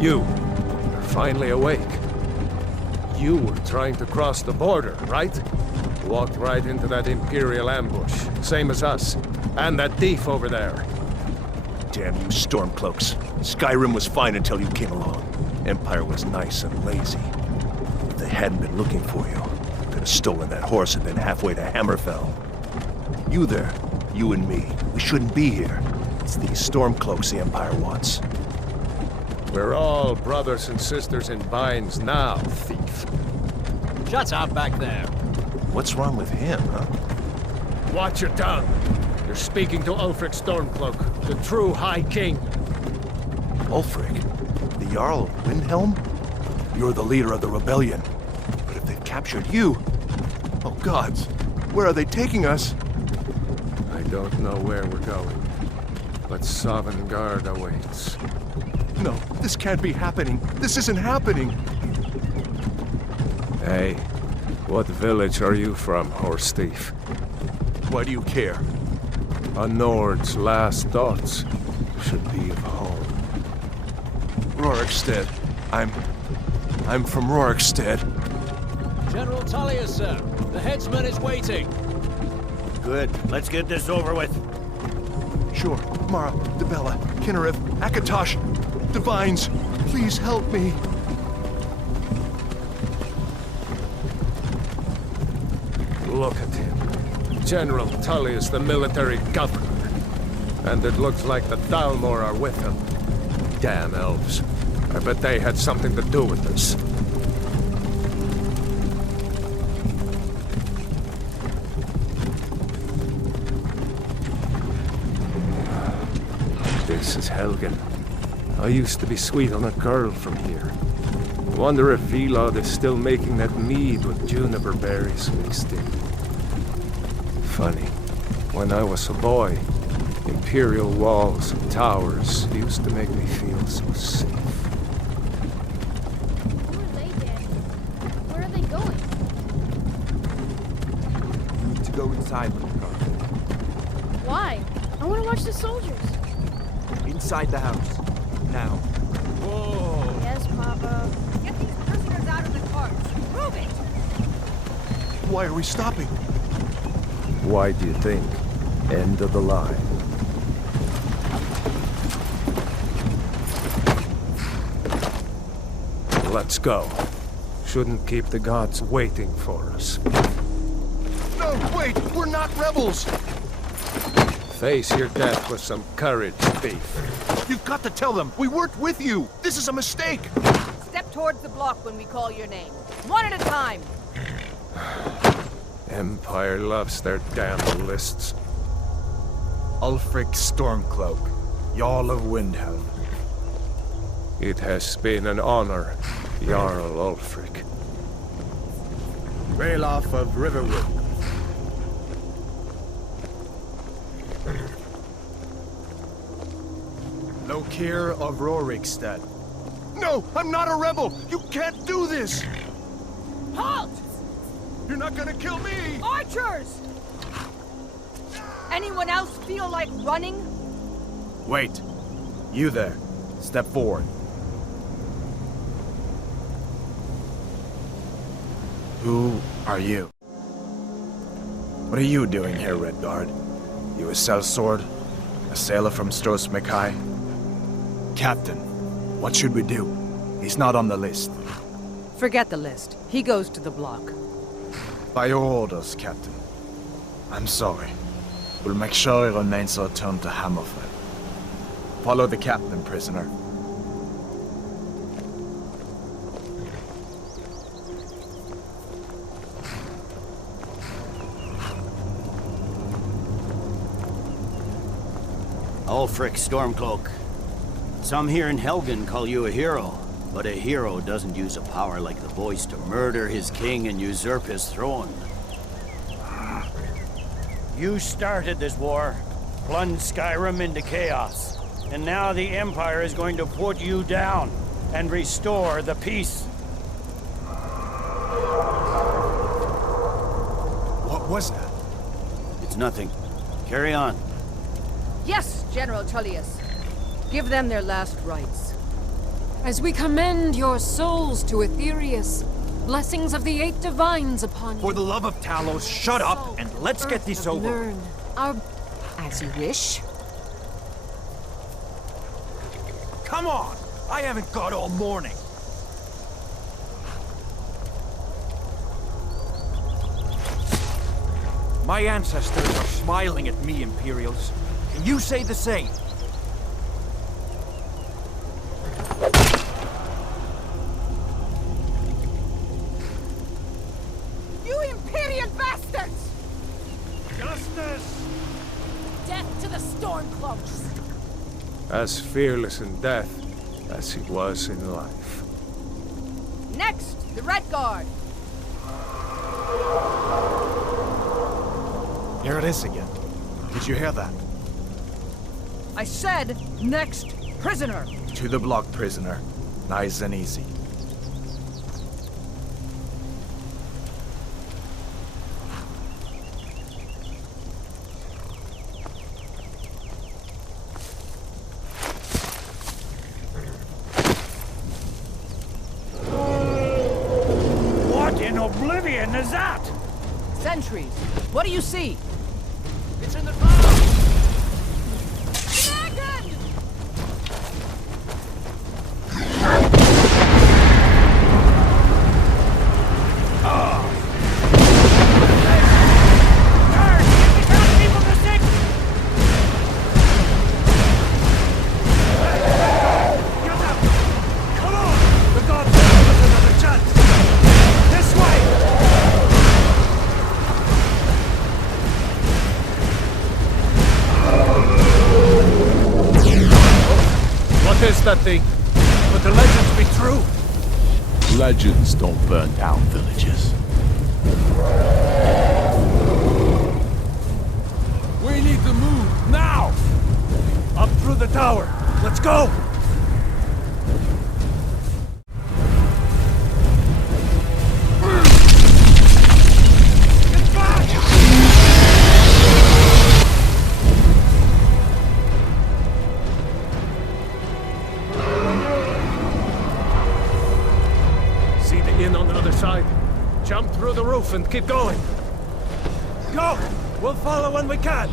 You're finally awake. You were trying to cross the border, right? Walked right into that Imperial ambush, same as us. And that thief over there. Damn you Stormcloaks. Skyrim was fine until you came along. Empire was nice and lazy. If they hadn't been looking for you, could have stolen that horse and been halfway to Hammerfell. You there, you and me, we shouldn't be here. It's these Stormcloaks the Empire wants. We're all brothers and sisters in binds now, thief. Shut up back there. What's wrong with him, huh? Watch your tongue. You're speaking to Ulfric Stormcloak, the true High King. Ulfric? The Jarl of Windhelm? You're the leader of the rebellion. But if they've captured you... Oh gods, where are they taking us? I don't know where we're going, but Sovngarde awaits. No, this can't be happening. This isn't happening. Hey, what village are you from, horse thief? Why do you care? A Nord's last thoughts should be of home. Rorikstead. I'm from Rorikstead. General Tullius, sir. The headsman is waiting. Good. Let's get this over with. Sure. Mara, Debella, Kinneriv, Akatosh, Divines, please help me. Look at him. General Tullius, the military governor. And it looks like the Thalmor are with him. Damn elves. I bet they had something to do with this. This is Helgen. I used to be sweet on a girl from here. Wonder if Vilod is still making that mead with juniper berries mixed in. Funny, when I was a boy, Imperial walls and towers used to make me feel so safe. Who are they, Daddy? Where are they going? You need to go inside, little girl. Why? I want to watch the soldiers. Inside the house. Now. Whoa! Yes, Papa. Get these prisoners out of the carts. Move it! Why are we stopping? Why do you think? End of the line. Let's go. Shouldn't keep the gods waiting for us. No, wait! We're not rebels! Face your death with some courage, thief. You've got to tell them! We weren't with you! This is a mistake! Step towards the block when we call your name. One at a time. Empire loves their damn lists. Ulfric Stormcloak, Jarl of Windhelm. It has been an honor, Jarl Ulfric. Ralof of Riverwood. Lokir of Rorikstead. No! I'm not a rebel! You can't do this! Halt! You're not gonna kill me! Archers! Anyone else feel like running? Wait. You there. Step forward. Who are you? What are you doing here, Redguard? You a sellsword? A sailor from Stros Mackay? Captain, what should we do? He's not on the list. Forget the list. He goes to the block. By your orders, Captain. I'm sorry. We'll make sure he remains returned to Hammerfell. Follow the captain, prisoner. Ulfric Stormcloak. Some here in Helgen call you a hero, but a hero doesn't use a power like the voice to murder his king and usurp his throne. You started this war, plunged Skyrim into chaos, and now the Empire is going to put you down and restore the peace. What was that? It's nothing. Carry on. Yes, General Tullius. Give them their last rites. As we commend your souls to Aetherius, blessings of the 8 divines upon you. For the love of Talos, shut up and let's get this over. Learn our... As you wish. Come on! I haven't got all morning. My ancestors are smiling at me, Imperials. Can you say the same? You Imperial bastards! Justice! Death to the Stormcloaks! As fearless in death as he was in life. Next, the Red Guard. Here it is again. Did you hear that? I said, next prisoner. To the block, prisoner. Nice and easy. What in oblivion is that? Sentries, what do you see? It's in the clouds! Dragon! What is that thing? But the legends be true. Legends don't burn down villages. We need to move, now! Up through the tower. Let's go! See the inn on the other side? Jump through the roof and keep going. Go! We'll follow when we can.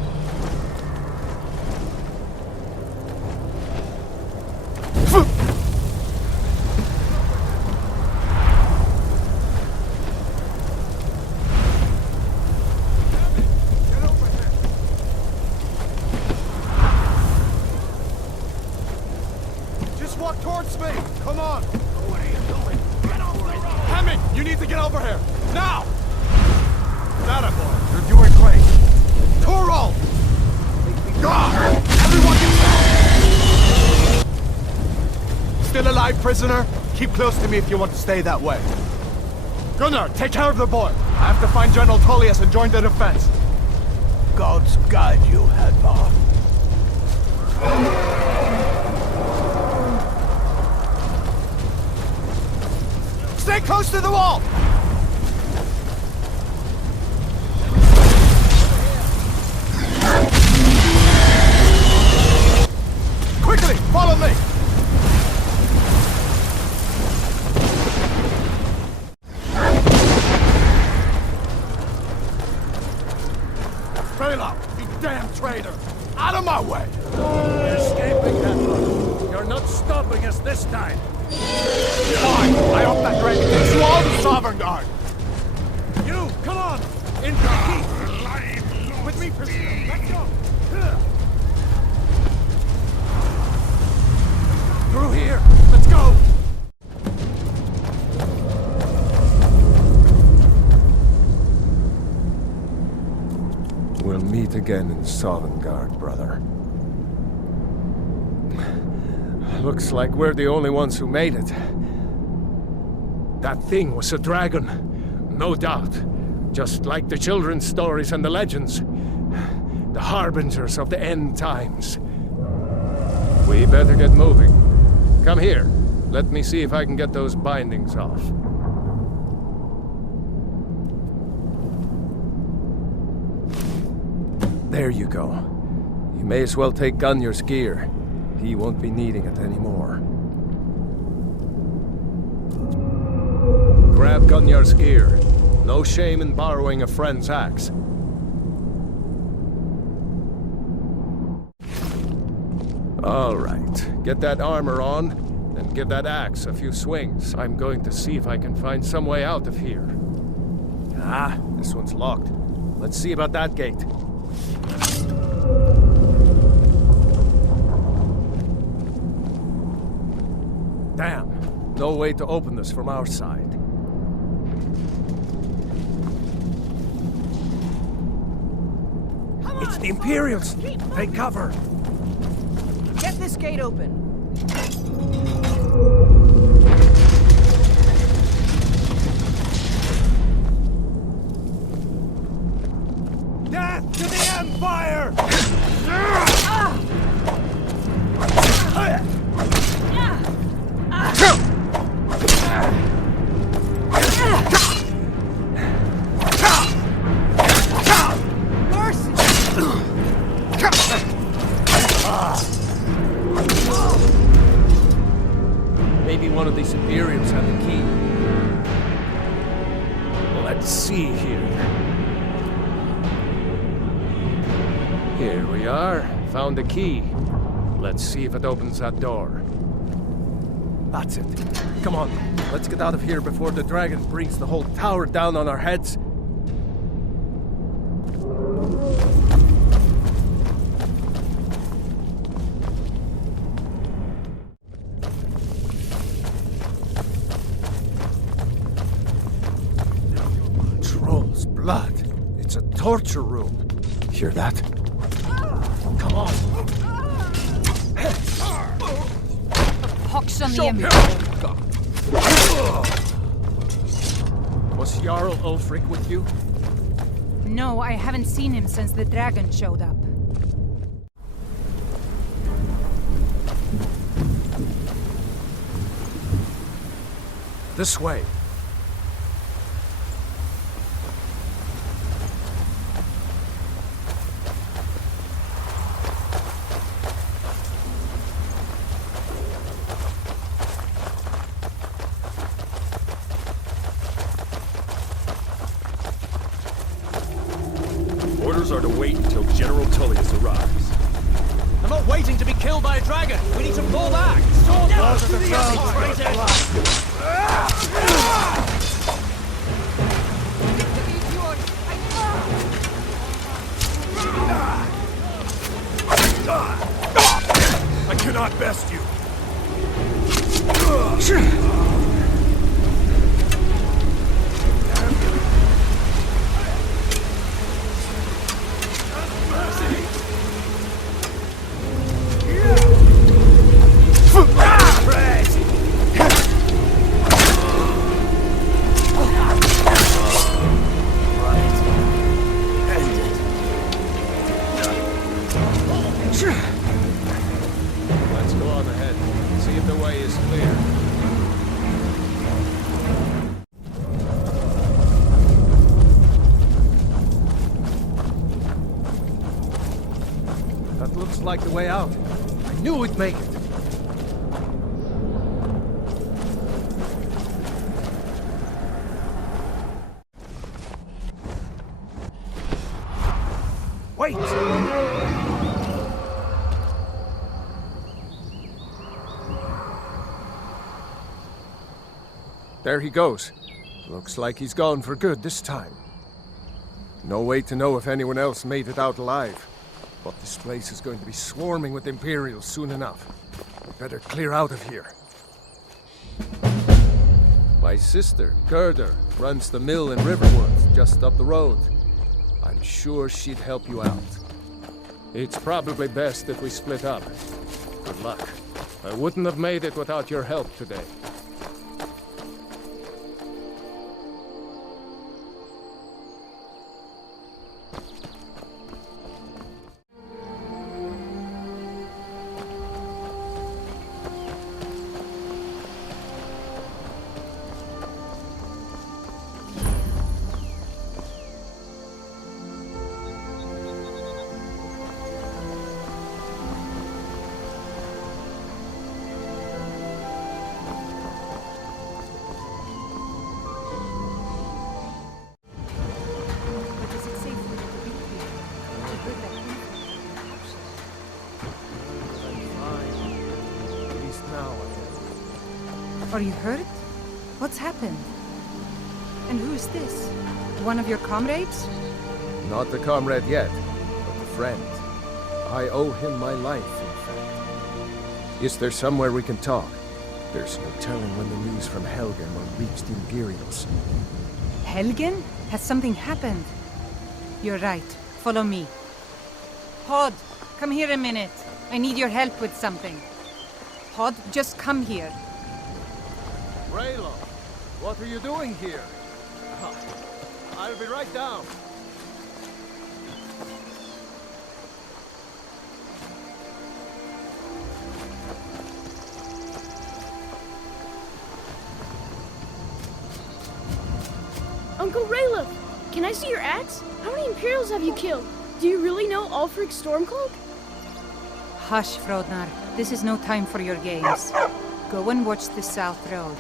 Just walk towards me! Come on! What are you doing? Get over the road! Hammond, you need to get over here! Now! That boy, you're doing great! Torol! God! Everyone get down! Still alive, prisoner? Keep close to me if you want to stay that way. Gunnar, take care of the boy! I have to find General Tullius and join the defense. Gods guide you, Hadvar. Stay close to the wall! Quickly, follow me! Trail up, you damn traitor! Out of my way! We're escaping, Hadvar. You're not stopping us this time. Fine, I hope that dragon takes you all to Sovereign Guard! You, come on! In for keep! With me, prisoner. Let's go! Through here! Let's go! We'll meet again in Sovngarde, brother. Looks like we're the only ones who made it. That thing was a dragon, no doubt. Just like the children's stories and the legends. The harbingers of the end times. We better get moving. Come here. Let me see if I can get those bindings off. There you go. You may as well take Gunnar's gear. He won't be needing it anymore. Grab Gunyar's gear. No shame in borrowing a friend's axe. All right, get that armor on, then give that axe a few swings. I'm going to see if I can find some way out of here. Ah, this one's locked. Let's see about that gate. Damn, no way to open this from our side. It's the Imperials! Take cover! Get this gate open. Death to the Empire! Maybe one of these Imperials had the key. Let's see here. Here we are. Found the key. Let's see if it opens that door. That's it. Come on, let's get out of here before the dragon brings the whole tower down on our heads. Troll's blood. It's a torture room. Hear that? Come on. Pox on the Empire. Was Jarl Ulfric with you? No, I haven't seen him since the dragon showed up. This way. Orders are to wait until General Tullius arrives. I'm not waiting to be killed by a dragon. We need to fall back. Sword down to the I cannot best you. Let's go on ahead. See if the way is clear. That looks like the way out. I knew we'd make it. Wait! There he goes. Looks like he's gone for good this time. No way to know if anyone else made it out alive. But this place is going to be swarming with Imperials soon enough. We better clear out of here. My sister, Gerda, runs the mill in Riverwood, just up the road. I'm sure she'd help you out. It's probably best if we split up. Good luck. I wouldn't have made it without your help today. Are you hurt? What's happened? And who's this? One of your comrades? Not the comrade yet, but the friend. I owe him my life, in fact. Is there somewhere we can talk? There's no telling when the news from Helgen will reach the Imperials. Helgen? Has something happened? You're right. Follow me. Hod, come here a minute. I need your help with something. Hod, just come here. Raylo, what are you doing here? I'll be right down. Uncle Raylo, can I see your axe? How many Imperials have you killed? Do you really know Ulfric Stormcloak? Hush, Frodnar. This is no time for your games. Go and watch the South Road.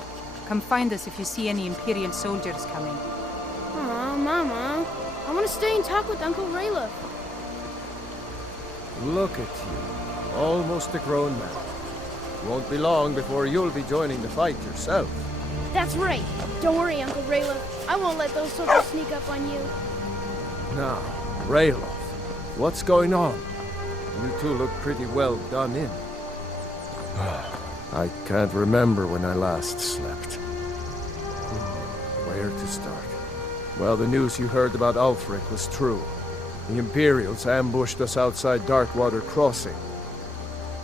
Come find us if you see any Imperial soldiers coming. Aw, Mama. I want to stay and talk with Uncle Raylo. Look at you, almost a grown man. Won't be long before you'll be joining the fight yourself. That's right. Don't worry, Uncle Raylo. I won't let those soldiers sneak up on you. Now, Raylo, what's going on? You two look pretty well done in. I can't remember when I last slept. Where to start? Well, the news you heard about Ulfric was true. The Imperials ambushed us outside Darkwater Crossing.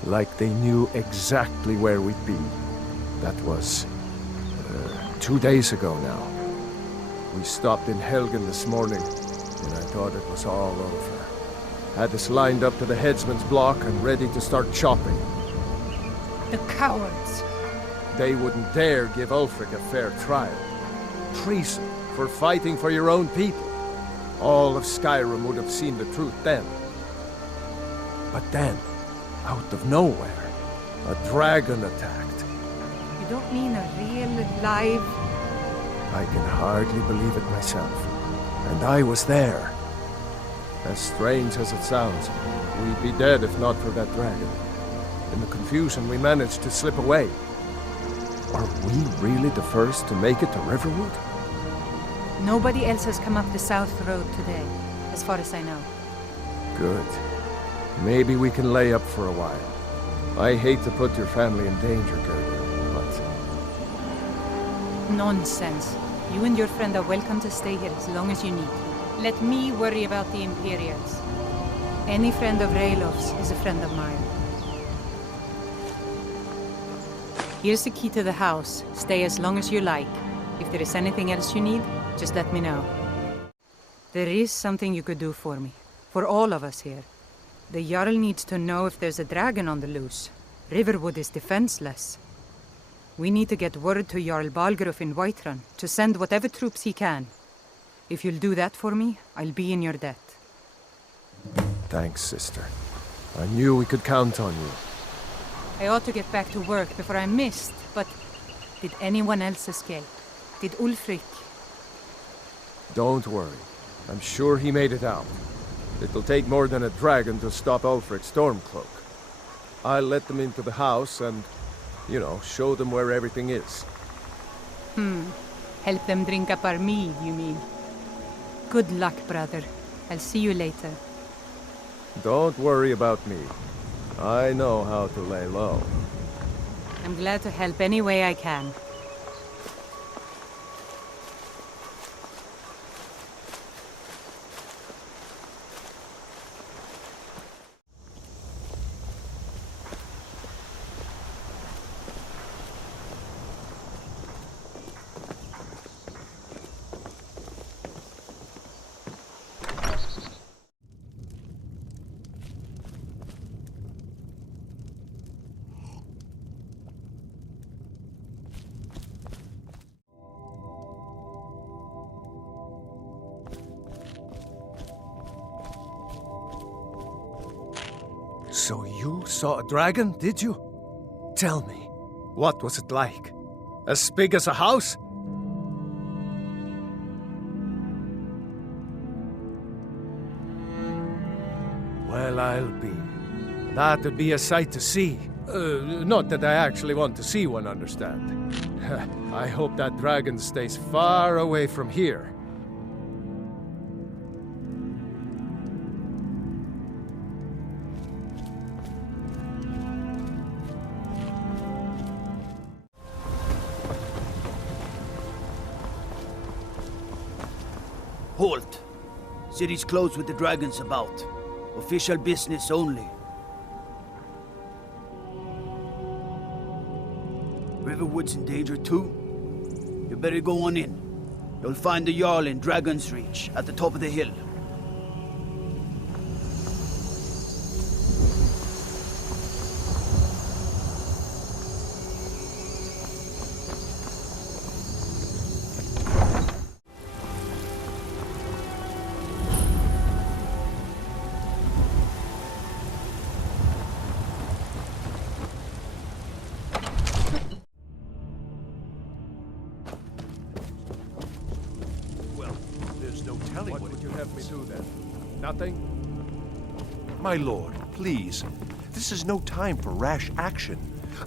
Like they knew exactly where we'd be. That was 2 days ago now. We stopped in Helgen this morning, and I thought it was all over. Had us lined up to the headsman's block and ready to start chopping. The cowards. They wouldn't dare give Ulfric a fair trial. Treason for fighting for your own people. All of Skyrim would have seen the truth then. But then, out of nowhere, a dragon attacked. You don't mean a real, live... I can hardly believe it myself. And I was there. As strange as it sounds, we'd be dead if not for that dragon. In the confusion, we managed to slip away. Are we really the first to make it to Riverwood? Nobody else has come up the South Road today, as far as I know. Good. Maybe we can lay up for a while. I hate to put your family in danger, Gerda, but... Nonsense. You and your friend are welcome to stay here as long as you need. Let me worry about the Imperials. Any friend of Raylov's is a friend of mine. Here's the key to the house. Stay as long as you like. If there is anything else you need, just let me know. There is something you could do for me. For all of us here. The Jarl needs to know if there's a dragon on the loose. Riverwood is defenseless. We need to get word to Jarl Balgruuf in Whiterun to send whatever troops he can. If you'll do that for me, I'll be in your debt. Thanks, sister. I knew we could count on you. I ought to get back to work before I'm missed, but did anyone else escape? Did Ulfric? Don't worry. I'm sure he made it out. It'll take more than a dragon to stop Ulfric Stormcloak. I'll let them into the house and, you know, show them where everything is. Help them drink up our mead, you mean? Good luck, brother. I'll see you later. Don't worry about me. I know how to lay low. I'm glad to help any way I can. So you saw a dragon, did you? Tell me, what was it like? As big as a house? Well, I'll be. That'd be a sight to see. Not that I actually want to see one, understand. I hope that dragon stays far away from here. Halt! City's closed with the dragons about. Official business only. Riverwood's in danger too? You better go on in. You'll find the Jarl in Dragon's Reach, at the top of the hill. telling What would you have me do then? Nothing? My lord, please. This is no time for rash action.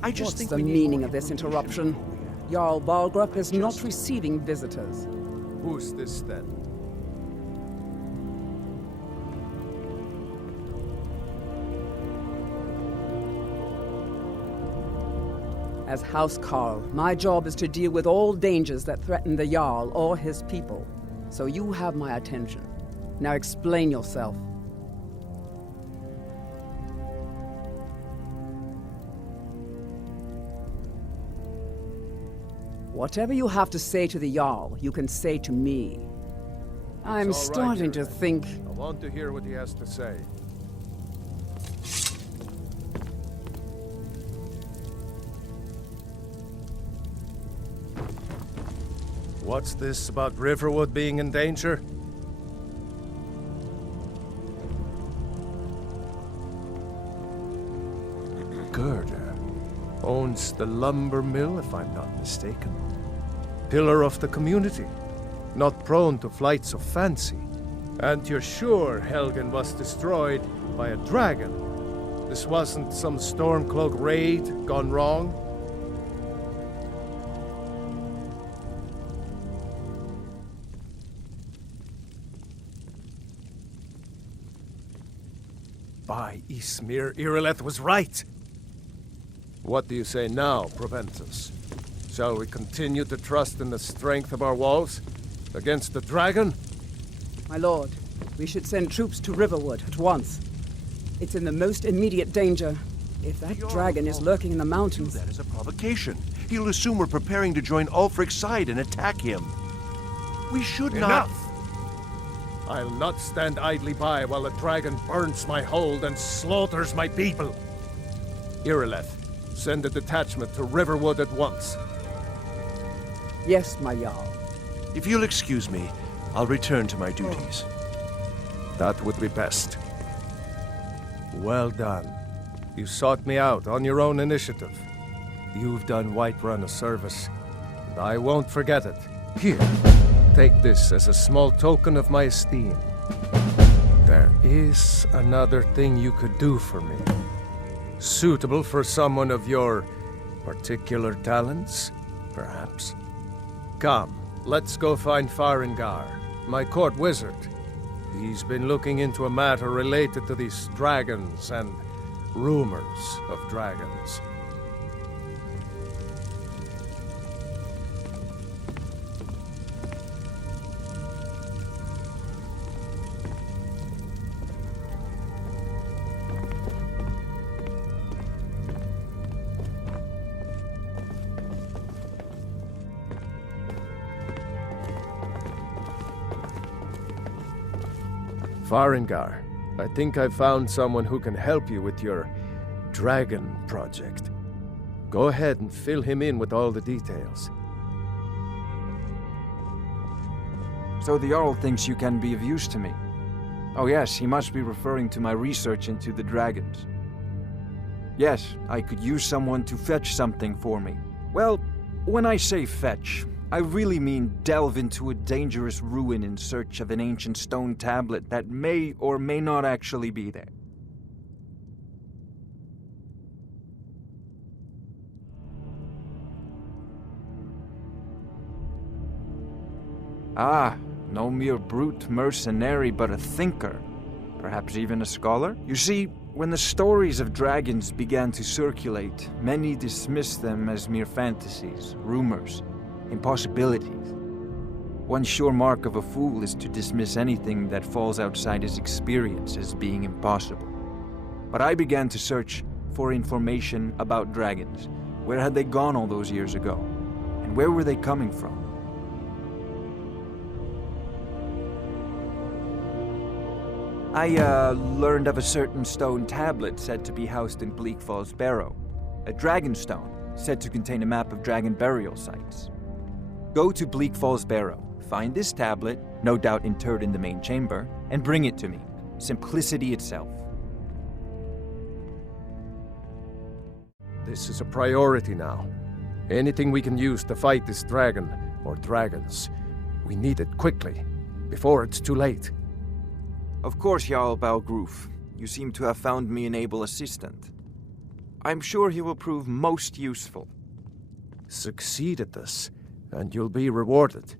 I just What's think the we need meaning more of this information. interruption? Jarl Balgrup is not receiving visitors. Who's this then? As House Carl, my job is to deal with all dangers that threaten the Jarl or his people. So you have my attention. Now explain yourself. Whatever you have to say to the Jarl, you can say to me. I'm It's all right, starting to Irileth. think... I want to hear what he has to say. What's this about Riverwood being in danger? Gerda owns the lumber mill, if I'm not mistaken. Pillar of the community, not prone to flights of fancy. And you're sure Helgen was destroyed by a dragon? This wasn't some Stormcloak raid gone wrong? By Ysmir, Irileth was right! What do you say now, Proventus? Shall we continue to trust in the strength of our walls? Against the dragon? My lord, we should send troops to Riverwood at once. It's in the most immediate danger. If that dragon is lurking in the mountains... That is a provocation. He'll assume we're preparing to join Ulfric's side and attack him. We should not... Enough! I'll not stand idly by while the dragon burns my hold and slaughters my people. Irileth, send a detachment to Riverwood at once. Yes, my Jarl. If you'll excuse me, I'll return to my duties. That would be best. Well done. You sought me out on your own initiative. You've done Whiterun a service, and I won't forget it. Here, take this as a small token of my esteem. There is another thing you could do for me. Suitable for someone of your particular talents, perhaps. Come, let's go find Farengar, my court wizard. He's been looking into a matter related to these dragons and rumors of dragons. Farengar, I think I've found someone who can help you with your dragon project. Go ahead and fill him in with all the details. So the Jarl thinks you can be of use to me. Oh yes, he must be referring to my research into the dragons. Yes, I could use someone to fetch something for me. Well, when I say fetch, I really mean delve into a dangerous ruin in search of an ancient stone tablet that may or may not actually be there. Ah, no mere brute mercenary, but a thinker. Perhaps even a scholar? You see, when the stories of dragons began to circulate, many dismissed them as mere fantasies, rumors, impossibilities. One sure mark of a fool is to dismiss anything that falls outside his experience as being impossible. But I began to search for information about dragons. Where had they gone all those years ago? And where were they coming from? I learned of a certain stone tablet said to be housed in Bleak Falls Barrow. A dragon stone said to contain a map of dragon burial sites. Go to Bleak Falls Barrow, find this tablet, no doubt interred in the main chamber, and bring it to me. Simplicity itself. This is a priority now. Anything we can use to fight this dragon, or dragons, we need it quickly, before it's too late. Of course, Jarl Balgroof. You seem to have found me an able assistant. I'm sure he will prove most useful. Succeed at this, and you'll be rewarded.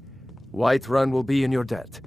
Whiterun will be in your debt.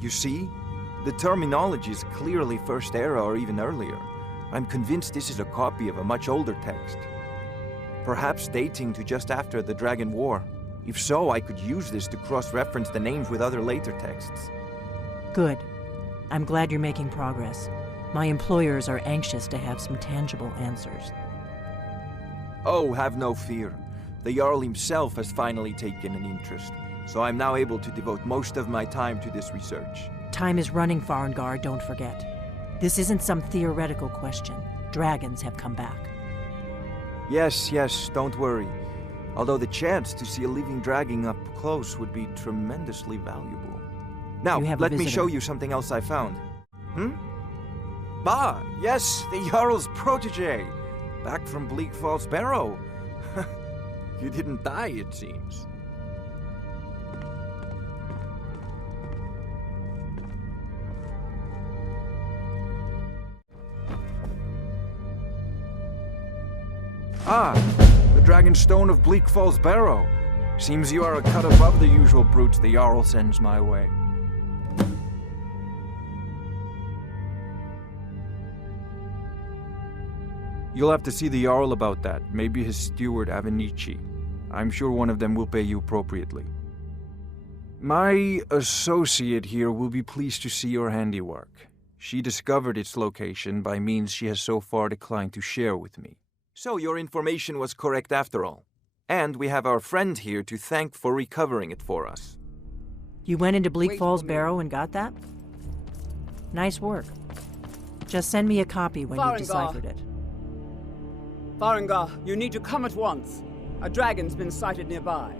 You see? The terminology is clearly First Era or even earlier. I'm convinced this is a copy of a much older text. Perhaps dating to just after the Dragon War. If so, I could use this to cross-reference the names with other later texts. Good. I'm glad you're making progress. My employers are anxious to have some tangible answers. Oh, have no fear. The Jarl himself has finally taken an interest, so I'm now able to devote most of my time to this research. Time is running, Farengar, don't forget. This isn't some theoretical question. Dragons have come back. Yes, don't worry. Although the chance to see a living dragon up close would be tremendously valuable. Now, let me show you something else I found. Ah, yes, the Jarl's protege! Back from Bleak Falls Barrow. You didn't die, it seems. Ah, the Dragonstone of Bleak Falls Barrow. Seems you are a cut above the usual brutes the Jarl sends my way. You'll have to see the Jarl about that. Maybe his steward, Avenici. I'm sure one of them will pay you appropriately. My associate here will be pleased to see your handiwork. She discovered its location by means she has so far declined to share with me. So your information was correct after all. And we have our friend here to thank for recovering it for us. You went into Bleak Falls Barrow and got that? Nice work. Just send me a copy when you've deciphered it. Farengar, you need to come at once. A dragon's been sighted nearby.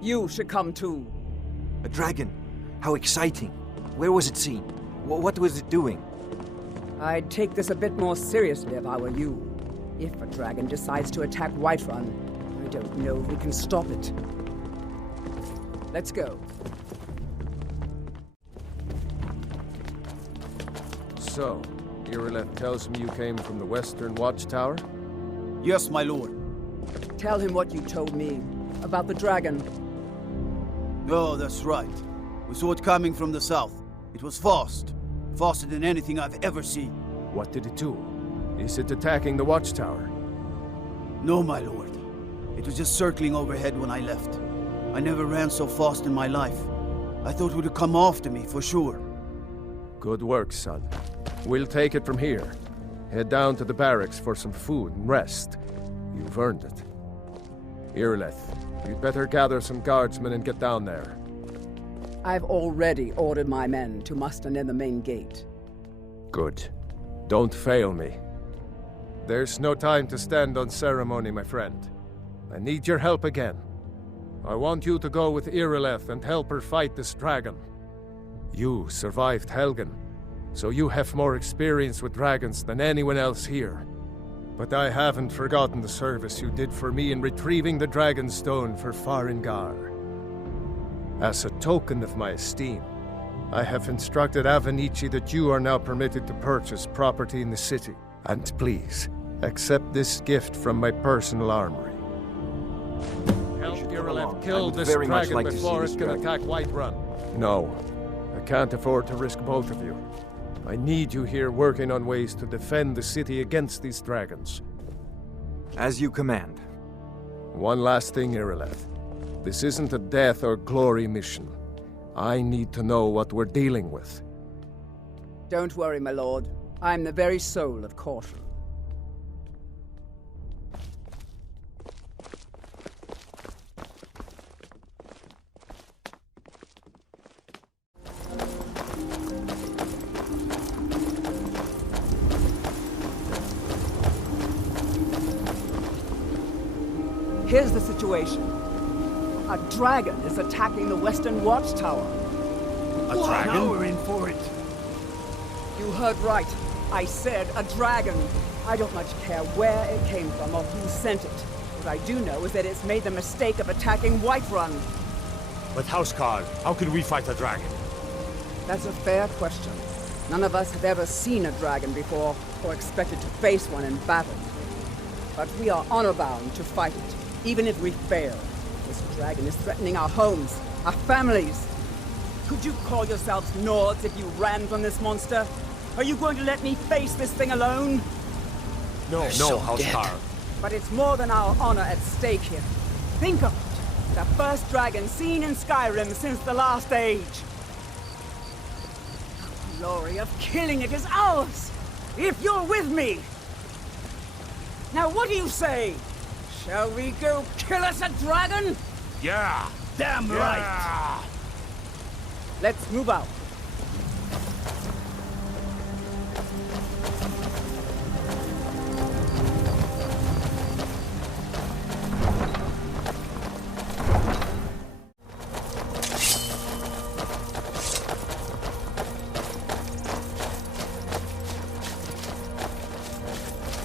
You should come too. A dragon? How exciting. Where was it seen? What was it doing? I'd take this a bit more seriously if I were you. If a dragon decides to attack Whiterun, I don't know if we can stop it. Let's go. So, Irileth tells me you came from the Western Watchtower? Yes, my lord. Tell him what you told me about the dragon. Oh, that's right. We saw it coming from the south. It was fast. Faster than anything I've ever seen. What did it do? Is it attacking the Watchtower? No, my lord. It was just circling overhead when I left. I never ran so fast in my life. I thought it would come after me, for sure. Good work, son. We'll take it from here. Head down to the barracks for some food and rest. You've earned it. Irileth, you'd better gather some guardsmen and get down there. I've already ordered my men to muster near the main gate. Good. Don't fail me. There's no time to stand on ceremony, my friend. I need your help again. I want you to go with Irileth and help her fight this dragon. You survived Helgen, so you have more experience with dragons than anyone else here. But I haven't forgotten the service you did for me in retrieving the Dragonstone for Farengar. As a token of my esteem, I have instructed Avenici that you are now permitted to purchase property in the city. And please, accept this gift from my personal armory. Help Irileth kill this dragon before it can attack Whiterun. No, I can't afford to risk both of you. I need you here working on ways to defend the city against these dragons. As you command. One last thing, Irileth. This isn't a death or glory mission. I need to know what we're dealing with. Don't worry, my lord. I'm the very soul of caution. Here's the situation. A dragon is attacking the Western Watchtower. A dragon? Now we're in for it. You heard right. I said a dragon. I don't much care where it came from or who sent it. What I do know is that it's made the mistake of attacking Whiterun. But Housecarl, how can we fight a dragon? That's a fair question. None of us have ever seen a dragon before, or expected to face one in battle. But we are honor-bound to fight it, even if we fail. This dragon is threatening our homes, our families. Could you call yourselves Nords if you ran from this monster? Are you going to let me face this thing alone? No, Housecarl. But it's more than our honor at stake here. Think of it. The first dragon seen in Skyrim since the last age. The glory of killing it is ours, if you're with me. Now what do you say? Shall we go kill us a dragon? Yeah! Damn right! Let's move out.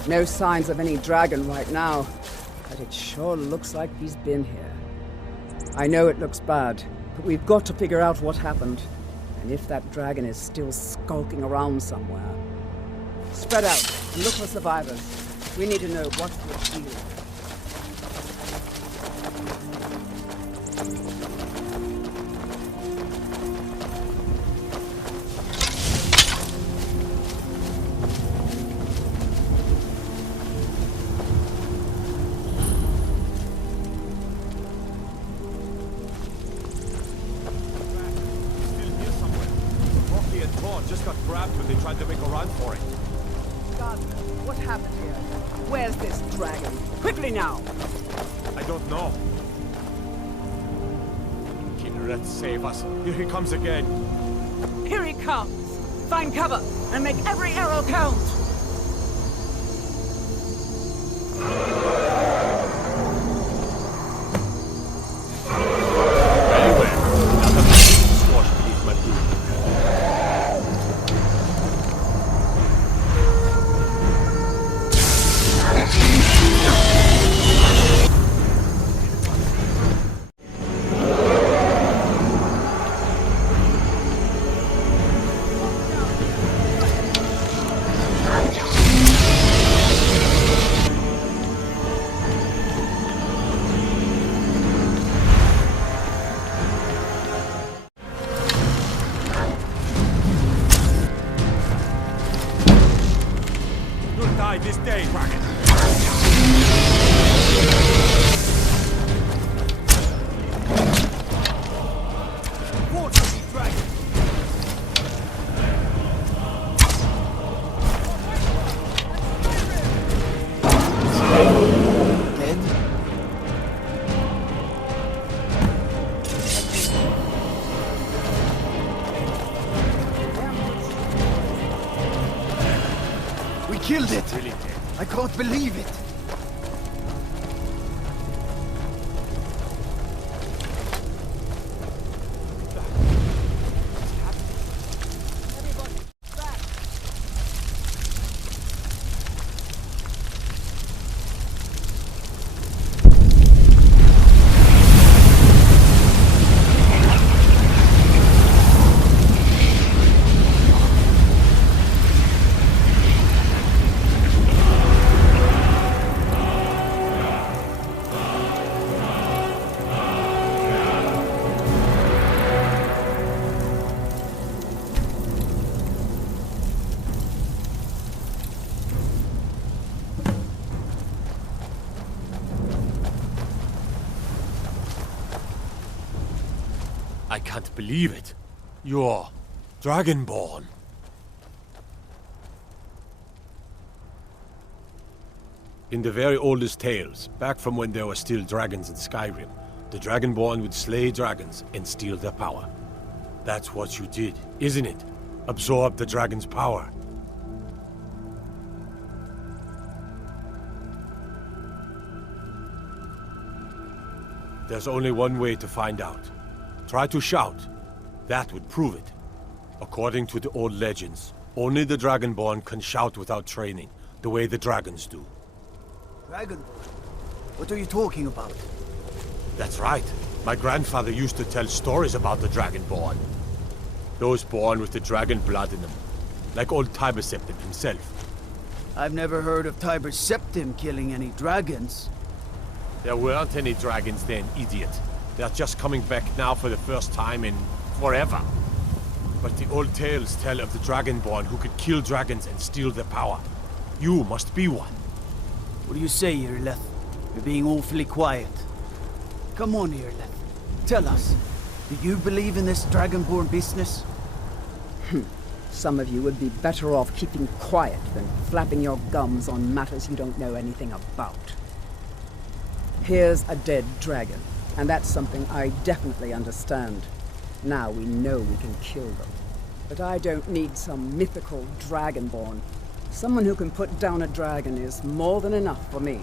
No signs of any dragon right now, but it sure looks like he's been here. I know it looks bad, but we've got to figure out what happened, and if that dragon is still skulking around somewhere. Spread out and look for survivors. We need to know what to achieve. Just got grabbed when they tried to make a run for it. God, what happened here? Where's this dragon? Quickly now! I don't know. Killer, let's save us. Here he comes again. Here he comes! Find cover and make every arrow count! Very well. Now the squash beneath my boot. You'll die this day, dragon. Dead? We killed it! I can't believe it! I can't believe it. You're Dragonborn. In the very oldest tales, back from when there were still dragons in Skyrim, the Dragonborn would slay dragons and steal their power. That's what you did, isn't it? Absorb the dragon's power. There's only one way to find out. Try to shout. That would prove it. According to the old legends, only the Dragonborn can shout without training, the way the dragons do. Dragonborn? What are you talking about? That's right. My grandfather used to tell stories about the Dragonborn. Those born with the dragon blood in them, like old Tiber Septim himself. I've never heard of Tiber Septim killing any dragons. There weren't any dragons then, idiot. They're just coming back now for the first time in forever. But the old tales tell of the Dragonborn who could kill dragons and steal their power. You must be one. What do you say, Irleth? You're being awfully quiet. Come on, Irleth. Tell us, do you believe in this Dragonborn business? Some of you would be better off keeping quiet than flapping your gums on matters you don't know anything about. Here's a dead dragon, and that's something I definitely understand. Now we know we can kill them. But I don't need some mythical Dragonborn. Someone who can put down a dragon is more than enough for me.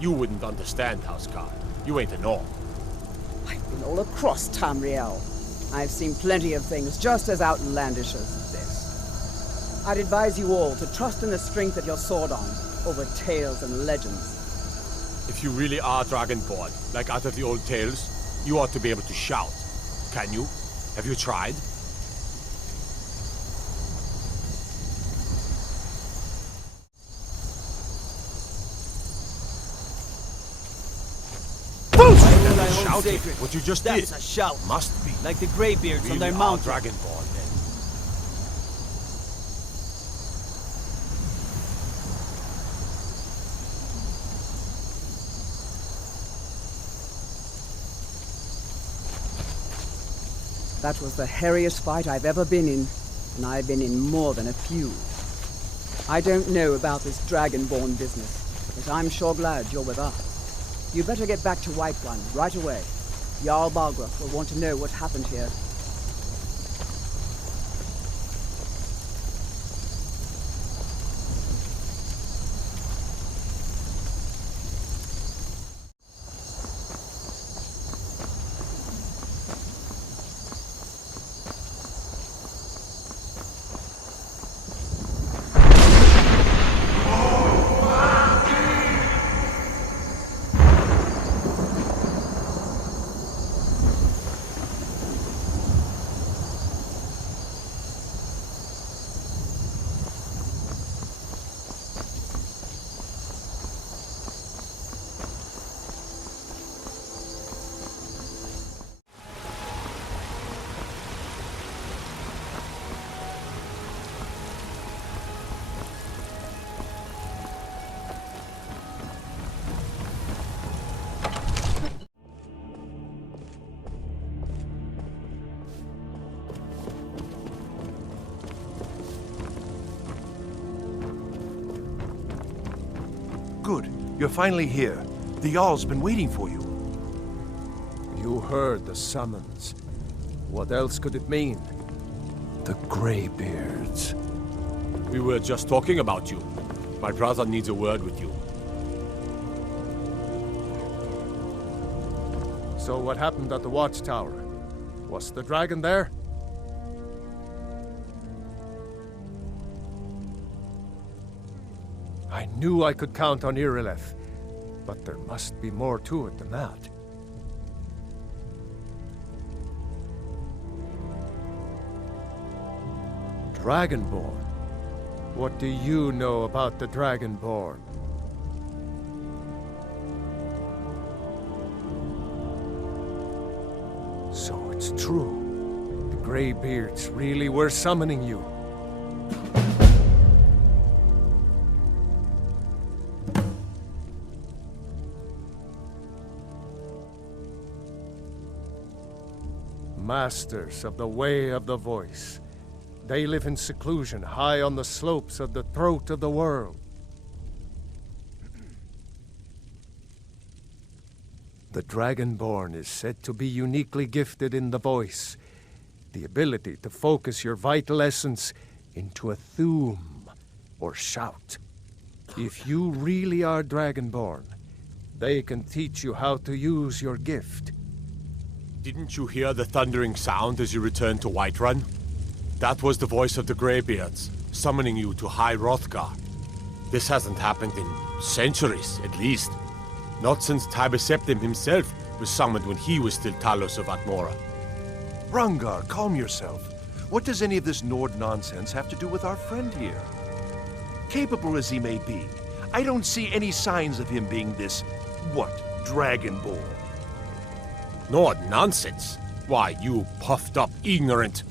You wouldn't understand, Houseguard. You ain't a Norm. I've been all across Tamriel. I've seen plenty of things just as outlandish as this. I'd advise you all to trust in the strength of your sword arm over tales and legends. If you really are Dragonborn, like out of the old tales, you ought to be able to shout. Can you? Have you tried? Shout Okay, sacred. what you just That's did a shout. must be. Like the Greybeards on Really their are mountain. Dragonborn, then. That was the hairiest fight I've ever been in, and I've been in more than a few. I don't know about this Dragonborn business, but I'm sure glad you're with us. You better get back to Whiterun right away. Jarl Balgruuf will want to know what happened here. Good. You're finally here. The Jarl's been waiting for you. You heard the summons. What else could it mean? The Greybeards. We were just talking about you. My brother needs a word with you. So what happened at the watchtower? Was the dragon there? I knew I could count on Irileth, but there must be more to it than that. Dragonborn? What do you know about the Dragonborn? So it's true. The Greybeards really were summoning you. Masters of the Way of the Voice. They live in seclusion, high on the slopes of the throat of the world. The Dragonborn is said to be uniquely gifted in the voice, the ability to focus your vital essence into a thume, or shout. If you really are Dragonborn, they can teach you how to use your gift. Didn't you hear the thundering sound as you returned to Whiterun? That was the voice of the Greybeards, summoning you to High Hrothgar. This hasn't happened in centuries, at least. Not since Tiber Septim himself was summoned when he was still Talos of Atmora. Hrongar, calm yourself. What does any of this Nord nonsense have to do with our friend here? Capable as he may be, I don't see any signs of him being this, Dragonborn. Nord nonsense? Why, you puffed up ignorant.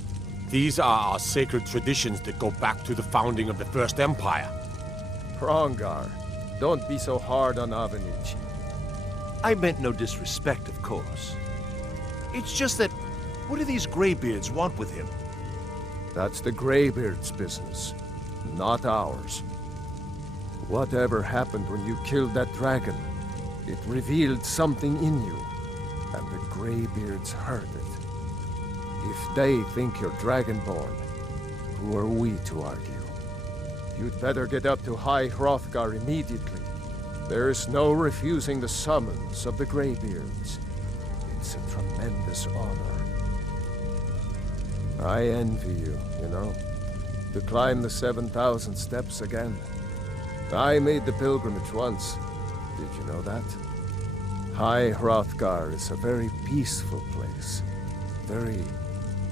These are our sacred traditions that go back to the founding of the First Empire. Hrongar, don't be so hard on Avenici. I meant no disrespect, of course. It's just that, what do these Greybeards want with him? That's the Greybeards' business, not ours. Whatever happened when you killed that dragon, it revealed something in you, and the Greybeards heard it. If they think you're Dragonborn, who are we to argue? You'd better get up to High Hrothgar immediately. There's no refusing the summons of the Greybeards. It's a tremendous honor. I envy you, you know, to climb the 7,000 steps again. I made the pilgrimage once. Did you know that? High Hrothgar is a very peaceful place. Very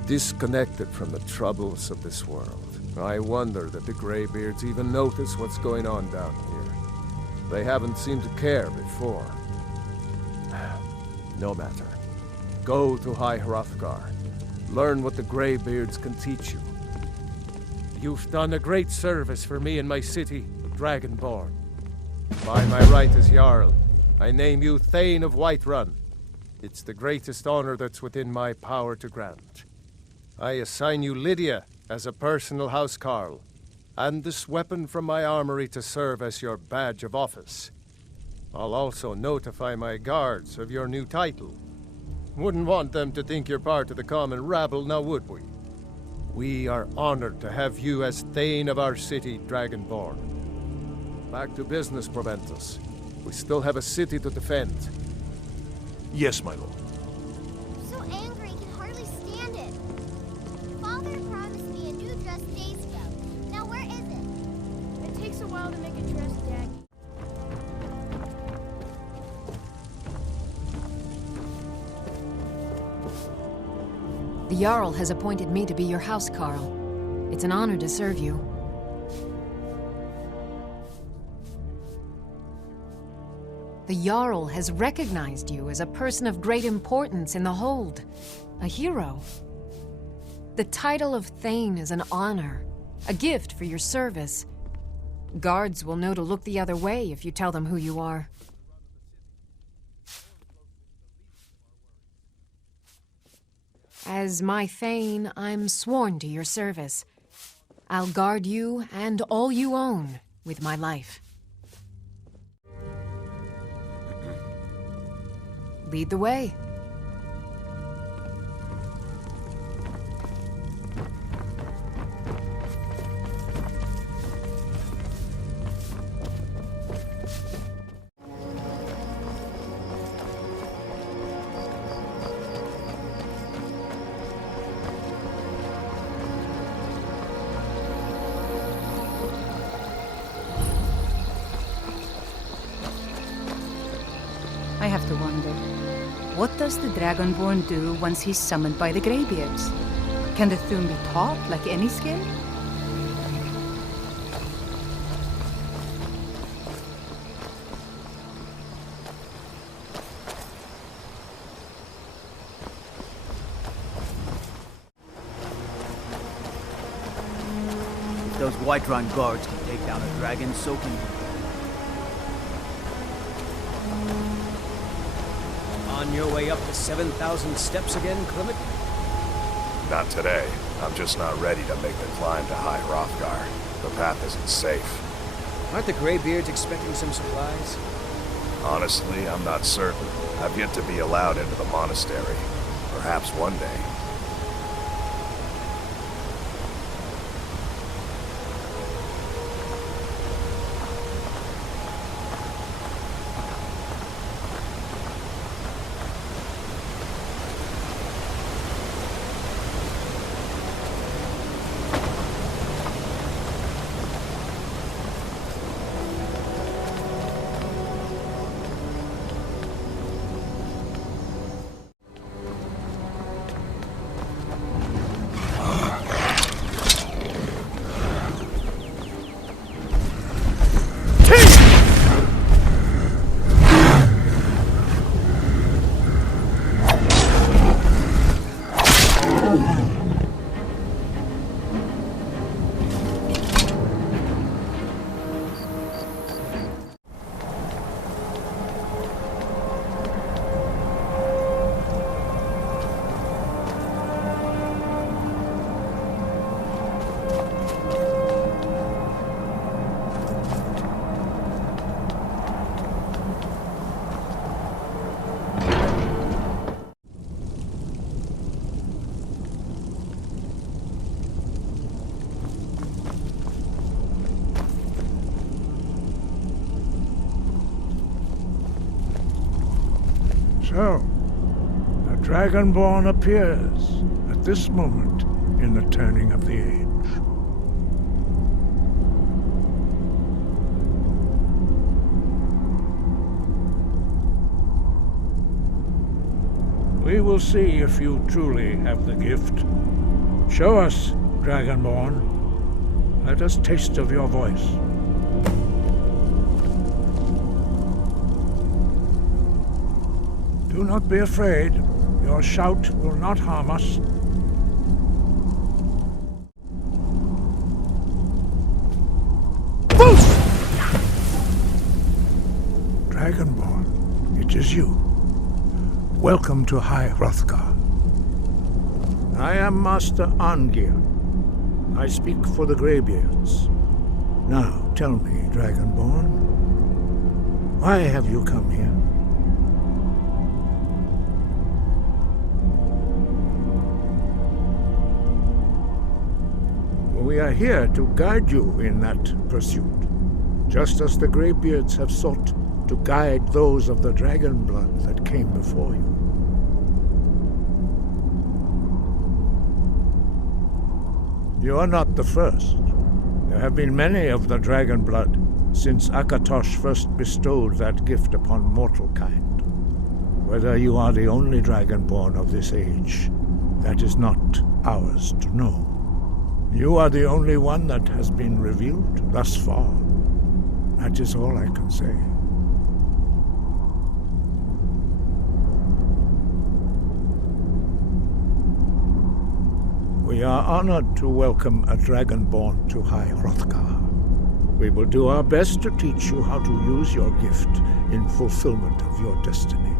disconnected from the troubles of this world. I wonder that the Greybeards even notice what's going on down here. They haven't seemed to care before. No matter. Go to High Hrothgar. Learn what the Greybeards can teach you. You've done a great service for me and my city, Dragonborn. By my right as Jarl, I name you Thane of Whiterun. It's the greatest honor that's within my power to grant. I assign you Lydia as a personal housecarl, and this weapon from my armory to serve as your badge of office. I'll also notify my guards of your new title. Wouldn't want them to think you're part of the common rabble, now would we? We are honored to have you as Thane of our city, Dragonborn. Back to business, Proventus. We still have a city to defend. Yes, my lord. I'm so angry, I can hardly stand it. Father promised me a new dress days ago. Now where is it? It takes a while to make a dress, Dad. The Jarl has appointed me to be your housecarl. It's an honor to serve you. The Jarl has recognized you as a person of great importance in the Hold. A hero. The title of Thane is an honor. A gift for your service. Guards will know to look the other way if you tell them who you are. As my Thane, I'm sworn to your service. I'll guard you and all you own with my life. Lead the way. I have to wonder, what does the Dragonborn do once he's summoned by the Greybeards? Can the Thune be taught like any skill? If those Whiterun guards can take down a dragon, so can we. On your way up the 7,000 steps again, Clement? Not today. I'm just not ready to make the climb to High Hrothgar. The path isn't safe. Aren't the Greybeards expecting some supplies? Honestly, I'm not certain. I've yet to be allowed into the monastery. Perhaps one day. So, a Dragonborn appears at this moment in the turning of the age. We will see if you truly have the gift. Show us, Dragonborn. Let us taste of your voice. Do not be afraid. Your Your shout will not harm us. Dragonborn, it is you. Welcome to High Hrothgar. I am Master Arngir. I speak for the Greybeards. Now, tell me, Dragonborn, why have you come here? We are here to guide you in that pursuit, just as the Greybeards have sought to guide those of the dragon blood that came before you. You are not the first. There have been many of the dragon blood since Akatosh first bestowed that gift upon mortal kind. Whether you are the only dragonborn of this age, that is not ours to know. You are the only one that has been revealed thus far. That is all I can say. We are honored to welcome a dragonborn to High Hrothgar. We will do our best to teach you how to use your gift in fulfillment of your destiny.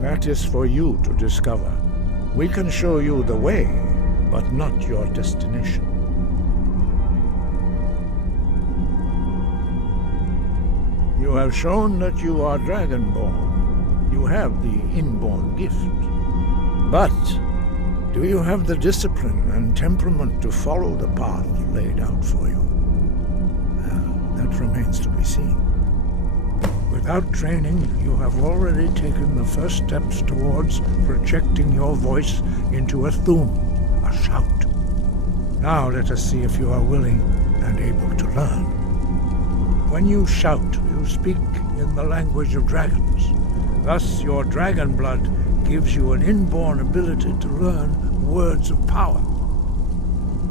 That is for you to discover. We can show you the way, but not your destination. You have shown that you are Dragonborn. You have the inborn gift. But do you have the discipline and temperament to follow the path laid out for you? That remains to be seen. Without training, you have already taken the first steps towards projecting your voice into a thum, a shout. Now let us see if you are willing and able to learn. When you shout, you speak in the language of dragons. Thus, your dragon blood gives you an inborn ability to learn words of power.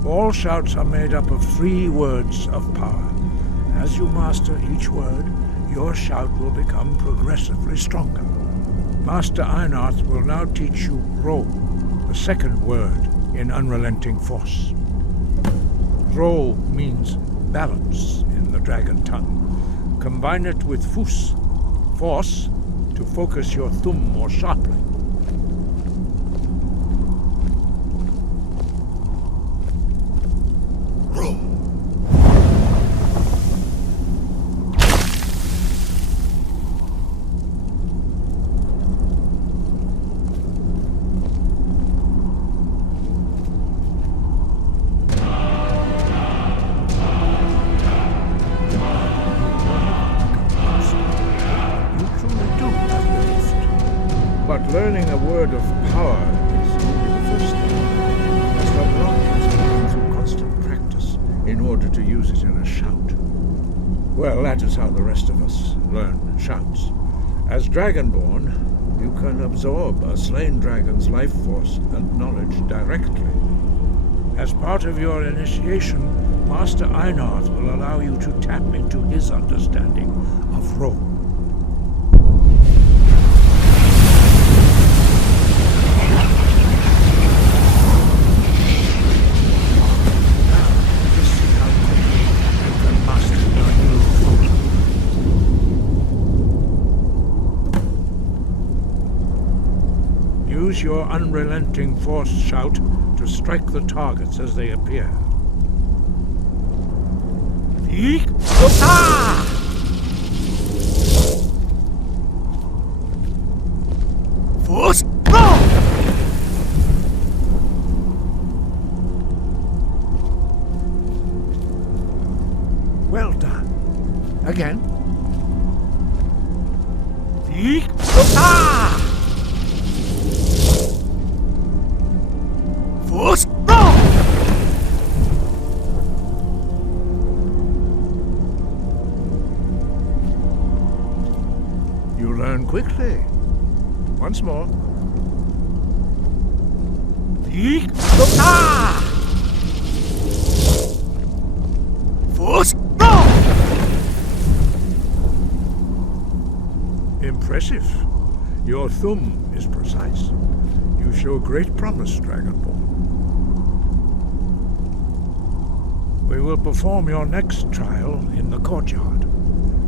All shouts are made up of 3 words of power. As you master each word, your shout will become progressively stronger. Master Einarth will now teach you Ro, the second word in Unrelenting Force. Ro means balance in the dragon tongue. Combine it with Fus, force, to focus your thumb more sharply. Learning a word of power is only the first step. As the block has to go through constant practice in order to use it in a shout. Well, that is how the rest of us learn shouts. As Dragonborn, you can absorb a slain dragon's life force and knowledge directly. As part of your initiation, Master Einarth will allow you to tap into his understanding of Ro. Use your unrelenting force shout to strike the targets as they appear. Eek! Ah! Force! Well done. Again. Eek! Ah! Force! You learn quickly. Once more. Eek! Ah! Force! Impressive. Your thum is precise. You show great promise, Dragonborn. We will perform your next trial in the courtyard.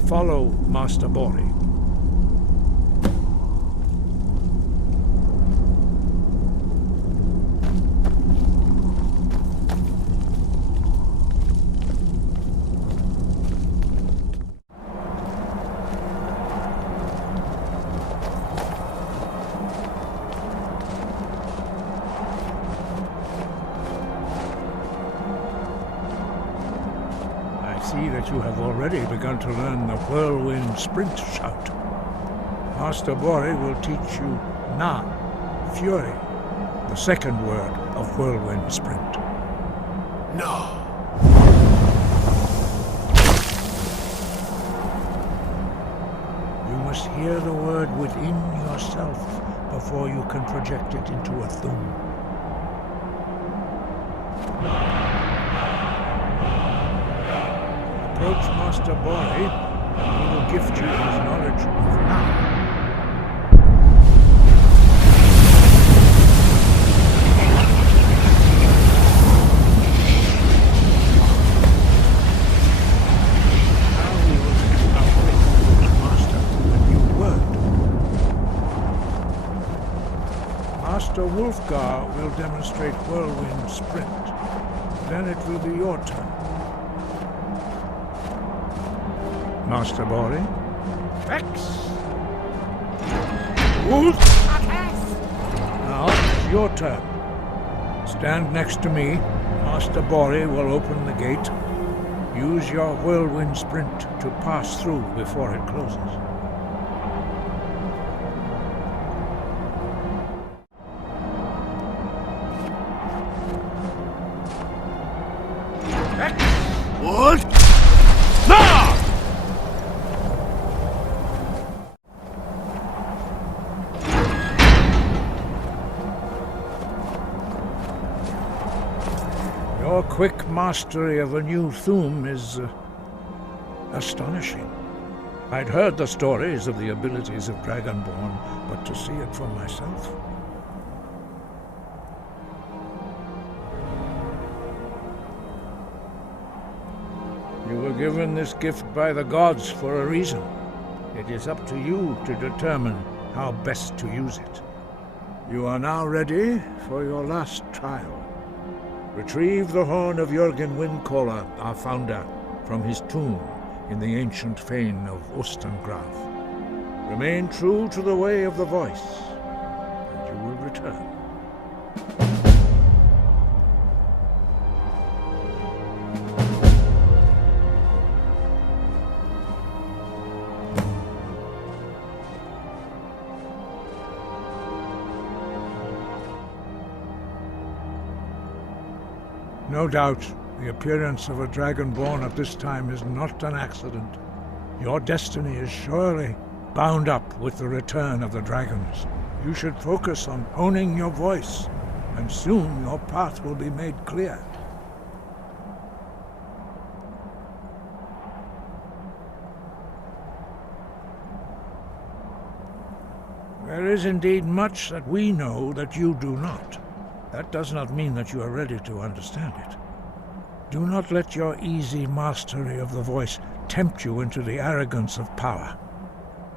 Follow Master Bori. See that you have already begun to learn the whirlwind sprint shout. Master Bori will teach you Na, fury, the second word of whirlwind sprint. No. You must hear the word within yourself before you can project it into a thum. Approach Master Bori, and he will gift you his knowledge of now. Now we will take our way to Master a new word. Master Wulfgar will demonstrate whirlwind sprint. Then it will be your turn. Master Bori. Vex! Wolf! Now, it's your turn. Stand next to me. Master Bori will open the gate. Use your whirlwind sprint to pass through before it closes. Vex! What? Now! Your quick mastery of a new thum is astonishing. I'd heard the stories of the abilities of Dragonborn, but to see it for myself. You were given this gift by the gods for a reason. It is up to you to determine how best to use it. You are now ready for your last trial. Retrieve the horn of Jürgen Windcaller, our founder, from his tomb in the ancient fane of Ostengraf. Remain true to the way of the voice, and you will return. No doubt, the appearance of a Dragonborn at this time is not an accident. Your destiny is surely bound up with the return of the dragons. You should focus on honing your voice, and soon your path will be made clear. There is indeed much that we know that you do not. That does not mean that you are ready to understand it. Do not let your easy mastery of the voice tempt you into the arrogance of power.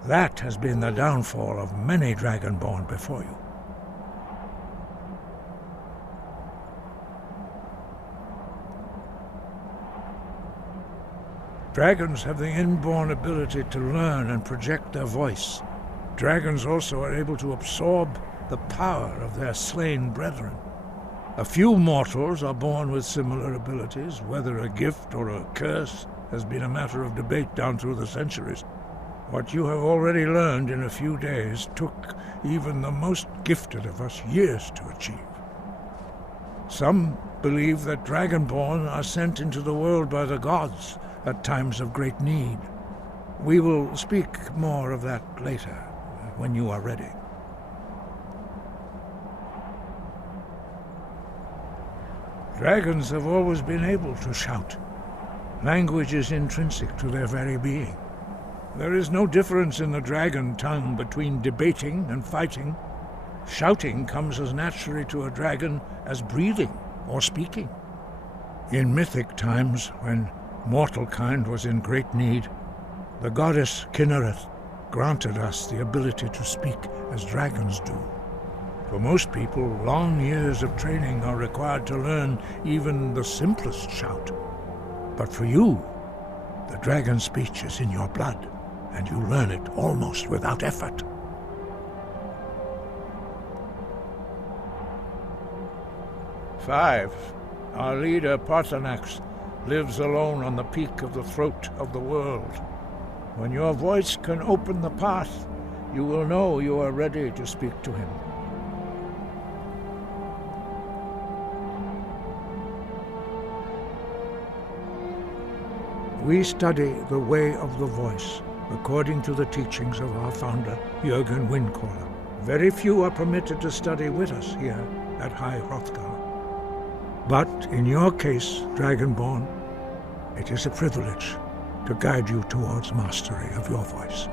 That has been the downfall of many Dragonborn before you. Dragons have the inborn ability to learn and project their voice. Dragons also are able to absorb the power of their slain brethren. A few mortals are born with similar abilities. Whether a gift or a curse has been a matter of debate down through the centuries. What you have already learned in a few days took even the most gifted of us years to achieve. Some believe that Dragonborn are sent into the world by the gods at times of great need. We will speak more of that later, when you are ready. Dragons have always been able to shout. Language is intrinsic to their very being. There is no difference in the dragon tongue between debating and fighting. Shouting comes as naturally to a dragon as breathing or speaking. In mythic times, when mortal kind was in great need, the goddess Kinnereth granted us the ability to speak as dragons do. For most people, long years of training are required to learn even the simplest shout. But for you, the dragon speech is in your blood, and you learn it almost without effort. Five, our leader Parthenax lives alone on the peak of the throat of the world. When your voice can open the path, you will know you are ready to speak to him. We study the way of the voice, according to the teachings of our founder, Jürgen Windcaller. Very few are permitted to study with us here at High Hrothgar. But in your case, Dragonborn, it is a privilege to guide you towards mastery of your voice.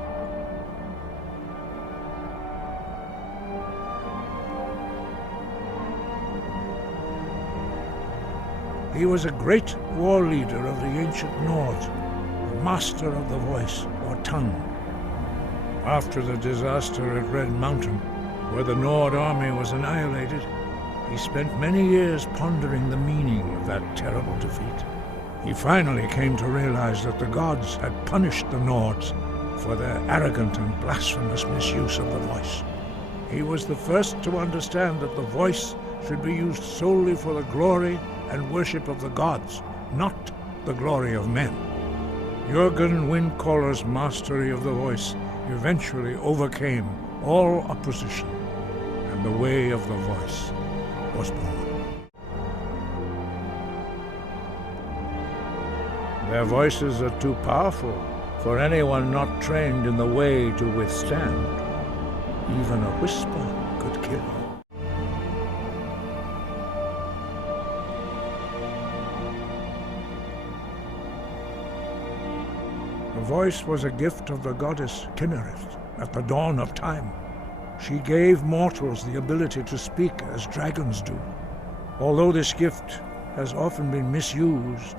He was a great war leader of the ancient Nords, a master of the voice, or tongue. After the disaster at Red Mountain, where the Nord army was annihilated, he spent many years pondering the meaning of that terrible defeat. He finally came to realize that the gods had punished the Nords for their arrogant and blasphemous misuse of the voice. He was the first to understand that the voice should be used solely for the glory and worship of the gods, not the glory of men. Jürgen Windcaller's mastery of the voice eventually overcame all opposition, and the way of the voice was born. Their voices are too powerful for anyone not trained in the way to withstand. Even a whisper could kill. The voice was a gift of the goddess Kinnereth at the dawn of time. She gave mortals the ability to speak as dragons do. Although this gift has often been misused,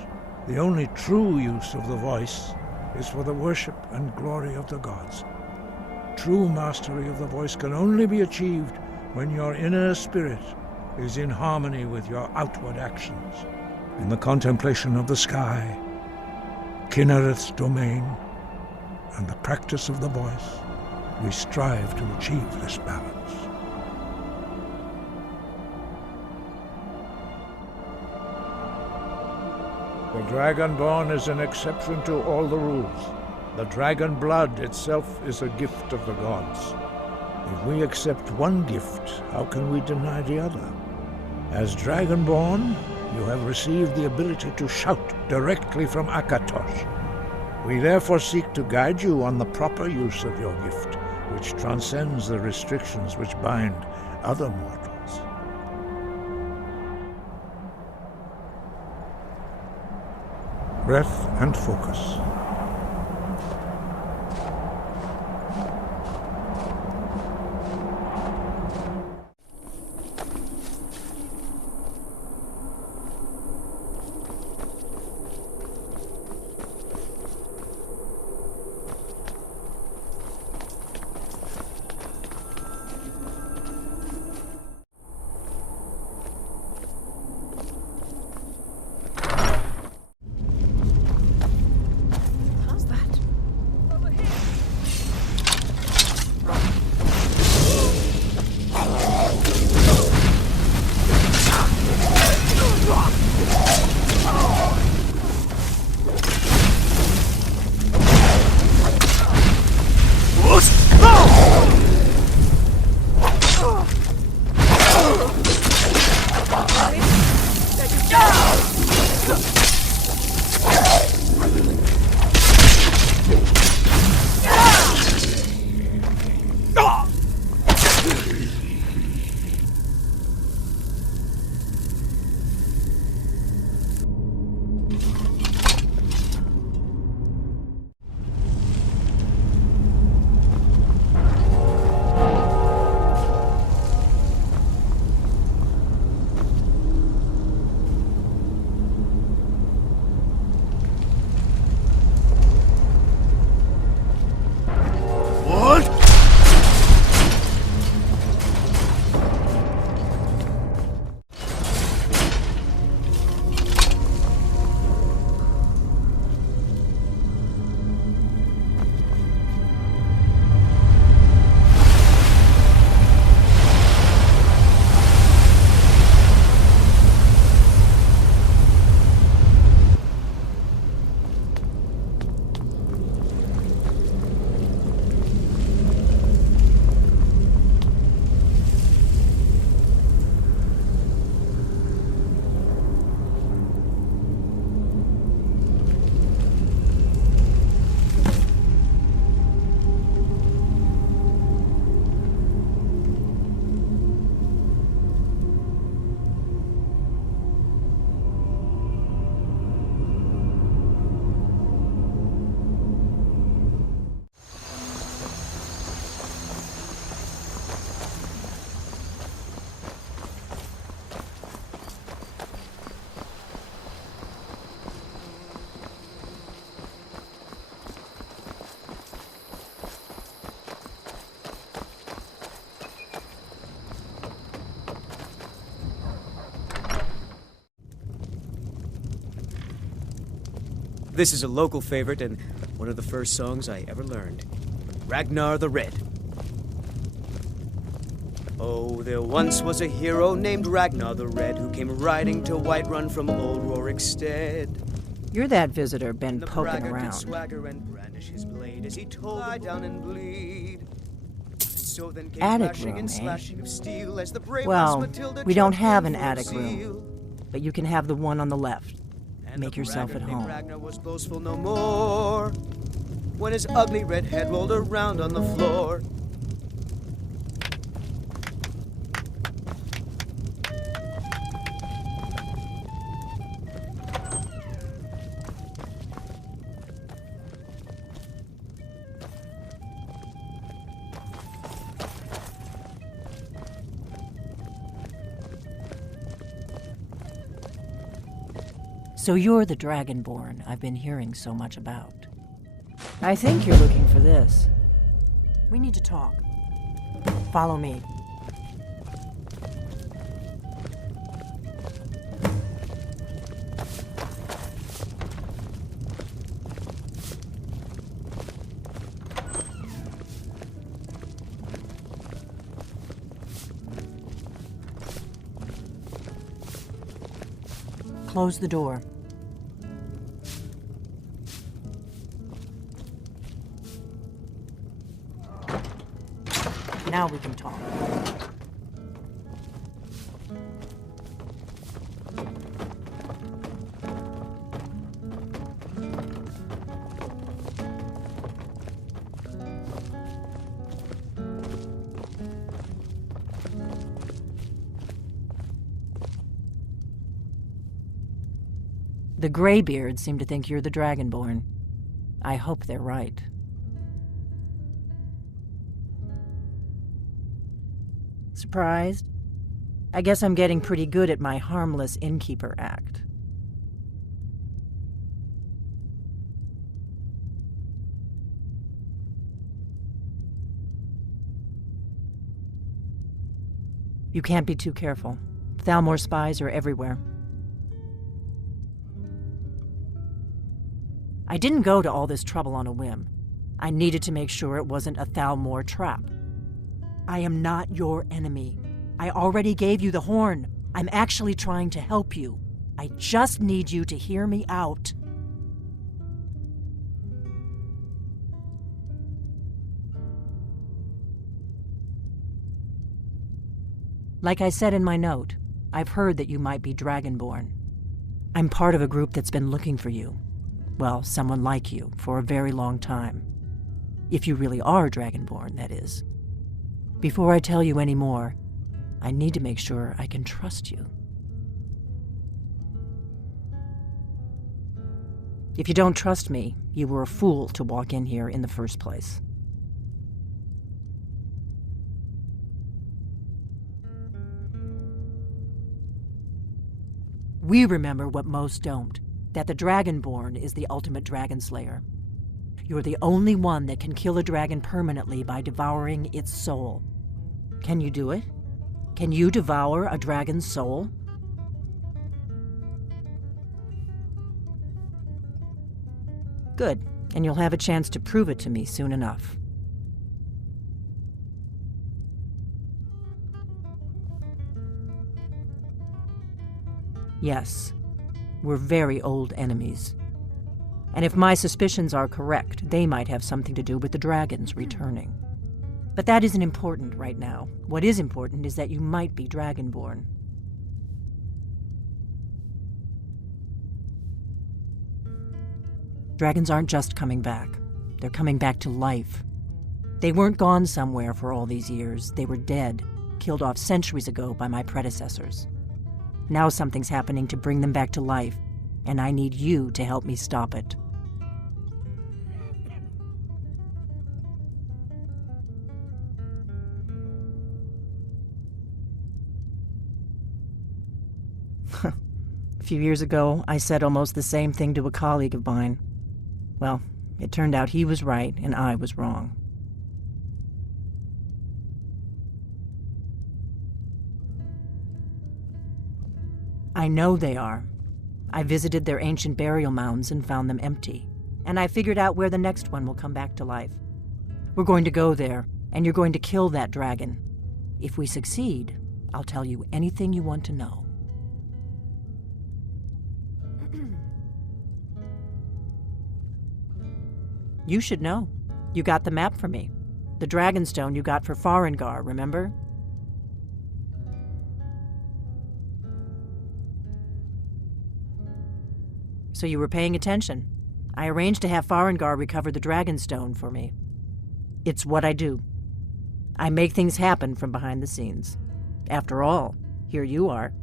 the only true use of the voice is for the worship and glory of the gods. True mastery of the voice can only be achieved when your inner spirit is in harmony with your outward actions. In the contemplation of the sky, Kinnereth's domain, and the practice of the voice, we strive to achieve this balance. The Dragonborn is an exception to all the rules. The dragon blood itself is a gift of the gods. If we accept one gift, how can we deny the other? As Dragonborn, you have received the ability to shout directly from Akatosh. We therefore seek to guide you on the proper use of your gift, which transcends the restrictions which bind other mortals. Breath and focus. This is a local favorite and one of the first songs I ever learned. Ragnar the Red. Oh, there once was a hero named Ragnar the Red who came riding to Whiterun from old Rorikstead. You're that visitor been poking Could around. swagger and brandish his blade as he told lie down and bleed. And so then came Attic clashing room, and eh? slashing of steel as the brave Well, Matilda we don't charged have in an full attic seal. room, but you can have the one on the left. And Make the yourself at braggart named home. Ragnar was boastful no more when his ugly red head rolled around on the floor. So you're the Dragonborn I've been hearing so much about. I think you're looking for this. We need to talk. Follow me. Close the door. Now we can talk. The Greybeards seem to think you're the Dragonborn. I hope they're right. Surprised? I guess I'm getting pretty good at my harmless innkeeper act. You can't be too careful. Thalmor spies are everywhere. I didn't go to all this trouble on a whim. I needed to make sure it wasn't a Thalmor trap. I am not your enemy. I already gave you the horn. I'm actually trying to help you. I just need you to hear me out. Like I said in my note, I've heard that you might be Dragonborn. I'm part of a group that's been looking for you. Well, someone like you, for a very long time. If you really are Dragonborn, that is. Before I tell you any more, I need to make sure I can trust you. If you don't trust me, you were a fool to walk in here in the first place. We remember what most don't. That the Dragonborn is the ultimate dragon slayer. You're the only one that can kill a dragon permanently by devouring its soul. Can you do it? Can you devour a dragon's soul? Good, and you'll have a chance to prove it to me soon enough. Yes. We're very old enemies. And if my suspicions are correct, they might have something to do with the dragons returning. But that isn't important right now. What is important is that you might be Dragonborn. Dragons aren't just coming back. They're coming back to life. They weren't gone somewhere for all these years. They were dead, killed off centuries ago by my predecessors. Now something's happening to bring them back to life, and I need you to help me stop it. A few years ago, I said almost the same thing to a colleague of mine. Well, it turned out he was right and I was wrong. I know they are. I visited their ancient burial mounds and found them empty. And I figured out where the next one will come back to life. We're going to go there, and you're going to kill that dragon. If we succeed, I'll tell you anything you want to know. You should know. You got the map for me. The Dragonstone you got for Farengar, remember? So you were paying attention. I arranged to have Farengar recover the Dragonstone for me. It's what I do. I make things happen from behind the scenes. After all, here you are.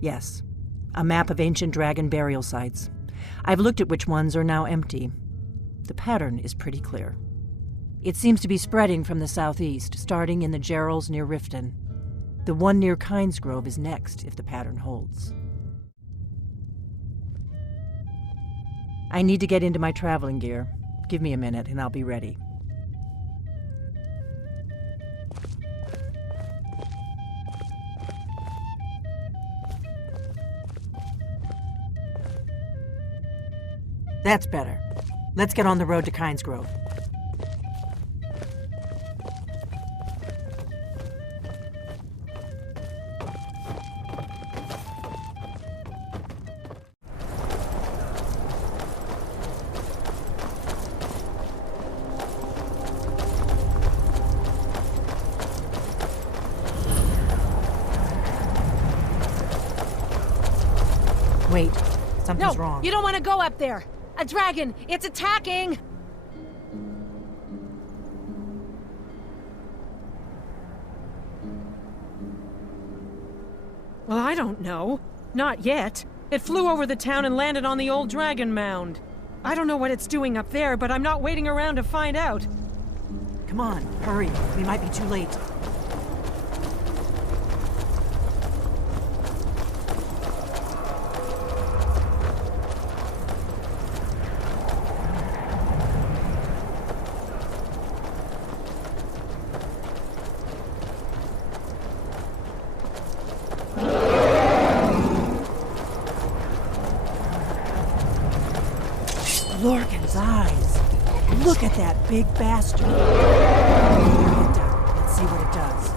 Yes, a map of ancient dragon burial sites. I've looked at which ones are now empty. The pattern is pretty clear. It seems to be spreading from the southeast, starting in the Gerals near Riften. The one near Kynesgrove is next, if the pattern holds. I need to get into my traveling gear. Give me a minute and I'll be ready. That's better. Let's get on the road to Kynesgrove. Wait, something's wrong. You don't want to go up there! A dragon! It's attacking! Well, I don't know. Not yet. It flew over the town and landed on the old dragon mound. I don't know what it's doing up there, but I'm not waiting around to find out. Come on, hurry. We might be too late. Lorcan's eyes. Look at that big bastard. Let's see what it does.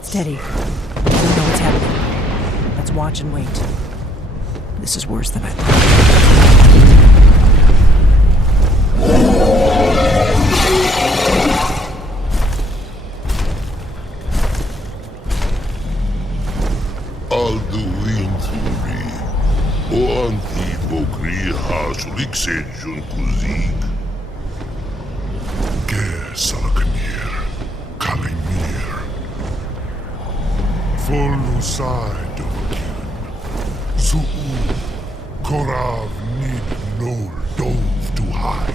Steady. I don't know what's happening. Let's watch and wait. This is worse than I Side of Zuu, Korav need no dove to hide.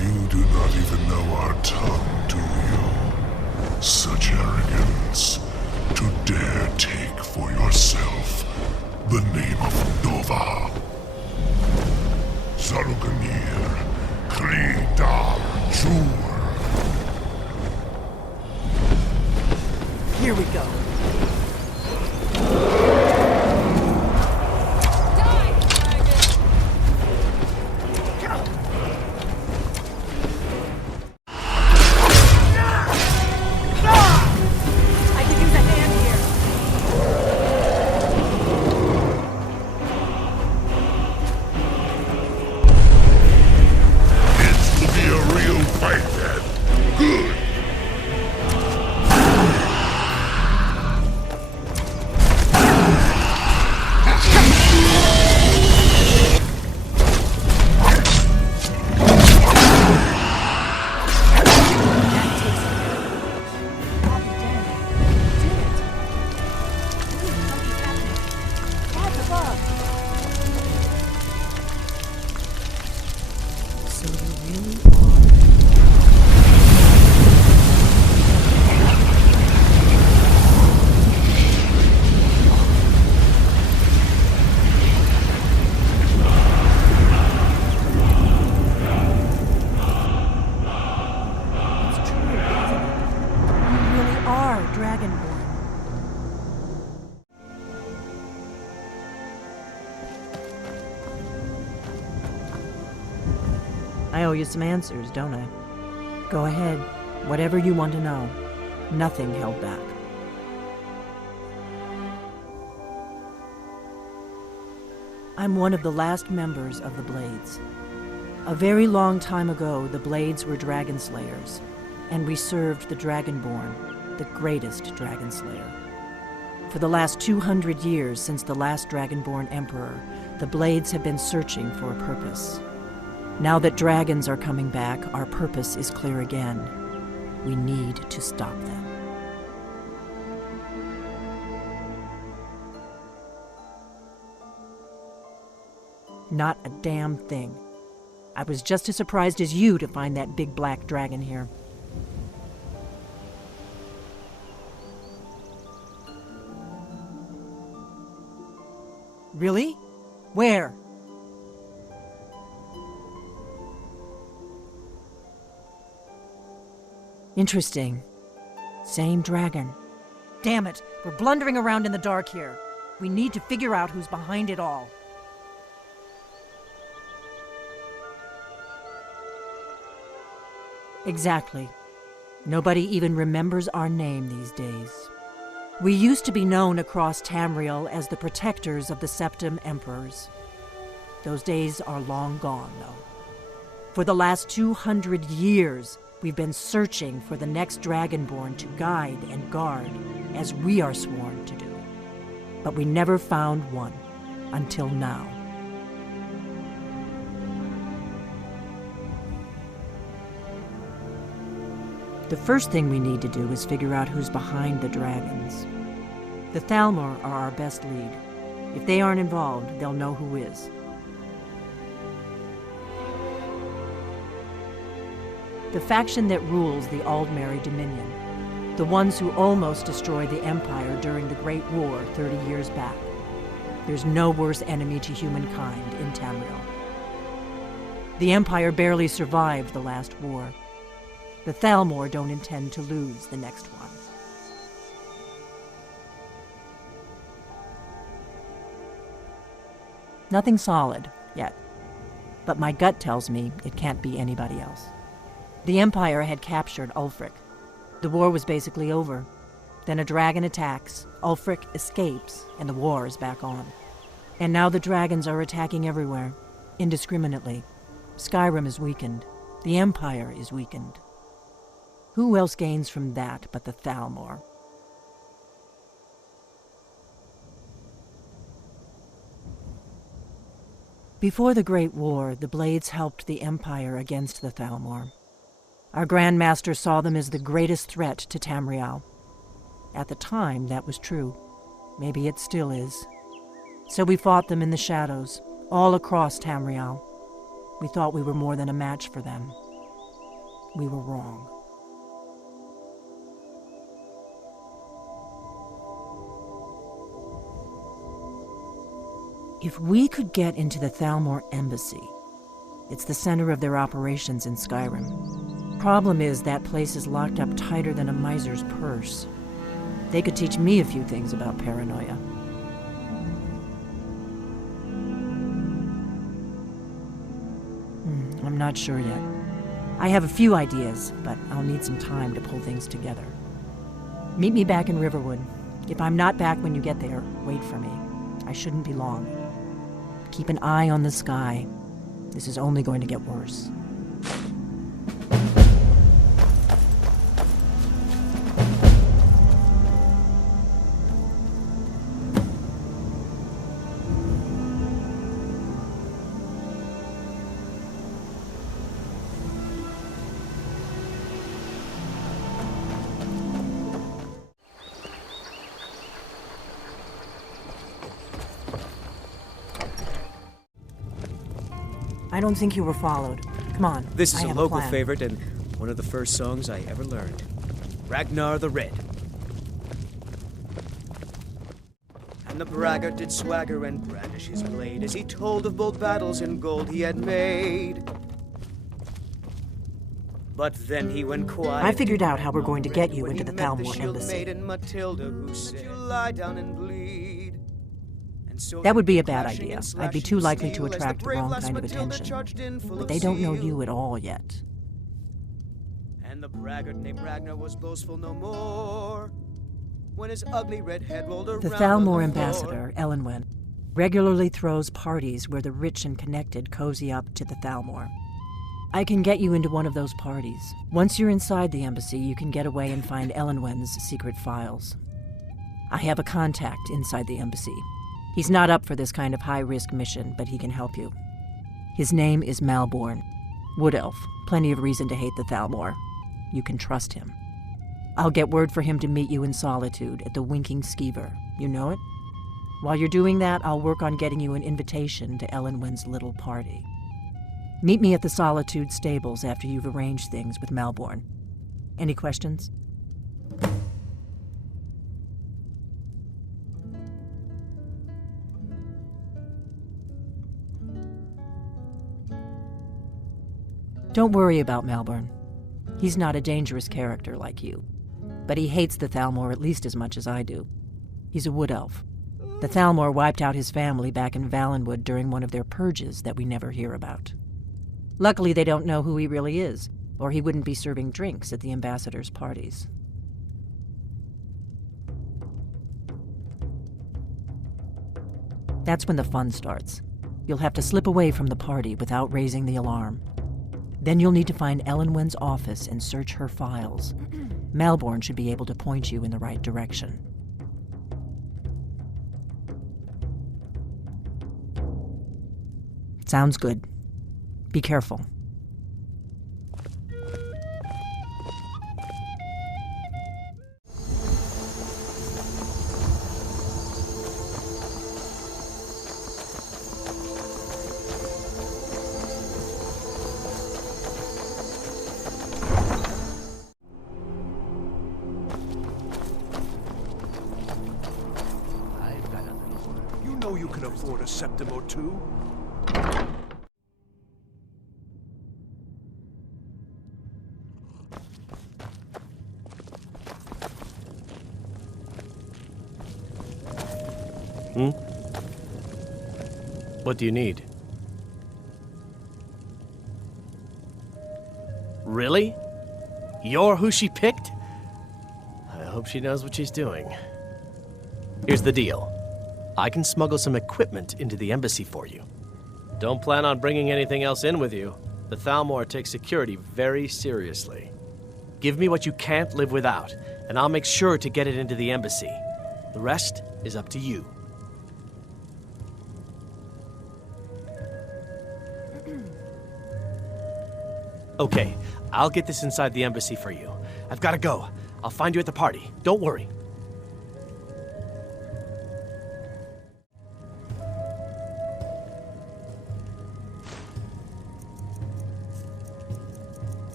You do not even know our tongue, do you? Such arrogance to dare take for yourself the name of Dova. Saruganir, Kridar, Jur. Here we go. Dragonborn. I owe you some answers, don't I? Go ahead. Whatever you want to know. Nothing held back. I'm one of the last members of the Blades. A very long time ago, the Blades were dragon slayers, and we served the Dragonborn, the greatest dragon slayer. For the last 200 years since the last Dragonborn Emperor, the Blades have been searching for a purpose. Now that dragons are coming back, our purpose is clear again. We need to stop them. Not a damn thing. I was just as surprised as you to find that big black dragon here. Really? Where? Interesting. Same dragon. Damn it, we're blundering around in the dark here. We need to figure out who's behind it all. Exactly. Nobody even remembers our name these days. We used to be known across Tamriel as the protectors of the Septim Emperors. Those days are long gone, though. For the last 200 years, we've been searching for the next Dragonborn to guide and guard, as we are sworn to do. But we never found one, until now. The first thing we need to do is figure out who's behind the dragons. The Thalmor are our best lead. If they aren't involved, they'll know who is. The faction that rules the Aldmeri Dominion. The ones who almost destroyed the Empire during the Great War 30 years back. There's no worse enemy to humankind in Tamriel. The Empire barely survived the last war. The Thalmor don't intend to lose the next one. Nothing solid, yet. But my gut tells me it can't be anybody else. The Empire had captured Ulfric. The war was basically over. Then a dragon attacks, Ulfric escapes, and the war is back on. And now the dragons are attacking everywhere, indiscriminately. Skyrim is weakened. The Empire is weakened. Who else gains from that but the Thalmor? Before the Great War, the Blades helped the Empire against the Thalmor. Our Grand Master saw them as the greatest threat to Tamriel. At the time, that was true. Maybe it still is. So we fought them in the shadows, all across Tamriel. We thought we were more than a match for them. We were wrong. If we could get into the Thalmor embassy, it's the center of their operations in Skyrim. Problem is, that place is locked up tighter than a miser's purse. They could teach me a few things about paranoia. I'm not sure yet. I have a few ideas, but I'll need some time to pull things together. Meet me back in Riverwood. If I'm not back when you get there, wait for me. I shouldn't be long. Keep an eye on the sky. This is only going to get worse. I don't think you were followed. Come on. This is I a have local plan. favorite and one of the first songs I ever learned. Ragnar the Red. And the braggart did swagger and brandish his blade as he told of bold battles in gold he had made. But then he went quiet. I figured out how we're going to get you into the Thalmor embassy. Maiden Matilda, who said, "You lie down and bleed." And so That would be a bad idea. I'd be too likely to attract the wrong kind of attention. But they don't know you at all yet. And the braggart named Ragnar was boastful no more when his ugly red head rolled around. The Thalmor ambassador, Elenwen, regularly throws parties where the rich and connected cozy up to the Thalmor. I can get you into one of those parties. Once you're inside the embassy, you can get away and find Elenwen's secret files. I have a contact inside the embassy. He's not up for this kind of high-risk mission, but he can help you. His name is Malborn. Wood Elf. Plenty of reason to hate the Thalmor. You can trust him. I'll get word for him to meet you in Solitude at the Winking Skeever. You know it? While you're doing that, I'll work on getting you an invitation to Elenwen's little party. Meet me at the Solitude stables after you've arranged things with Malborn. Any questions? Don't worry about Malborn. He's not a dangerous character like you. But he hates the Thalmor at least as much as I do. He's a wood elf. The Thalmor wiped out his family back in Valenwood during one of their purges that we never hear about. Luckily, they don't know who he really is, or he wouldn't be serving drinks at the ambassador's parties. That's when the fun starts. You'll have to slip away from the party without raising the alarm. Then you'll need to find Elenwen's office and search her files. Malborn should be able to point you in the right direction. Sounds good. Be careful. You know you can afford a septim or two. What do you need? Really? You're who she picked? I hope she knows what she's doing. Here's the deal. I can smuggle some equipment into the embassy for you. Don't plan on bringing anything else in with you. The Thalmor takes security very seriously. Give me what you can't live without, and I'll make sure to get it into the embassy. The rest is up to you. Okay, I'll get this inside the embassy for you. I've got to go. I'll find you at the party. Don't worry.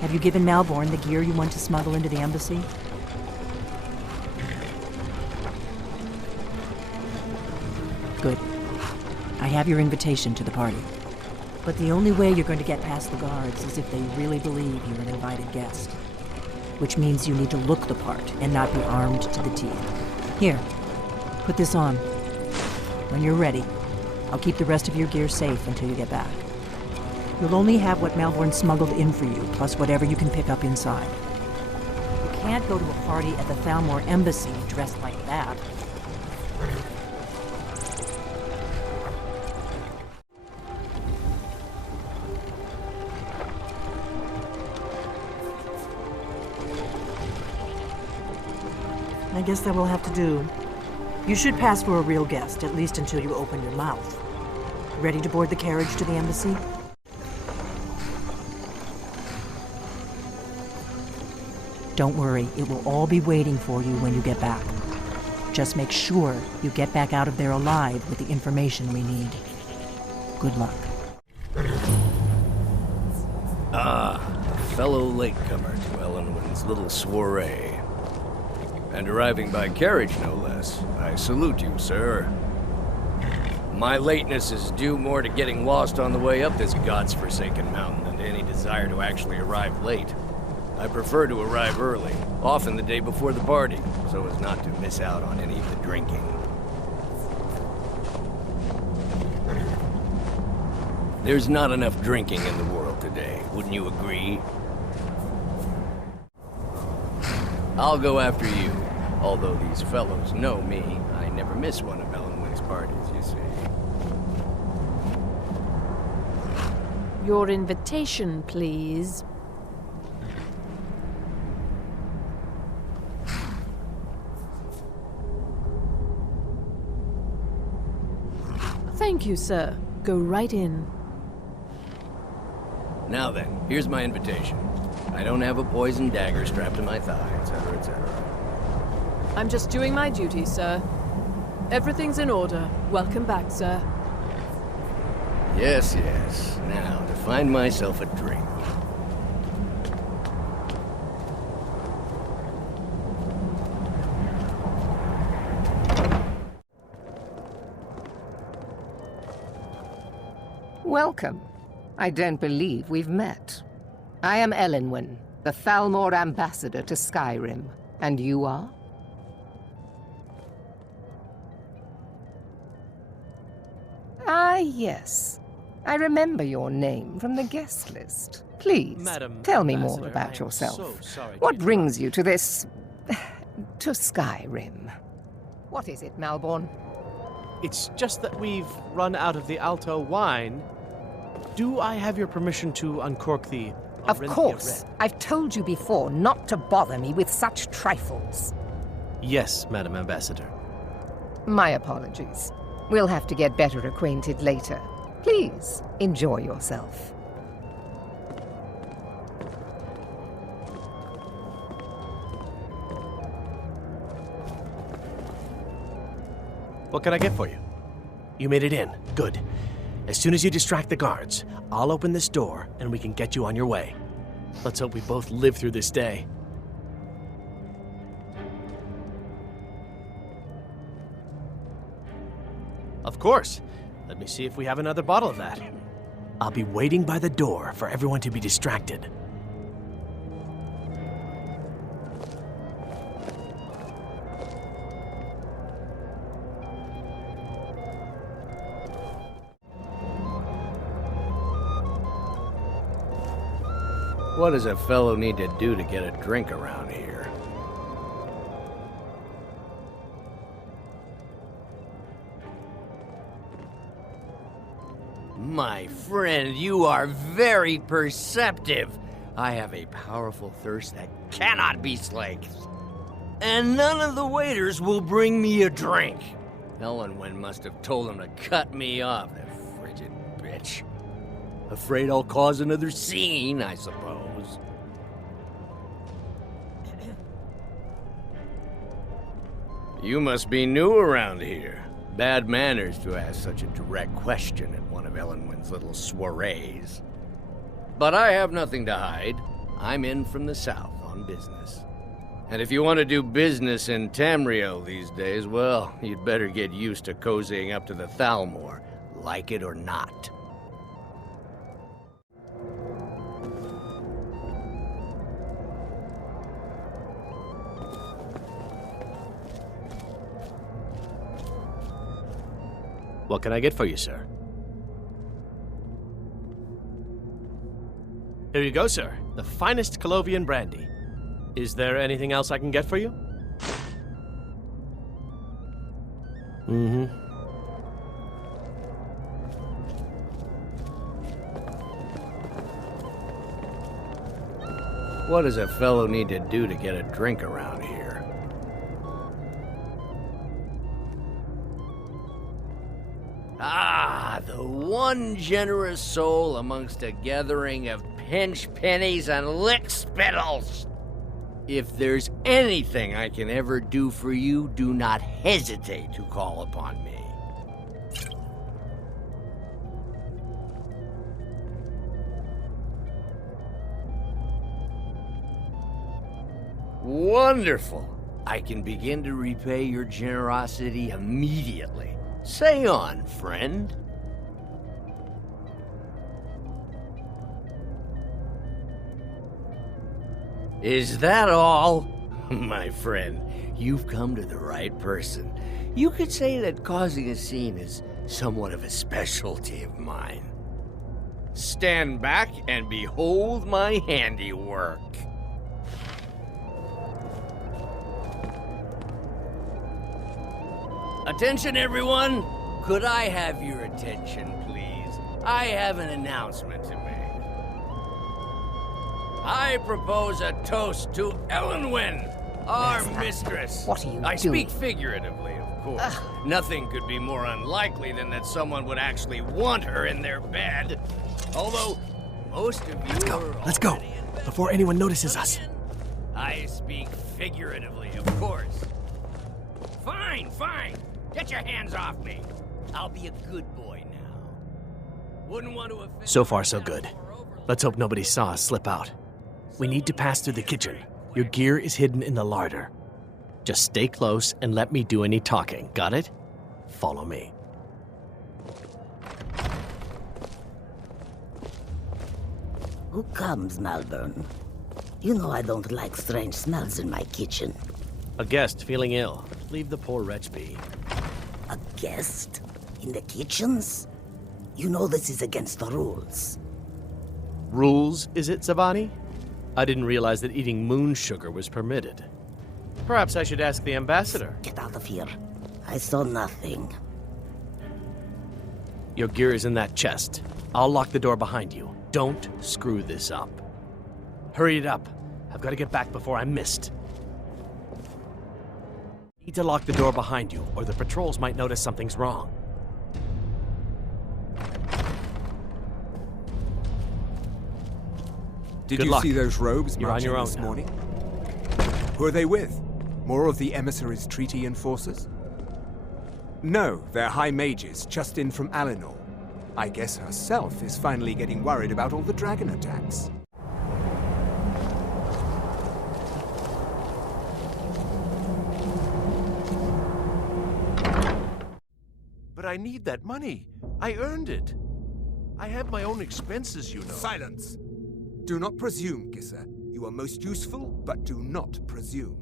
Have you given Malborn the gear you want to smuggle into the embassy? Good. I have your invitation to the party. But the only way you're going to get past the guards is if they really believe you're an invited guest. Which means you need to look the part and not be armed to the teeth. Here, put this on. When you're ready, I'll keep the rest of your gear safe until you get back. You'll only have what Malborn smuggled in for you, plus whatever you can pick up inside. You can't go to a party at the Thalmor embassy dressed like that. I guess that will have to do. You should pass for a real guest, at least until you open your mouth. Ready to board the carriage to the embassy? Don't worry, it will all be waiting for you when you get back. Just make sure you get back out of there alive with the information we need. Good luck. Ah, a fellow latecomer to Elenwen's little soiree. And arriving by carriage, no less. I salute you, sir. My lateness is due more to getting lost on the way up this god's-forsaken mountain than to any desire to actually arrive late. I prefer to arrive early, often the day before the party, so as not to miss out on any of the drinking. There's not enough drinking in the world today, wouldn't you agree? I'll go after you. Although these fellows know me, I never miss one of Ellenwyn's parties, you see. Your invitation, please. Thank you, sir. Go right in. Now then, here's my invitation. I don't have a poison dagger strapped to my thigh, etc., etc. I'm just doing my duty, sir. Everything's in order. Welcome back, sir. Yes, yes. Now, to find myself a drink. Welcome. I don't believe we've met. I am Elenwen, the Thalmor ambassador to Skyrim. And you are? Ah, yes. I remember your name from the guest list. Please, Madam tell me Ambassador, more about I am yourself. so sorry to What brings you to this... to Skyrim? What is it, Malborn? It's just that we've run out of the Alto wine. Do I have your permission to uncork the... Of Orinthia course. Red? I've told you before not to bother me with such trifles. Yes, Madam Ambassador. My apologies. We'll have to get better acquainted later. Please, enjoy yourself. What can I get for you? You made it in. Good. As soon as you distract the guards, I'll open this door and we can get you on your way. Let's hope we both live through this day. Of course. Let me see if we have another bottle of that. I'll be waiting by the door for everyone to be distracted. What does a fellow need to do to get a drink around here? My friend, you are very perceptive. I have a powerful thirst that cannot be slaked. And none of the waiters will bring me a drink. Ellenwen must have told them to cut me off, that frigid bitch. Afraid I'll cause another scene, I suppose. You must be new around here. Bad manners to ask such a direct question at one of Ellenwen's little soirees. But I have nothing to hide. I'm in from the south on business. And if you want to do business in Tamriel these days, well, you'd better get used to cozying up to the Thalmor, like it or not. What can I get for you, sir? Here you go, sir. The finest Colovian brandy. Is there anything else I can get for you? Mm-hmm. What does a fellow need to do to get a drink around here? Ah, the one generous soul amongst a gathering of pinch pennies and lick spittles. If there's anything I can ever do for you, do not hesitate to call upon me. Wonderful. I can begin to repay your generosity immediately. Say on, friend. Is that all? My friend, you've come to the right person. You could say that causing a scene is somewhat of a specialty of mine. Stand back and behold my handiwork. Attention, everyone! Could I have your attention, please? I have an announcement to make. I propose a toast to Elenwen, our mistress. What are you I doing? speak figuratively, of course. Nothing could be more unlikely than that someone would actually want her in their bed. Although, most of you Let's go, before anyone notices us. I speak figuratively, of course. Fine, fine. Get your hands off me. I'll be a good boy now. Wouldn't want to offend. So far, so good. Let's hope nobody saw us slip out. We need to pass through the kitchen. Your gear is hidden in the larder. Just stay close and let me do any talking. Got it? Follow me. Who comes, Malvern? You know I don't like strange smells in my kitchen. A guest feeling ill. Leave the poor wretch be. A guest? In the kitchens? You know this is against the rules. Rules, is it, Zavani? I didn't realize that eating moon sugar was permitted. Perhaps I should ask the ambassador. Get out of here. I saw nothing. Your gear is in that chest. I'll lock the door behind you. Don't screw this up. Hurry it up. I've got to get back before I'm missed. Need to lock the door behind you, or the patrols might notice something's wrong. Did Good you luck. see those rogues You're on marching your own this now. morning? Who are they with? More of the emissaries' treaty enforcers? No, they're high mages, just in from Alinor. I guess herself is finally getting worried about all the dragon attacks. But I need that money. I earned it. I have my own expenses, you know. Silence! Do not presume, Gissa. You are most useful, but do not presume.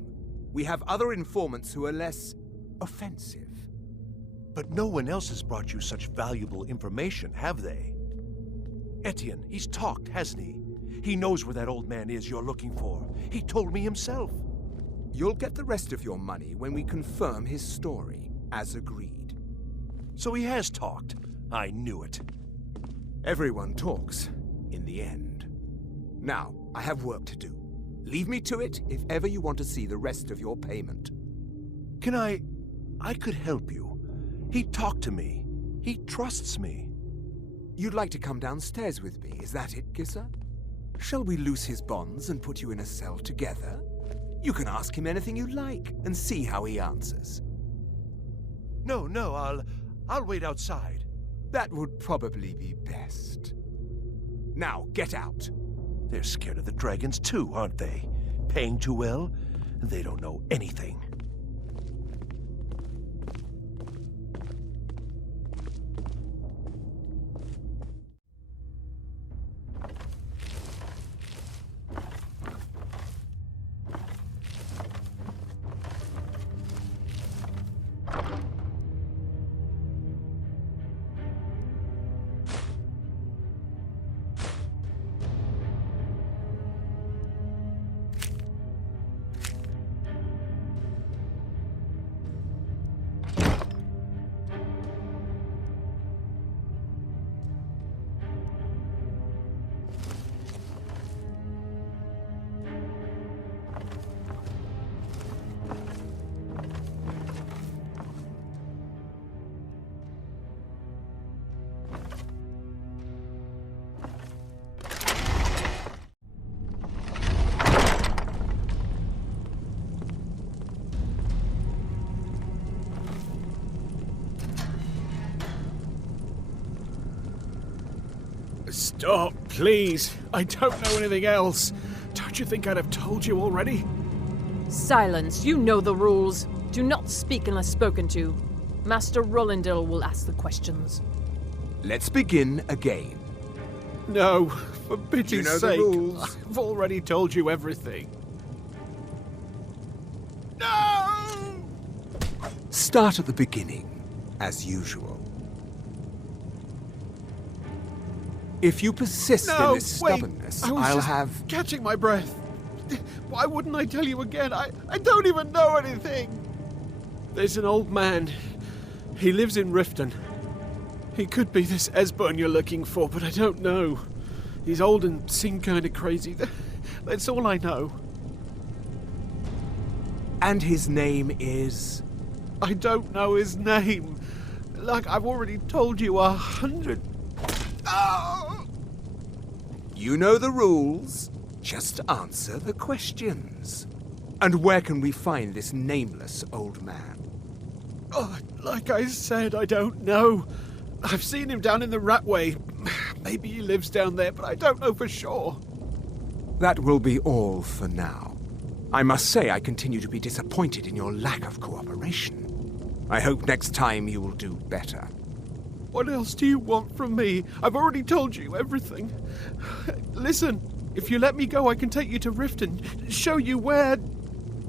We have other informants who are less offensive. But no one else has brought you such valuable information, have they? Etienne, he's talked, hasn't he? He knows where that old man is you're looking for. He told me himself. You'll get the rest of your money when we confirm his story, as agreed. So he has talked. I knew it. Everyone talks, in the end. Now, I have work to do. Leave me to it if ever you want to see the rest of your payment. Can I could help you. He talked to me. He trusts me. You'd like to come downstairs with me, is that it, Gissa? Shall we loose his bonds and put you in a cell together? You can ask him anything you like and see how he answers. No, I'll wait outside. That would probably be best. Now, get out. They're scared of the dragons too, aren't they? Paying too well? They don't know anything. Stop, please. I don't know anything else. Don't you think I'd have told you already? Silence, you know the rules. Do not speak unless spoken to. Master Rollindil will ask the questions. Let's begin again. No, for pity's You know the sake. rules. I've already told you everything. Start at the beginning, as usual. If you persist in this stubbornness, I was I'll just have... catching my breath. Why wouldn't I tell you again? I don't even know anything. There's an old man. He lives in Riften. He could be this Esbern you're looking for, but I don't know. He's old and seemed kind of crazy. That's all I know. And his name is... I don't know his name. Like I've already told you 100... Oh! You know the rules. Just answer the questions. And where can we find this nameless old man? Oh, like I said, I don't know. I've seen him down in the Ratway. Maybe he lives down there, but I don't know for sure. That will be all for now. I must say I continue to be disappointed in your lack of cooperation. I hope next time you will do better. What else do you want from me? I've already told you everything. Listen, if you let me go, I can take you to Riften, show you where...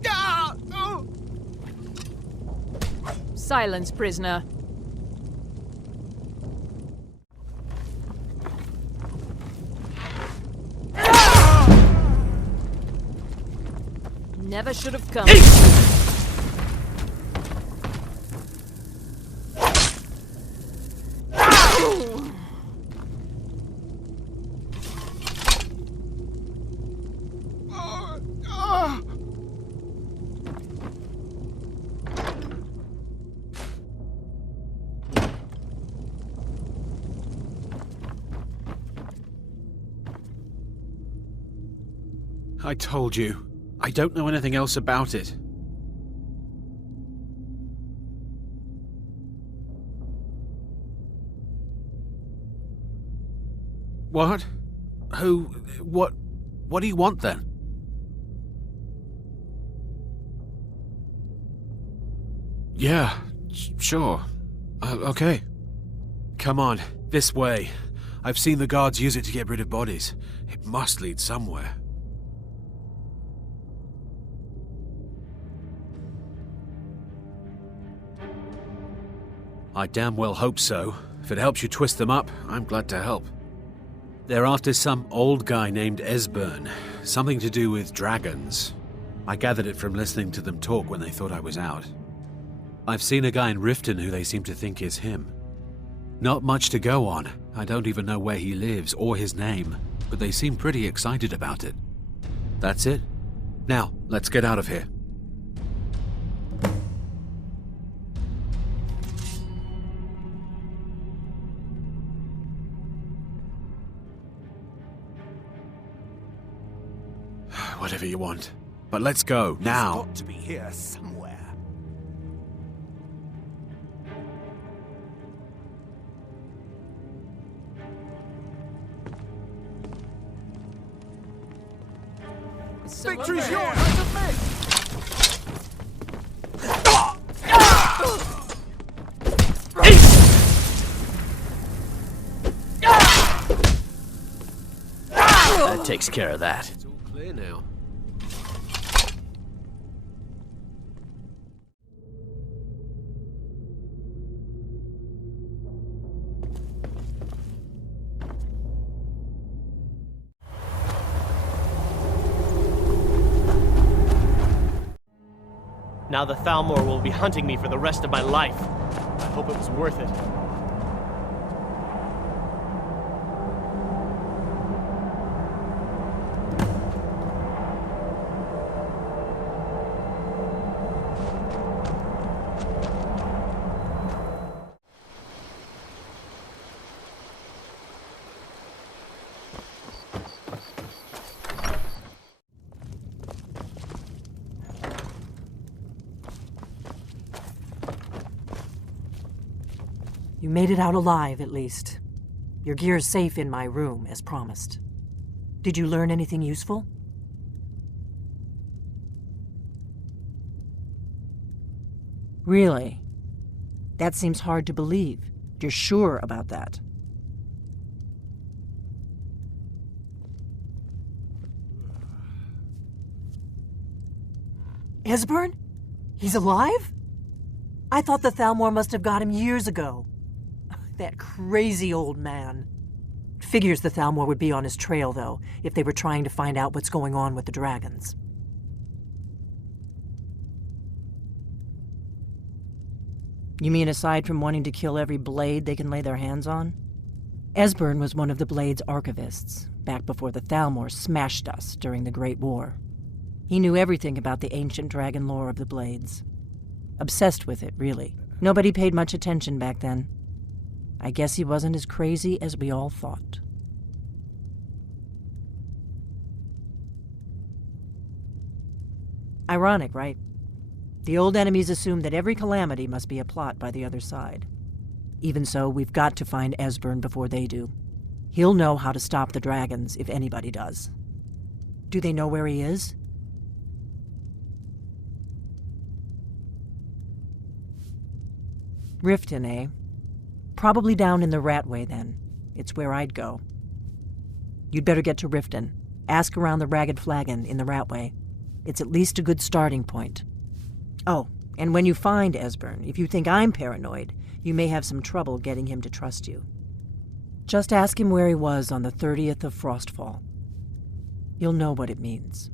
Ah! Oh! Silence, prisoner. Never should have come. I told you. I don't know anything else about it. What? Who? What? What do you want then? Yeah, sure. Okay. Come on, this way. I've seen the guards use it to get rid of bodies. It must lead somewhere. I damn well hope so. If it helps you twist them up, I'm glad to help. They're after some old guy named Esbern. Something to do with dragons. I gathered it from listening to them talk when they thought I was out. I've seen a guy in Riften who they seem to think is him. Not much to go on. I don't even know where he lives or his name, but they seem pretty excited about it. That's it. Now, let's get out of here. Whatever you want. But let's go, now. He's got to be here somewhere. Victory's yours! I submit! That takes care of that. It's all clear now. Now the Thalmor will be hunting me for the rest of my life. I hope it was worth it. You made it out alive, at least. Your gear's safe in my room, as promised. Did you learn anything useful? Really? That seems hard to believe. You're sure about that? Esbern? He's alive? I thought the Thalmor must have got him years ago. That crazy old man. Figures the Thalmor would be on his trail, though, if they were trying to find out what's going on with the dragons. You mean aside from wanting to kill every blade they can lay their hands on? Esbern was one of the Blade's archivists, back before the Thalmor smashed us during the Great War. He knew everything about the ancient dragon lore of the Blades. Obsessed with it, really. Nobody paid much attention back then. I guess he wasn't as crazy as we all thought. Ironic, right? The old enemies assumed that every calamity must be a plot by the other side. Even so, we've got to find Esbern before they do. He'll know how to stop the dragons, if anybody does. Do they know where he is? Riften, eh? Probably down in the Ratway, then. It's where I'd go. You'd better get to Riften. Ask around the Ragged Flagon in the Ratway. It's at least a good starting point. Oh, and when you find Esbern, if you think I'm paranoid, you may have some trouble getting him to trust you. Just ask him where he was on the 30th of Frostfall. You'll know what it means.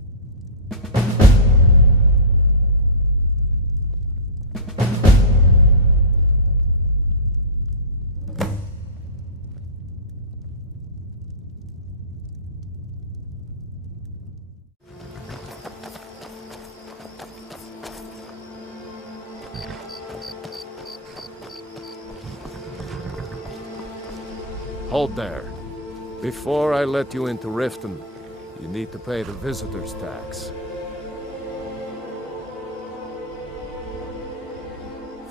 Hold there. Before I let you into Riften, you need to pay the visitor's tax.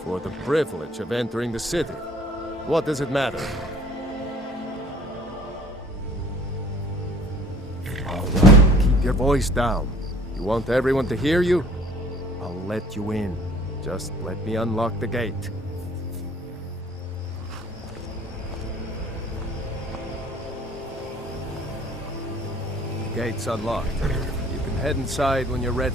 For the privilege of entering the city. What does it matter? All right, keep your voice down. You want everyone to hear you? I'll let you in. Just let me unlock the gate. Gate's unlocked. You can head inside when you're ready.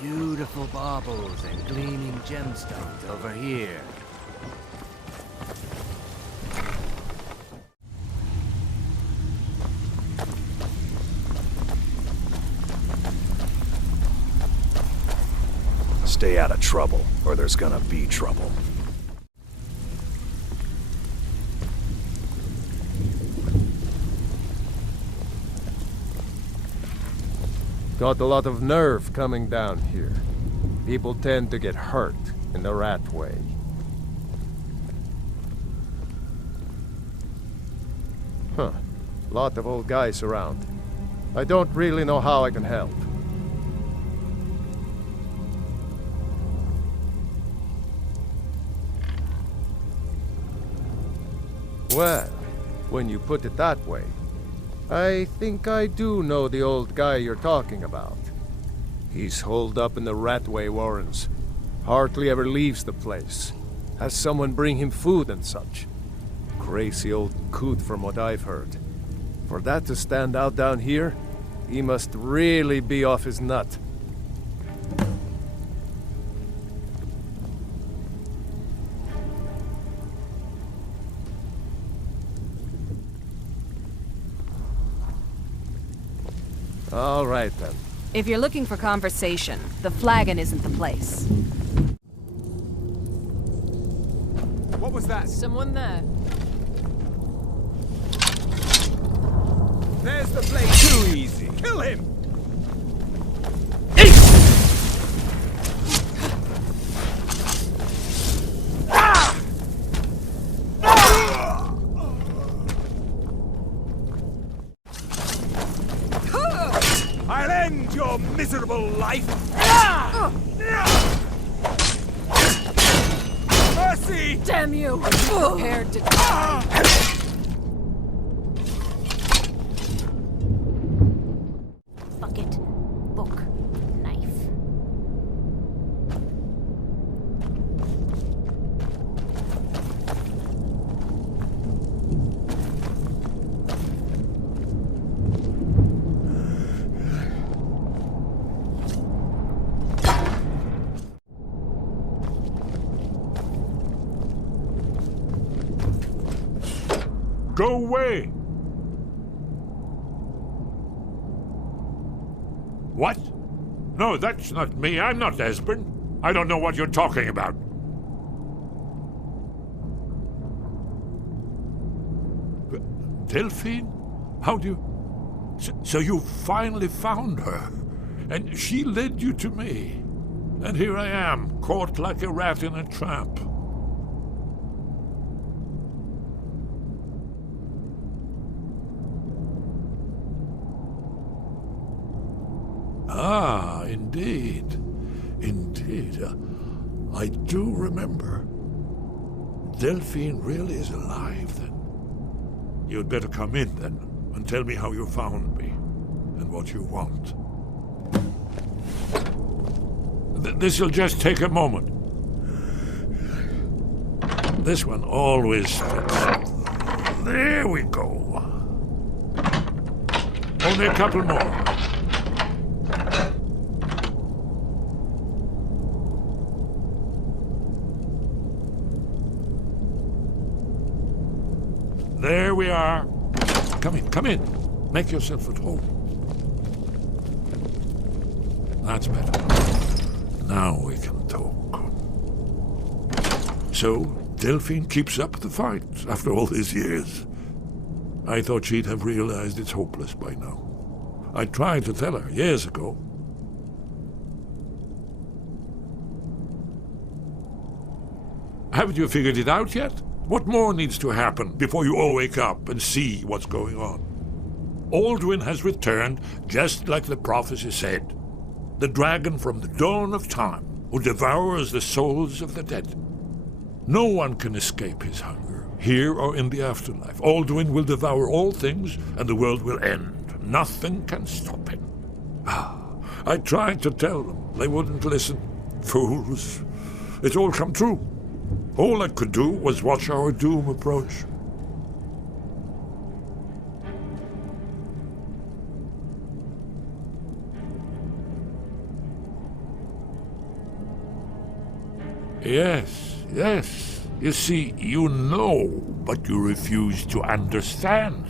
Beautiful baubles and gleaming gemstones over here. Stay out of trouble, or there's gonna be trouble. Got a lot of nerve coming down here. People tend to get hurt in the Ratway. Huh. Lot of old guys around. I don't really know how I can help. Well, when you put it that way, I think I do know the old guy you're talking about. He's holed up in the Ratway Warrens. Hardly ever leaves the place. Has someone bring him food and such. Crazy old coot from what I've heard. For that to stand out down here, he must really be off his nut. All right, then. If you're looking for conversation, the Flagon isn't the place. What was that? Someone there. There's the blade. Too easy. Kill him! your miserable life! Mercy! Damn you! Are you prepared to die? Bucket, book, knife. Go away! What? No, that's not me. I'm not Esbern. I don't know what you're talking about. Delphine? How do you... So you finally found her, and she led you to me. And here I am, caught like a rat in a trap. Ah, indeed. Indeed. I do remember. Delphine really is alive, then. You'd better come in, then, and tell me how you found me, and what you want. This'll just take a moment. This one always fits. There we go. Only a couple more. There we are. Come in, come in. Make yourself at home. That's better. Now we can talk. So, Delphine keeps up the fight after all these years. I thought she'd have realized it's hopeless by now. I tried to tell her years ago. Haven't you figured it out yet? What more needs to happen before you all wake up and see what's going on? Alduin has returned, just like the prophecy said. The dragon from the dawn of time, who devours the souls of the dead. No one can escape his hunger, here or in the afterlife. Alduin will devour all things, and the world will end. Nothing can stop him. I tried to tell them. They wouldn't listen. Fools. It's all come true. All I could do was watch our doom approach. Yes, yes. You see, you know, but you refuse to understand.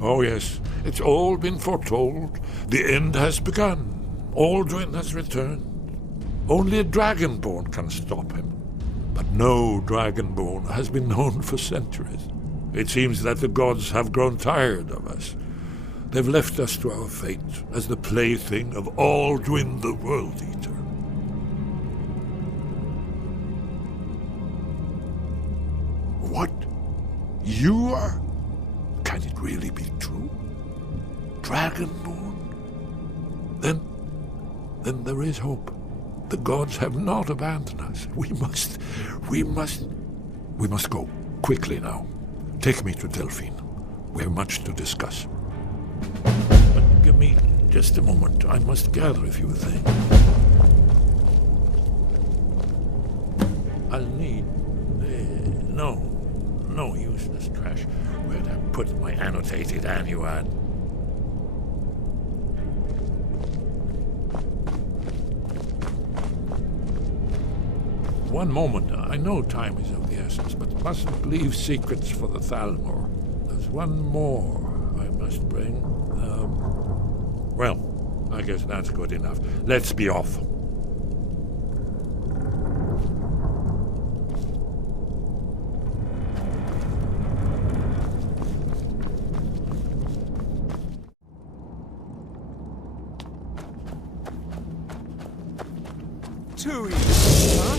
Oh yes, it's all been foretold. The end has begun. Alduin has returned. Only a Dragonborn can stop him. But no Dragonborn has been known for centuries. It seems that the gods have grown tired of us. They've left us to our fate as the plaything of Alduin the World Eater. What? You are? Can it really be true? Dragonborn? Then there is hope. The gods have not abandoned us. We must go. Quickly now. Take me to Delphine. We have much to discuss. But give me just a moment. I must gather a few things. I'll need... No useless trash. Where'd I put my annotated annuad? One moment. I know time is of the essence, but mustn't leave secrets for the Thalmor. There's one more I must bring. Well, I guess that's good enough. Let's be off. Too easy, huh?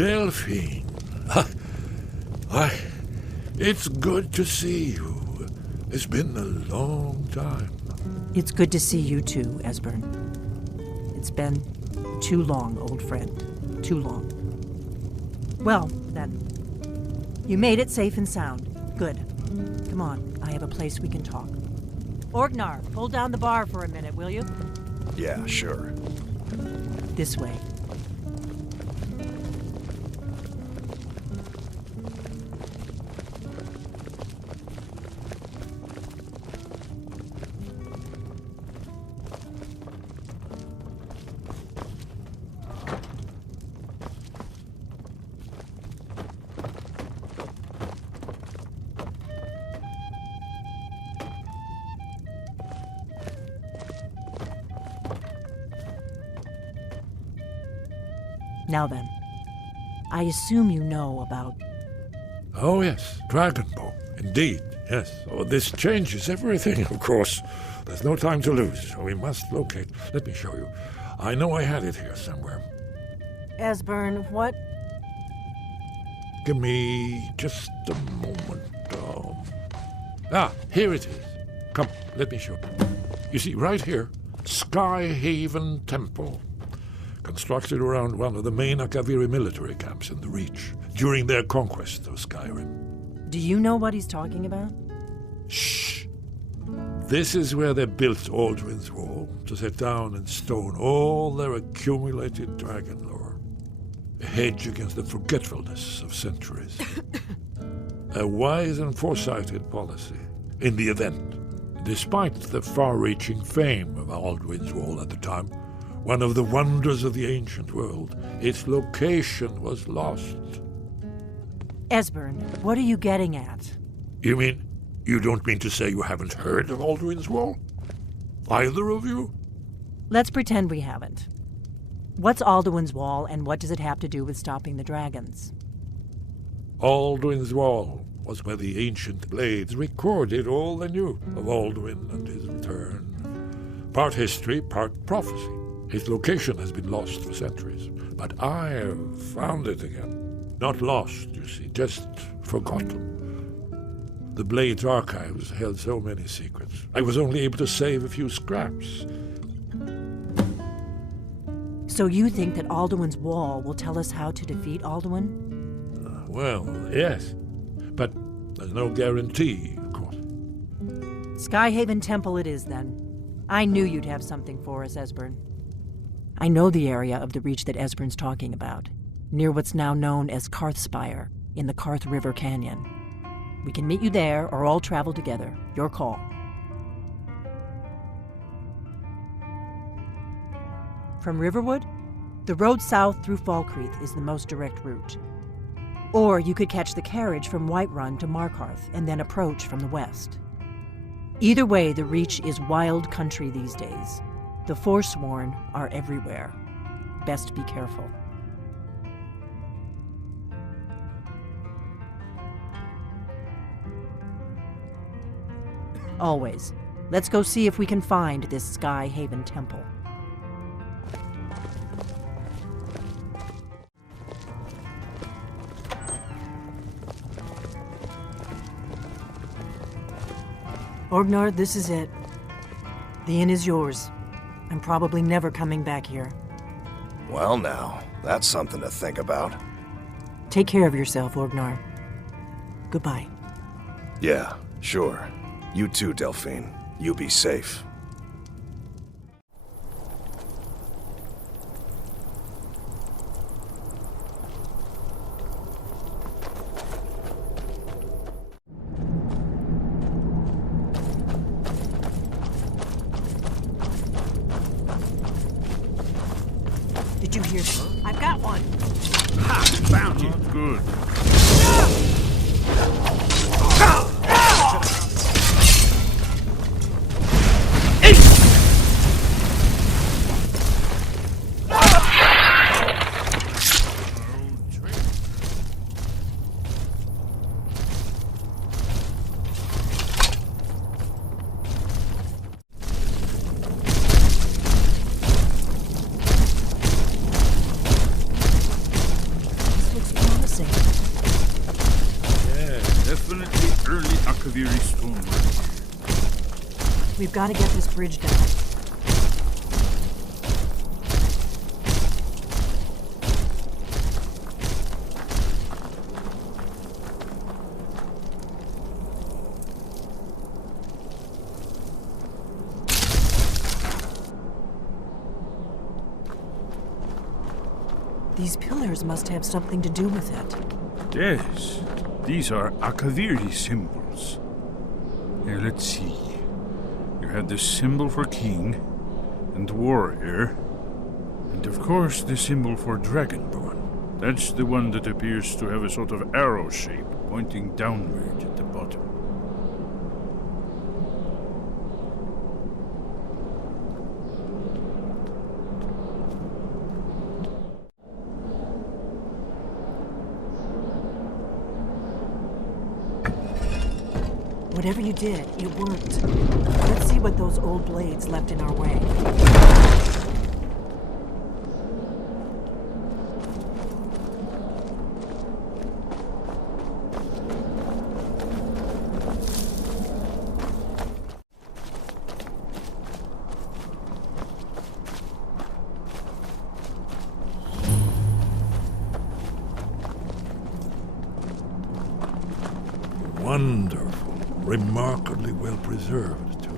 Delphine. It's good to see you. It's been a long time. It's good to see you too, Esbern. It's been too long, old friend. Too long. Well, then. You made it safe and sound. Good. Come on, I have a place we can talk. Orgnar, pull down the bar for a minute, will you? Yeah, sure. This way. Now then, I assume you know about... Oh yes, Dragonborn. Indeed, yes. Oh, this changes everything, of course. There's no time to lose, so we must locate. Let me show you. I know I had it here somewhere. Esbern, what? Give me just a moment. Here it is. Come, let me show you. You see, right here, Skyhaven Temple. Constructed around one of the main Akaviri military camps in the Reach during their conquest of Skyrim. Do you know what he's talking about? Shh! This is where they built Aldrin's Wall to set down in stone all their accumulated dragon lore. A hedge against the forgetfulness of centuries. A wise and foresighted policy in the event, despite the far-reaching fame of Aldrin's Wall at the time. One of the wonders of the ancient world. Its location was lost. Esbern, what are you getting at? You don't mean to say you haven't heard of Aldrin's Wall? Either of you? Let's pretend we haven't. What's Alduin's Wall, and what does it have to do with stopping the dragons? Aldrin's Wall was where the ancient blades recorded all they knew of Alduin and his return. Part history, part prophecy. His location has been lost for centuries, but I have found it again. Not lost, you see, just forgotten. The Blade's archives held so many secrets. I was only able to save a few scraps. So you think that Alduin's Wall will tell us how to defeat Alduin? Well, yes, but there's no guarantee, of course. Skyhaven Temple it is, then. I knew you'd have something for us, Esbern. I know the area of the Reach that Esbern's talking about, near what's now known as Karthspire, in the Karth River Canyon. We can meet you there, or all travel together. Your call. From Riverwood, the road south through Falkreath is the most direct route. Or you could catch the carriage from Whiterun to Markarth and then approach from the west. Either way, the Reach is wild country these days. The Forsworn are everywhere. Best be careful. Always. Let's go see if we can find this Skyhaven Temple. Orgnar, this is it. The inn is yours. I'm probably never coming back here. Well now, that's something to think about. Take care of yourself, Orgnar. Goodbye. Yeah, sure. You too, Delphine. You be safe. Did you hear that? I've got one! Ha! Found you! Good. early Akaviri stonework here. We've got to get this bridge down. These pillars must have something to do with it. Yes, these are Akaviri symbols. Here, let's see. You had the symbol for king and warrior, and of course the symbol for Dragonborn. That's the one that appears to have a sort of arrow shape pointing downward at the bottom. Whatever you did, it worked. Let's see what those old blades left in our way. Wonderful. Remarkably well preserved, too.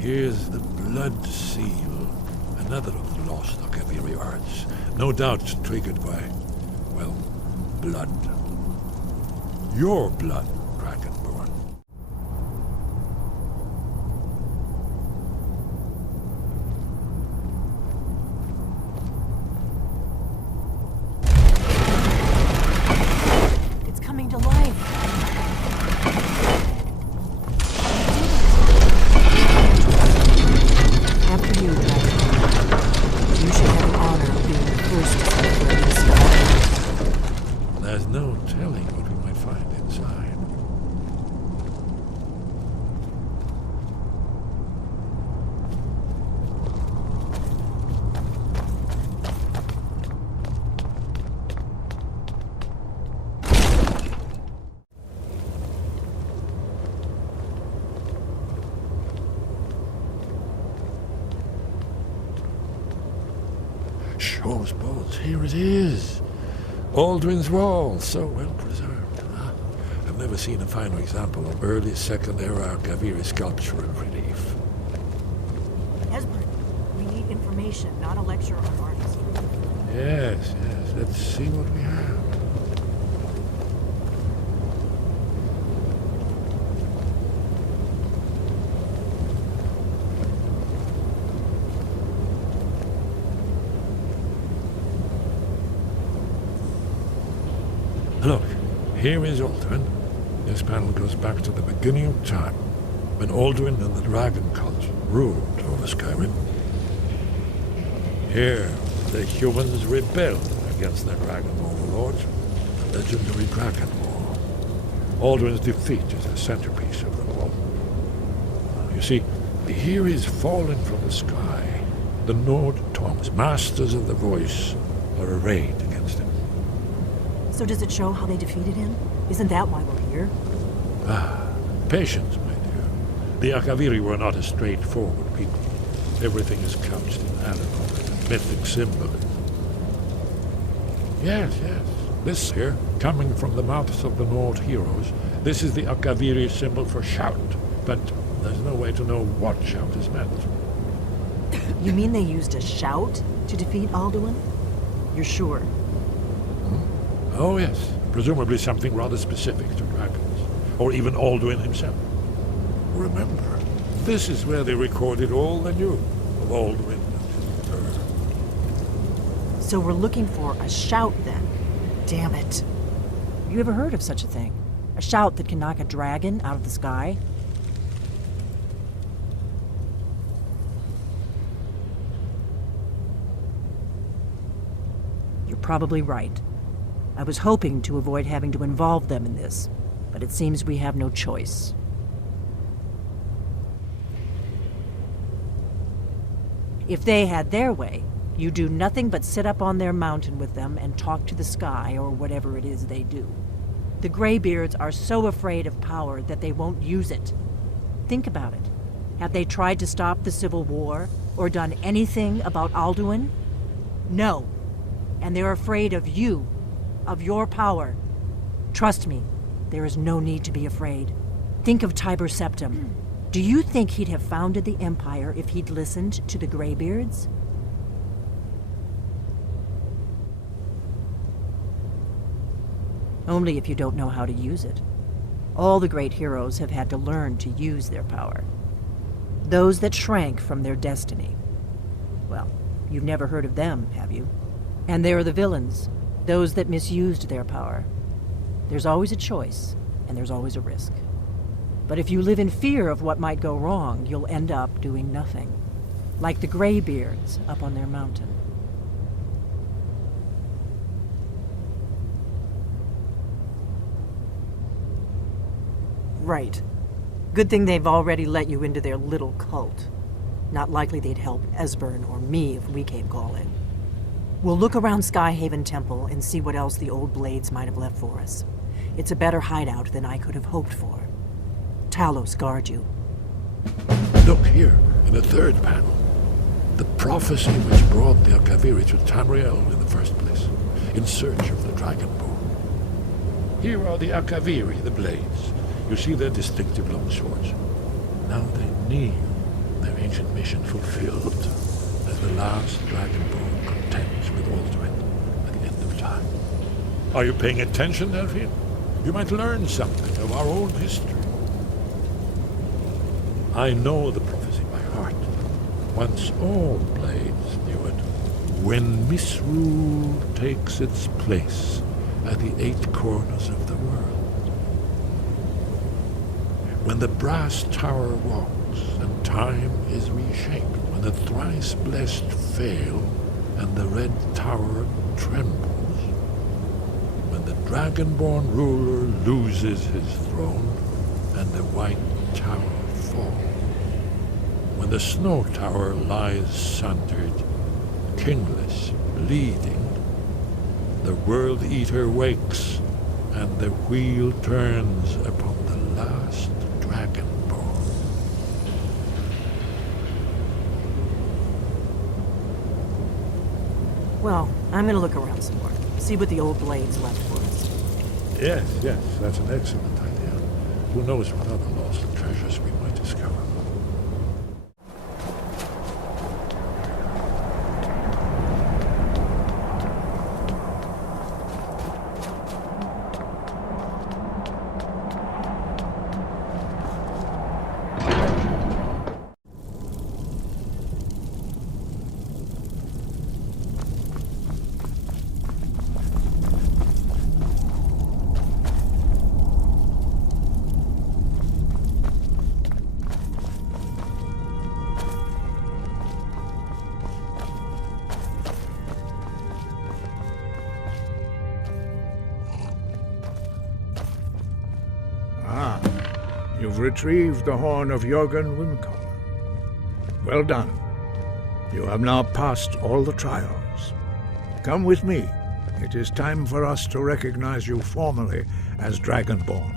Here's the blood seal, another of the lost Akaviri arts, no doubt triggered by, well, blood. Your blood, Dragonborn. It's coming to life. After you, Dragonborn. You should have the honor of being the first to celebrate this battle. There's no telling what we might find inside. Shows both. Here it is. Aldrin's Wall, so well preserved. I've never seen a finer example of early Second Era Akaviri sculpture and relief. Esbern, we need information, not a lecture on artists. Yes, yes. Let's see what we have. Look, here is Aldrin. This panel goes back to the beginning of time, when Aldrin and the Dragon Cult ruled over Skyrim. Here, the humans rebelled against their dragon overlords, the legendary Dragon War. Aldrin's defeat is the centerpiece of the wall. You see, here is fallen from the sky. The Nord Toms, masters of the voice, are arrayed against him. So does it show how they defeated him? Isn't that why we're here? Patience, my dear. The Akaviri were not a straightforward people. Everything is couched in allegory and mythic symbolism. Yes, yes. This here, coming from the mouths of the Nord heroes, this is the Akaviri symbol for shout, but there's no way to know what shout is meant. You mean they used a shout to defeat Alduin? You're sure? Oh, yes. Presumably something rather specific to dragons, or even Alduin himself. Remember, this is where they recorded all they knew of Alduin and his birth. So we're looking for a shout, then. Damn it. You ever heard of such a thing? A shout that can knock a dragon out of the sky? You're probably right. I was hoping to avoid having to involve them in this, but it seems we have no choice. If they had their way, you do nothing but sit up on their mountain with them and talk to the sky or whatever it is they do. The Greybeards are so afraid of power that they won't use it. Think about it. Have they tried to stop the Civil War or done anything about Alduin? No. And they're afraid of you, of your power. Trust me, there is no need to be afraid. Think of Tiber Septim. Do you think he'd have founded the Empire if he'd listened to the Greybeards? Only if you don't know how to use it. All the great heroes have had to learn to use their power. Those that shrank from their destiny. Well, you've never heard of them, have you? And there are the villains, those that misused their power. There's always a choice, and there's always a risk. But if you live in fear of what might go wrong, you'll end up doing nothing. Like the Greybeards up on their mountain. Right. Good thing they've already let you into their little cult. Not likely they'd help Esbern or me if we came calling. We'll look around Skyhaven Temple and see what else the old blades might have left for us. It's a better hideout than I could have hoped for. Talos guard you. Look here, in the third panel. The prophecy which brought the Akaviri to Tamriel in the first place, in search of the Dragonborn. Here are the Akaviri, the blades. You see their distinctive long swords. Now they kneel, their ancient mission fulfilled, as the last Dragonborn contends with Alduin at the end of time. Are you paying attention, Delphine? You might learn something of our own history. I know the prophecy by heart. Once all blades knew it. When misrule takes its place at the 8 corners of the world. When the brass tower walks and time is reshaped. When the thrice blessed fail and the red tower trembles. When the Dragonborn ruler loses his throne and the white tower falls. When the snow tower lies sundered, kingless, bleeding, the World Eater wakes, and the wheel turns upon the last Dragonborn. Well, I'm gonna look around some more. See what the old blades left for us. Yes, that's an excellent idea. Who knows what other lost treasures we might discover. You've retrieved the horn of Jörgen Wimcom. Well done. You have now passed all the trials. Come with me. It is time for us to recognize you formally as Dragonborn.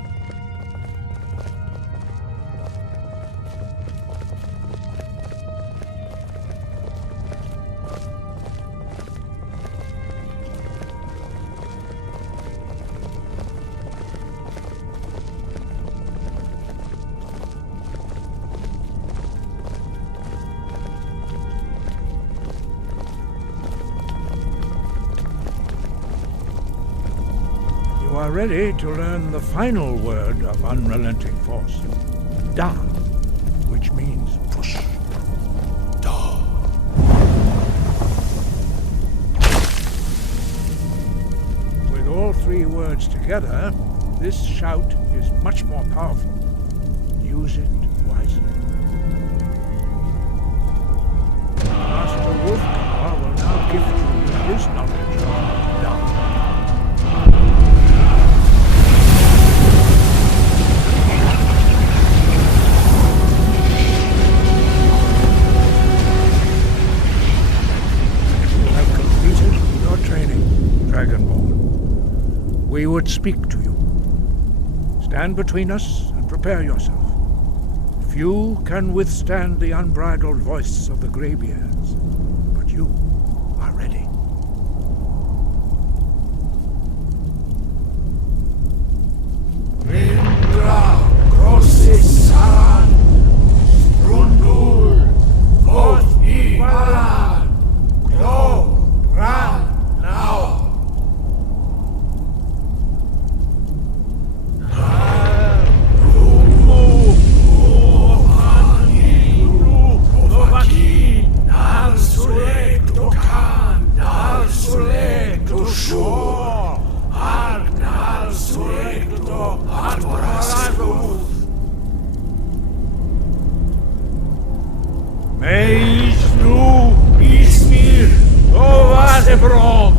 You are ready to learn the final word of unrelenting force. Da, which means push. Da. With all 3 words together, this shout is much more powerful. Use it wisely. Master Wolfgar will now gift you with his knowledge of Da. we would speak to you. Stand between us and prepare yourself. Few can withstand the unbridled voice of the Greybeards, but you are ready. Indra, Krosisan, Rundul, Othi, Balan, Klo, Ran, now. Meisnu, Ismir, Ovadebrom,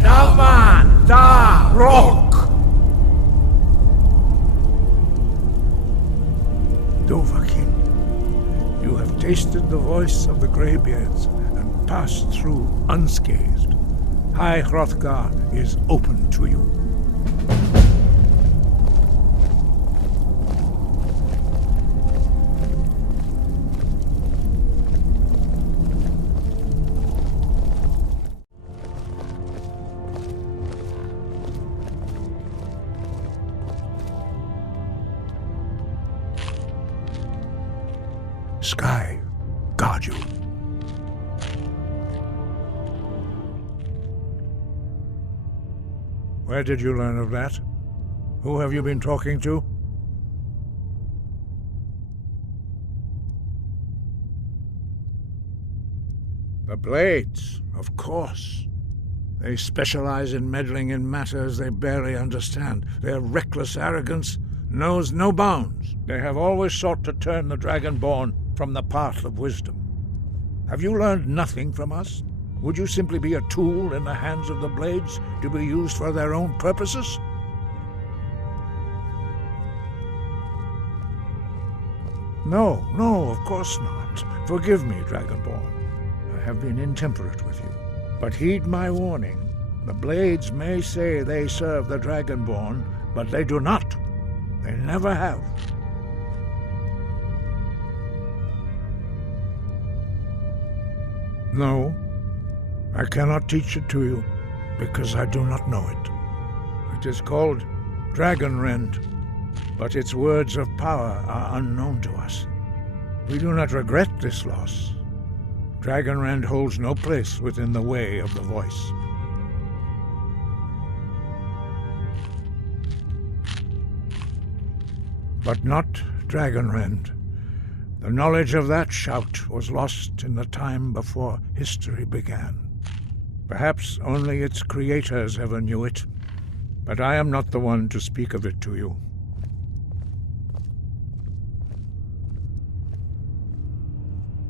Daman, Da, Rock. Dovahkiin, you have tasted the voice of the Greybeards and passed through unscathed. High Hrothgar is open to you. Sky guard you. Where did you learn of that? Who have you been talking to? The Blades, of course. They specialize in meddling in matters they barely understand. Their reckless arrogance knows no bounds. They have always sought to turn the Dragonborn from the path of wisdom. Have you learned nothing from us? Would you simply be a tool in the hands of the Blades to be used for their own purposes? No, of course not. Forgive me, Dragonborn. I have been intemperate with you. But heed my warning. The Blades may say they serve the Dragonborn, but they do not. They never have. No, I cannot teach it to you, because I do not know it. It is called Dragonrend, but its words of power are unknown to us. We do not regret this loss. Dragonrend holds no place within the way of the voice. But not Dragonrend. The knowledge of that shout was lost in the time before history began. Perhaps only its creators ever knew it, but I am not the one to speak of it to you.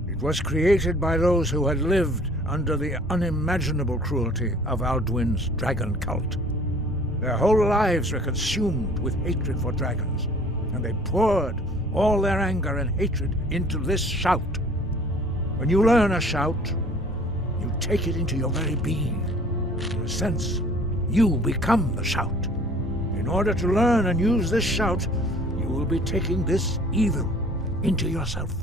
It was created by those who had lived under the unimaginable cruelty of Alduin's dragon cult. Their whole lives were consumed with hatred for dragons, and they poured all their anger and hatred into this shout. When you learn a shout, you take it into your very being. In a sense, you become the shout. In order to learn and use this shout, you will be taking this evil into yourself.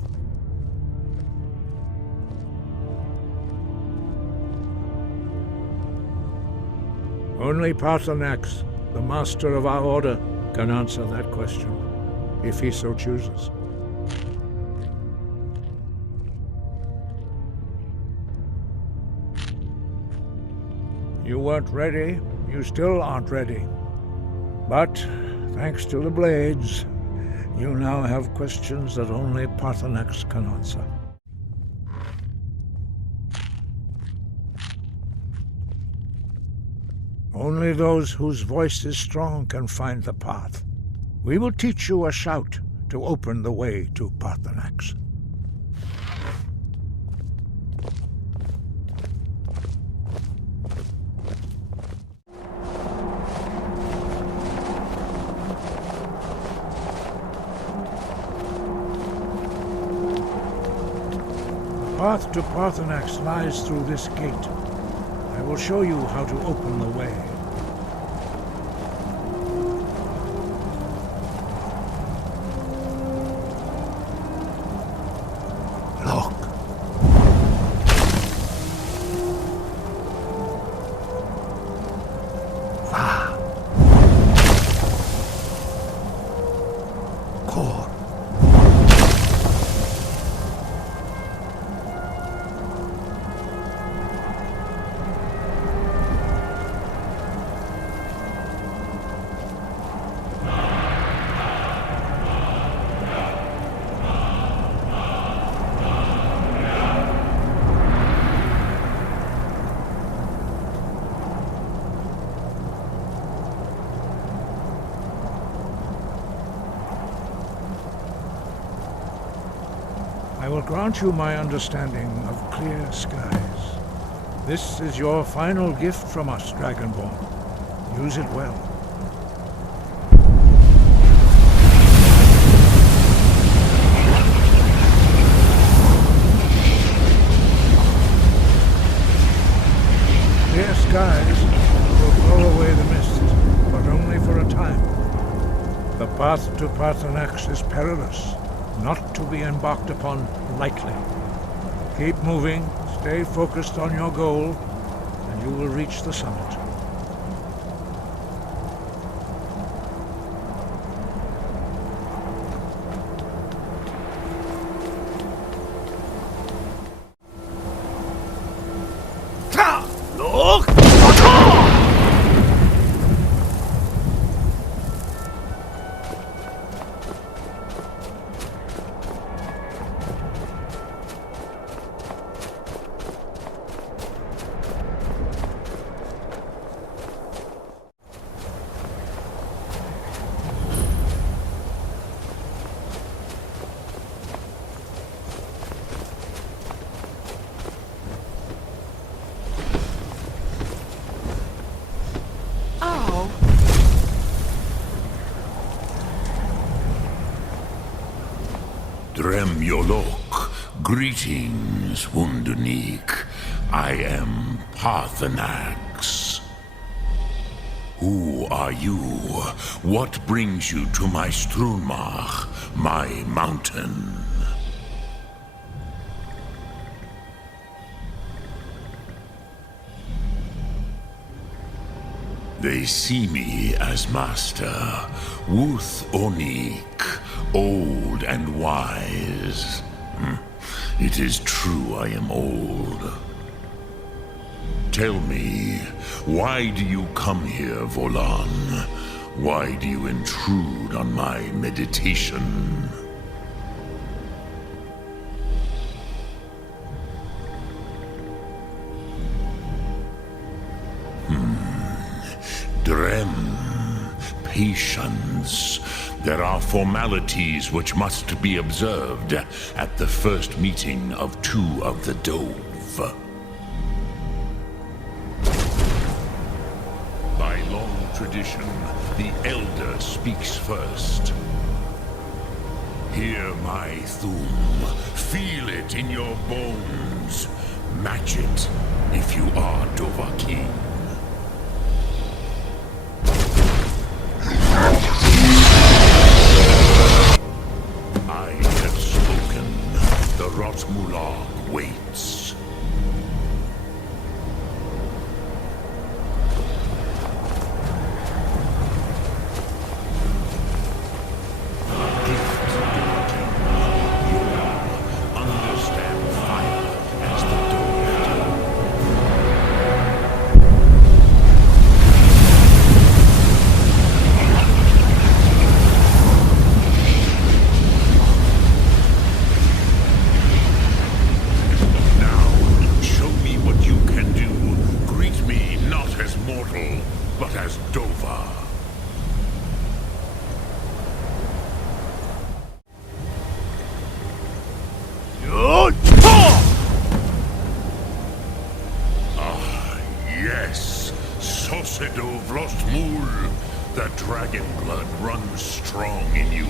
Only Paarthurnax, the master of our order, can answer that question, if he so chooses. You weren't ready, you still aren't ready. But, thanks to the Blades, you now have questions that only Paarthurnax can answer. Only those whose voice is strong can find the path. We will teach you a shout to open the way to Paarthurnax. The path to Paarthurnax lies through this gate. I will show you how to open the way. core. I will grant you my understanding of clear skies. This is your final gift from us, Dragonborn. Use it well. Clear skies will blow away the mist, but only for a time. The path to Paarthurnax is perilous, not to be embarked upon lightly. Keep moving, stay focused on your goal, and you will reach the summit. Drem Yolok, greetings, Wunderneek. I am Paarthurnax. Who are you? What brings you to my Strunmach, my mountain? They see me as master, Wuth Onik, old and wise. It is true I am old. Tell me, why do you come here, Volan? Why do you intrude on my meditation? Drem, patience. There are formalities which must be observed at the first meeting of two of the Dove. By long tradition, the Elder speaks first. Hear my thum. Feel it in your bones. Match it if you are Dovahkiin. I have spoken. The Rotmulag waits. Understand fire as the Dove do. But as Dova. Ah, yes, Sosedo Vlostmul. The dragon blood runs strong in you.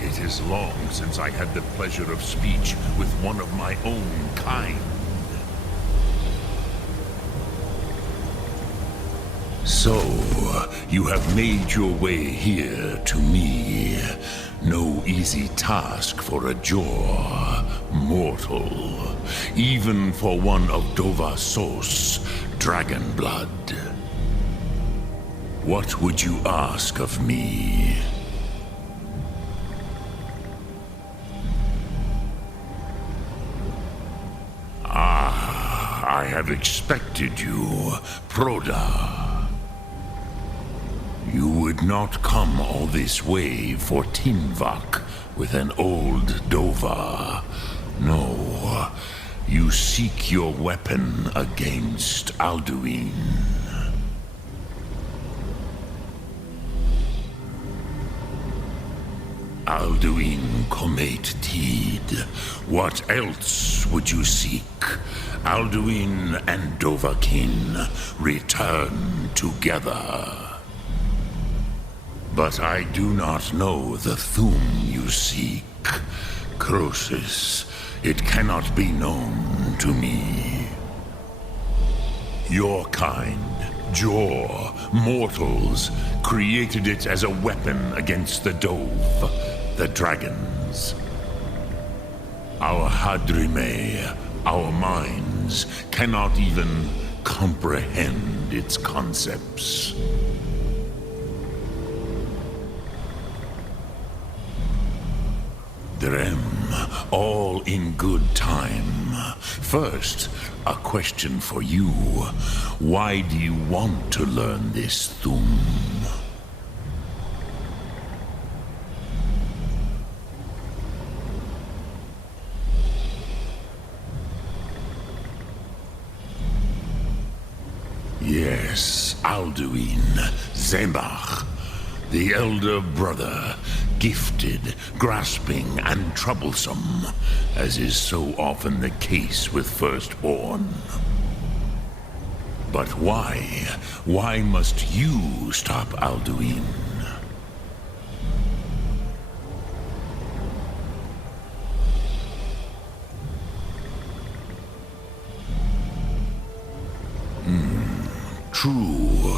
It is long since I had the pleasure of speech with one of my own kind. So, you have made your way here to me. No easy task for a Jor, mortal. Even for one of Dovasos, dragon blood. What would you ask of me? have expected you, Proda. You would not come all this way for Tinvak with an old Dova. No, you seek your weapon against Alduin. Alduin Comate Teed. What else would you seek? Alduin and Dovahkiin return together. But I do not know the Thum you seek. Croesus, it cannot be known to me. Your kind, Jor, mortals, created it as a weapon against the Dove, the dragons. Our Hadrime, our minds, cannot even comprehend its concepts. Drem, all in good time. First, a question for you. Why do you want to learn this Thum? Yes, Alduin, Zemach, the elder brother, gifted, grasping, and troublesome, as is so often the case with Firstborn. But why? Why must you stop Alduin? True,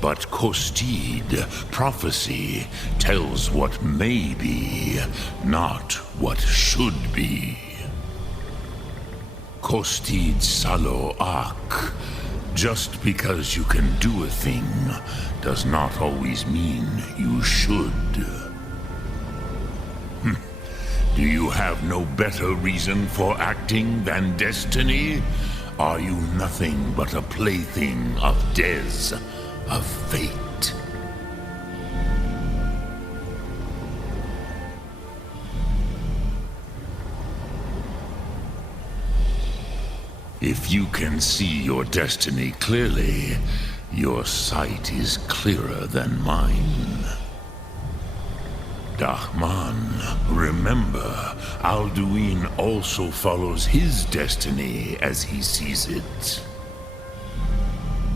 but Kostid, prophecy, tells what may be, not what should be. Kostid Salo Ak. Just because you can do a thing does not always mean you should. Do you have no better reason for acting than destiny? Are you nothing but a plaything of Des, of fate? If you can see your destiny clearly, your sight is clearer than mine. Dahman, remember, Alduin also follows his destiny as he sees it.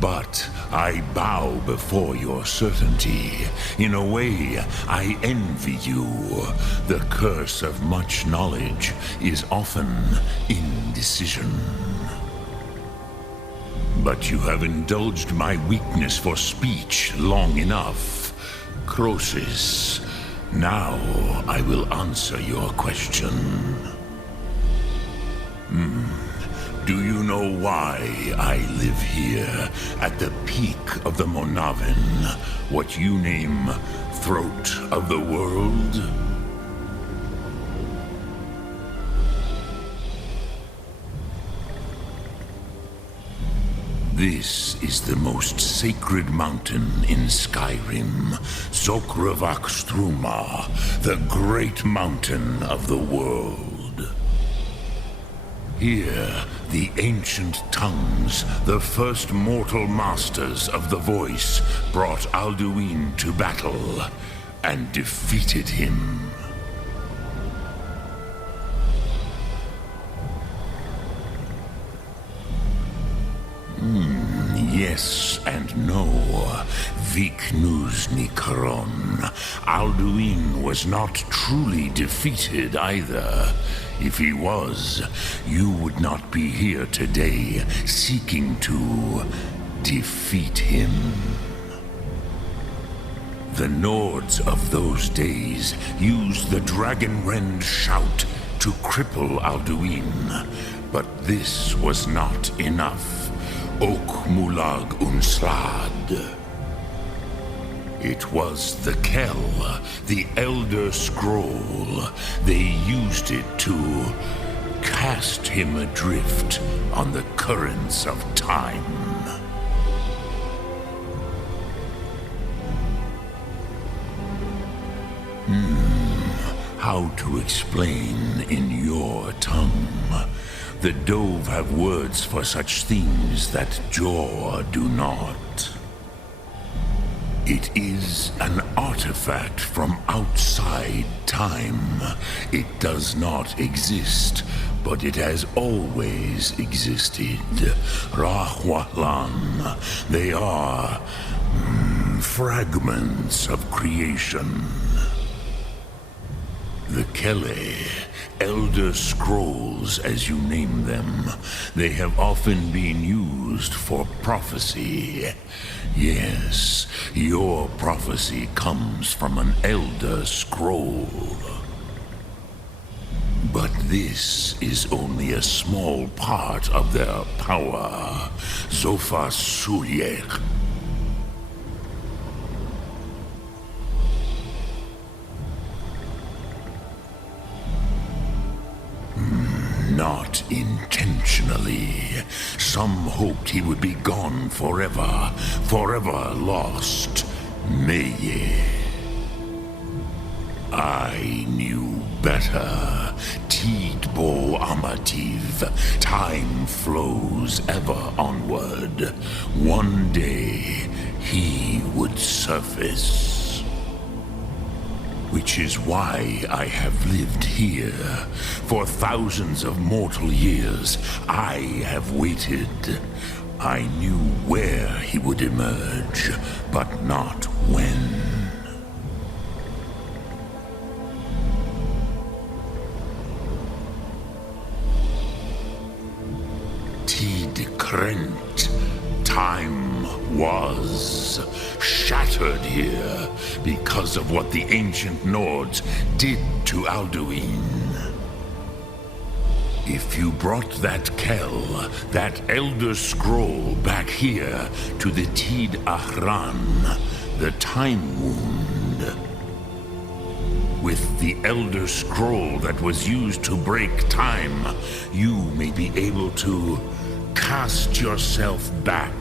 But I bow before your certainty. In a way, I envy you. The curse of much knowledge is often indecision. But you have indulged my weakness for speech long enough. Croesus, now I will answer your question. Do you know why I live here, at the peak of the Monavin, what you name Throat of the World? This is the most sacred mountain in Skyrim, Zokravak Struma, the great mountain of the world. Here, the ancient tongues, the first mortal masters of the voice, brought Alduin to battle and defeated him. Yes and no. Viknus Nikaron. Alduin was not truly defeated either. If he was, you would not be here today seeking to defeat him. The Nords of those days used the Dragonrend shout to cripple Alduin, but this was not enough. Ok Mulag Unslad. It was the Kell, the Elder Scroll. They used it to cast him adrift on the currents of time. How to explain in your tongue? The Dove have words for such things that Jor do not. It is an artifact from outside time. It does not exist, but it has always existed. Rahwalan. They are fragments of creation. The Kele, Elder Scrolls as you name them, they have often been used for prophecy. Yes, your prophecy comes from an Elder Scroll. But this is only a small part of their power. Zofa Sulyek. Not intentionally. Some hoped he would be gone forever, forever lost. Meye. I knew better. Tidbo Amativ. Time flows ever onward. One day, he would surface. Which is why I have lived here. For thousands of mortal years, I have waited. I knew where he would emerge, but not when. Krent. Time was shattered here because of what the ancient Nords did to Alduin. If you brought that Kel, that Elder Scroll back here to the Tid Ahran, the Time Wound, with the Elder Scroll that was used to break time, you may be able to cast yourself back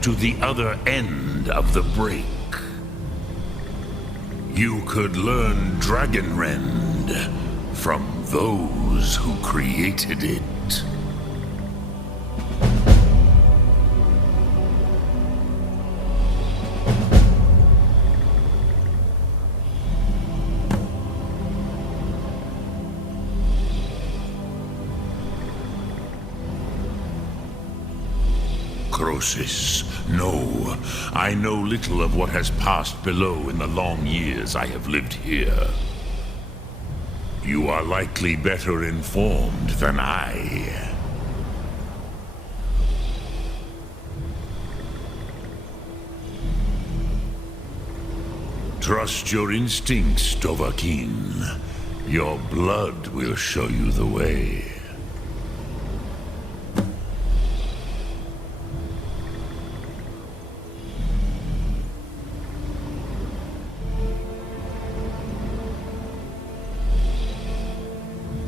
to the other end of the break. You could learn Dragonrend from those who created it. Croesus, no. I know little of what has passed below in the long years I have lived here. You are likely better informed than I. Trust your instincts, Dovahkiin. Your blood will show you the way.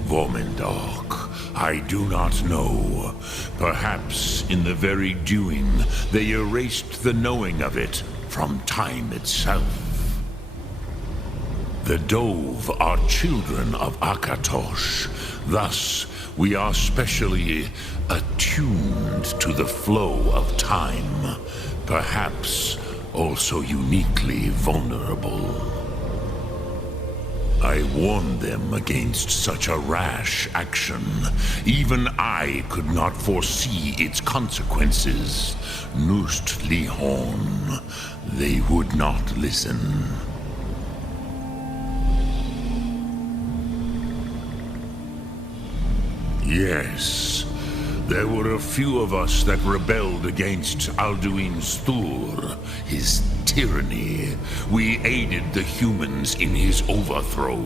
Vormendok, I do not know. Perhaps in the very doing, they erased the knowing of it from time itself. The Dove are children of Akatosh. Thus, we are specially attuned to the flow of time. Perhaps also uniquely vulnerable. I warned them against such a rash action. Even I could not foresee its consequences. Nust Lihon, they would not listen. Yes, there were a few of us that rebelled against Alduin Stur, his tyranny. We aided the humans in his overthrow.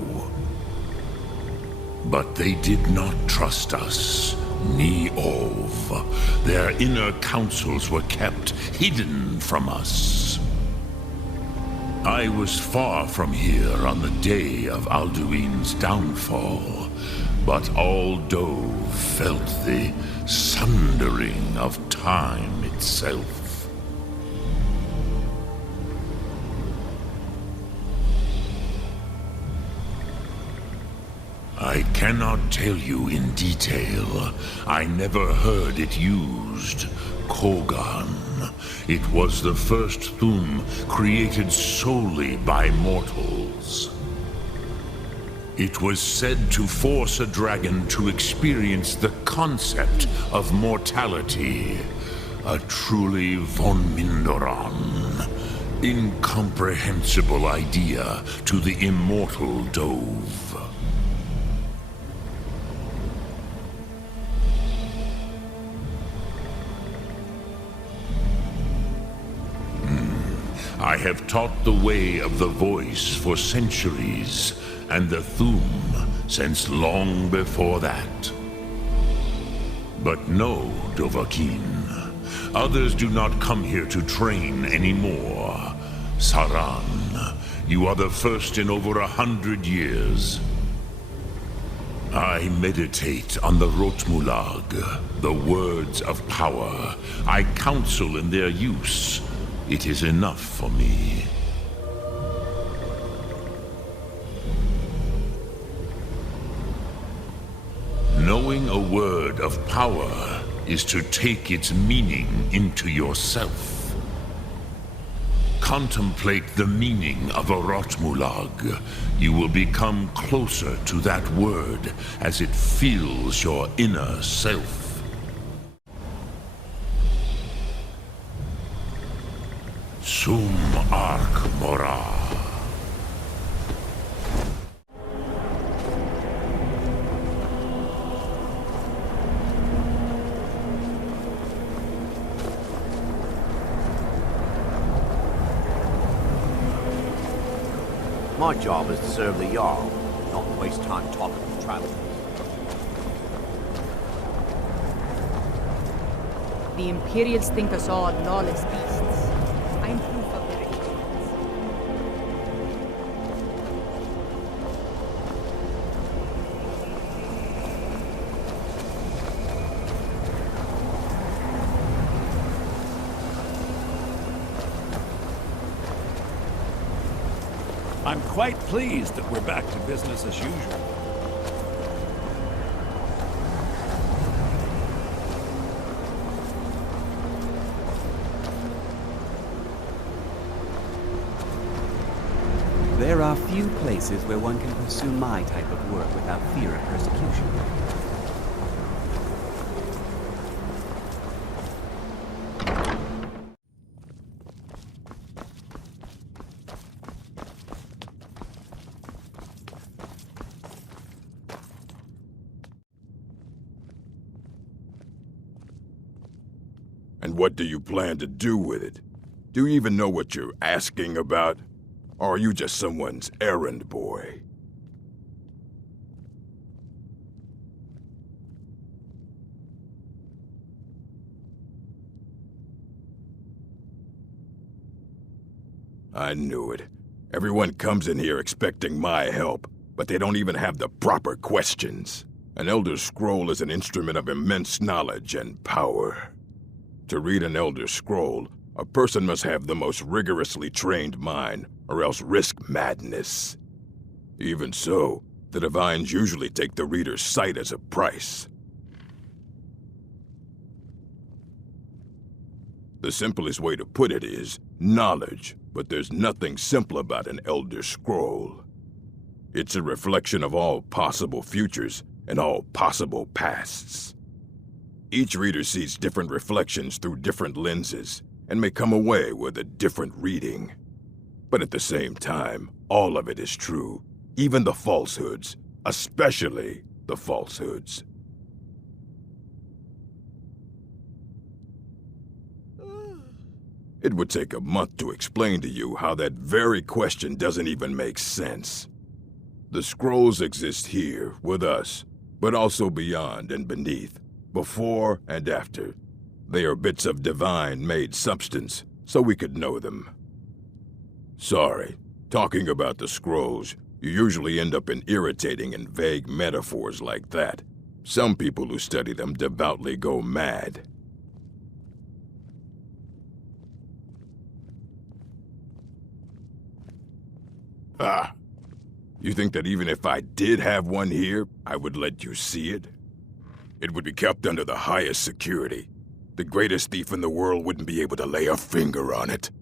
But they did not trust us, ni Ov. Their inner councils were kept hidden from us. I was far from here on the day of Alduin's downfall. But all Dove felt the sundering of time itself. I cannot tell you in detail. I never heard it used. Kogan. It was the first Thum created solely by mortals. It was said to force a dragon to experience the concept of mortality. A truly von Mindoran. Incomprehensible idea to the immortal Dove. I have taught the way of the voice for centuries, and the Thum since long before that. But no, Dovahkiin. Others do not come here to train anymore. Saran, you are the first in over 100 years. I meditate on the Rotmulag, the words of power. I counsel in their use. It is enough for me. Knowing a word of power is to take its meaning into yourself. Contemplate the meaning of a Rotmulag. You will become closer to that word as it fills your inner self. Sum Ark Mora. My job is to serve the Jarl, not waste time talking with travelers. The Imperials think us all lawless beasts. I'm proof of their ignorance. I'm quite pleased that we're back to business as usual. There are few places where one can pursue my type of work without fear of persecution. And what do you plan to do with it? Do you even know what you're asking about? Or are you just someone's errand boy? I knew it. Everyone comes in here expecting my help, but they don't even have the proper questions. An Elder Scroll is an instrument of immense knowledge and power. To read an Elder Scroll, a person must have the most rigorously trained mind, or else risk madness. Even so, the Divines usually take the reader's sight as a price. The simplest way to put it is knowledge, but there's nothing simple about an Elder Scroll. It's a reflection of all possible futures and all possible pasts. Each reader sees different reflections through different lenses, and may come away with a different reading. But at the same time, all of it is true, even the falsehoods, especially the falsehoods. It would take a month to explain to you how that very question doesn't even make sense. The scrolls exist here, with us, but also beyond and beneath, before and after. They are bits of divine-made substance, so we could know them. Sorry, talking about the scrolls, You usually end up in irritating and vague metaphors like that. Some people who study them devoutly go mad. Ah. You think that even if I did have one here, I would let you see it? It would be kept under the highest security. The greatest thief in the world wouldn't be able to lay a finger on it.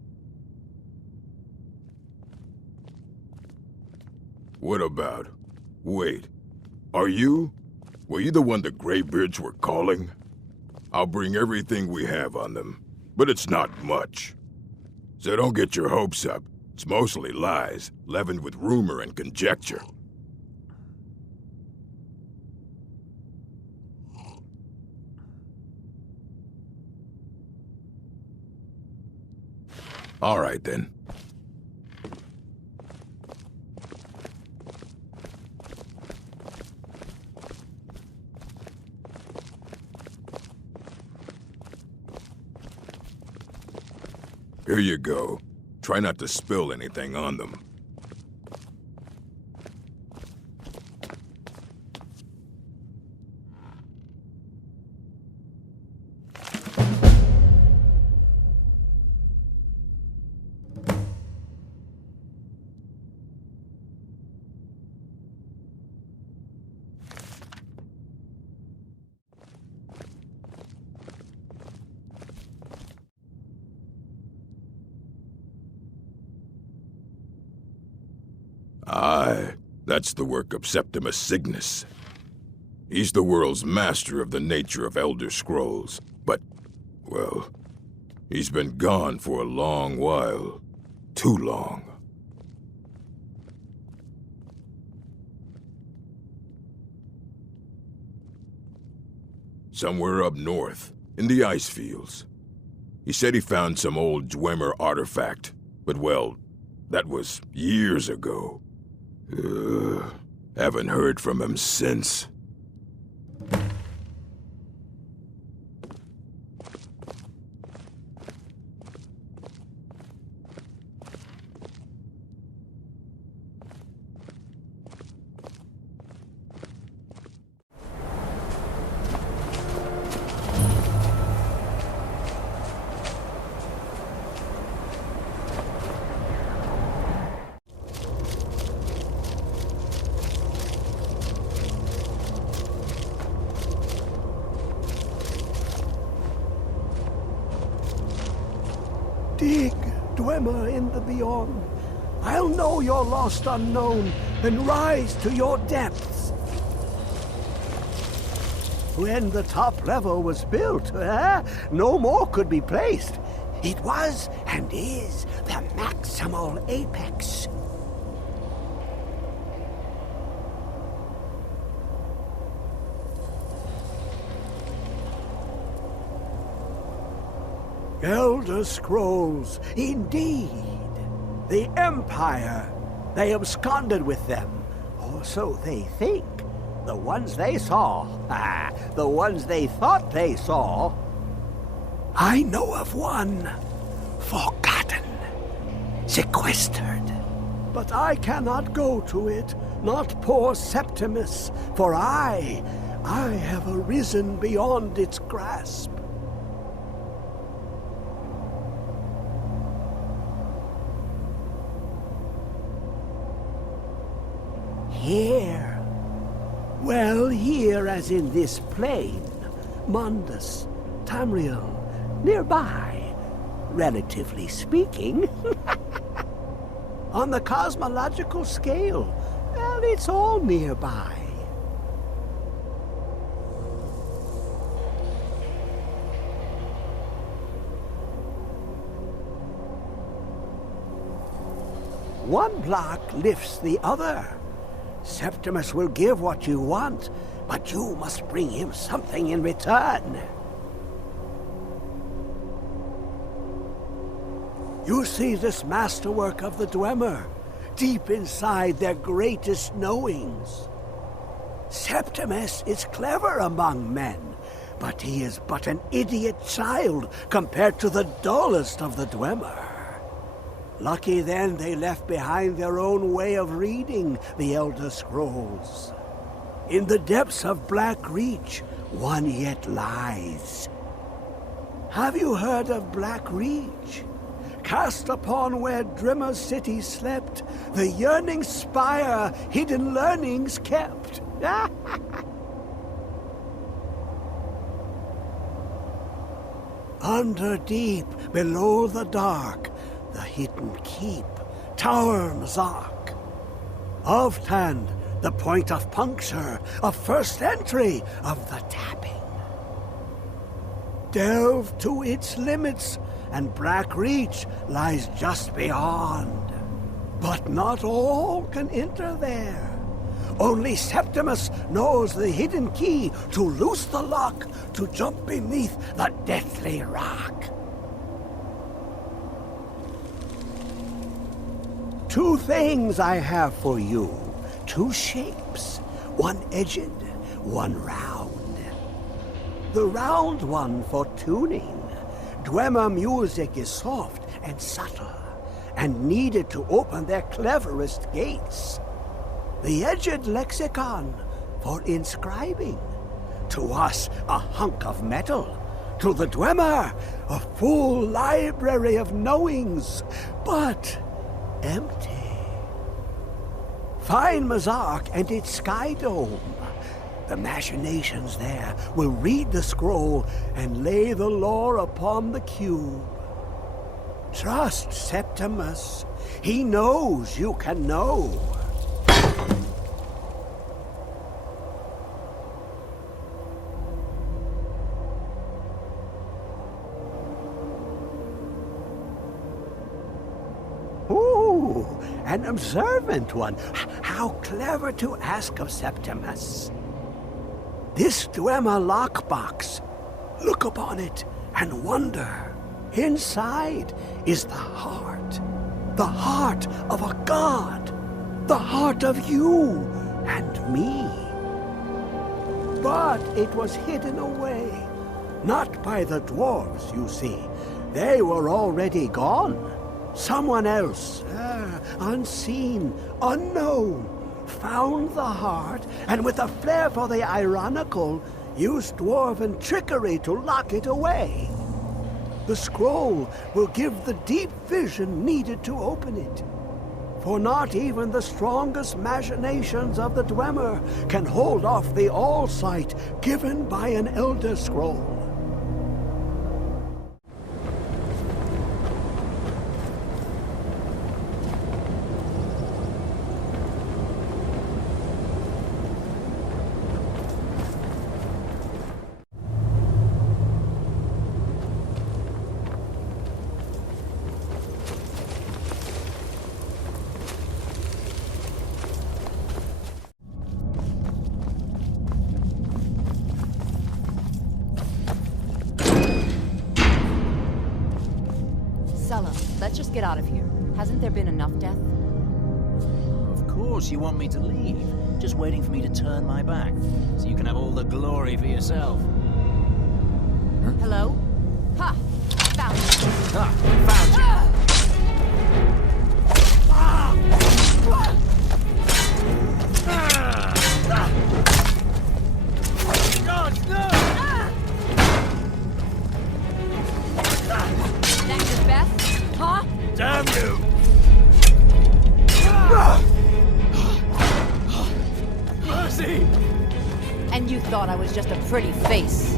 What about? Wait. Were you the one the Greybeards were calling? I'll bring everything we have on them, but it's not much. So don't get your hopes up. It's mostly lies, leavened with rumor and conjecture. All right, then. Here you go. Try not to spill anything on them. Aye, that's the work of Septimus Cygnus. He's the world's master of the nature of Elder Scrolls, but, well, he's been gone for a long while. Too long. Somewhere up north, in the ice fields. He said he found some old Dwemer artifact, but well, that was years ago. Haven't heard from him since. Dig, Dwemer in the beyond. I'll know your lost unknown and rise to your depths. When the top level was built, no more could be placed. It was and is the maximal apex. Elder Scrolls, indeed. The Empire. They absconded with them, or so they think. The ones they saw, the ones they thought they saw. I know of one. Forgotten. Sequestered. But I cannot go to it, not poor Septimus, for I have arisen beyond its grasp. Here. Well, here as in this plain. Mundus, Tamriel, nearby, relatively speaking. On the cosmological scale, well, it's all nearby. One block lifts the other. Septimus will give what you want, but you must bring him something in return. You see this masterwork of the Dwemer, deep inside their greatest knowings. Septimus is clever among men, but he is but an idiot child compared to the dullest of the Dwemer. Lucky then they left behind their own way of reading the Elder Scrolls. In the depths of Black Reach, one yet lies. Have you heard of Black Reach? Cast upon where Drimmer's city slept, the yearning spire hidden learnings kept. Under deep, below the dark, the hidden keep, Tower Mazark. Oftand, the point of puncture, of first entry, of the tapping. Delve to its limits, and Black Reach lies just beyond. But not all can enter there. Only Septimus knows the hidden key to loose the lock, to jump beneath the deathly rock. Two things I have for you. Two shapes, one edged, one round. The round one for tuning. Dwemer music is soft and subtle, and needed to open their cleverest gates. The edged lexicon for inscribing. To us, a hunk of metal. To the Dwemer, a full library of knowings, but empty. Find Mazark and its sky dome. The machinations there will read the scroll and lay the lore upon the cube. Trust Septimus. He knows you can know. Ooh, an observant one. How clever to ask of Septimus. This Dwemer lockbox. Look upon it and wonder. Inside is the heart of a god, the heart of you and me. But it was hidden away, not by the dwarves, you see. They were already gone. Someone else, unseen, unknown, found the heart, and with a flair for the ironical, used dwarven trickery to lock it away. The scroll will give the deep vision needed to open it. For not even the strongest machinations of the Dwemer can hold off the all-sight given by an Elder Scroll. Let's just get out of here. Hasn't there been enough death? Of course you want me to leave. Just waiting for me to turn my back, so you can have all the glory for yourself. Hello? Ha! Found you. Ha! Found you! God, no! That's your best? Huh? Damn you! Mercy! And you thought I was just a pretty face.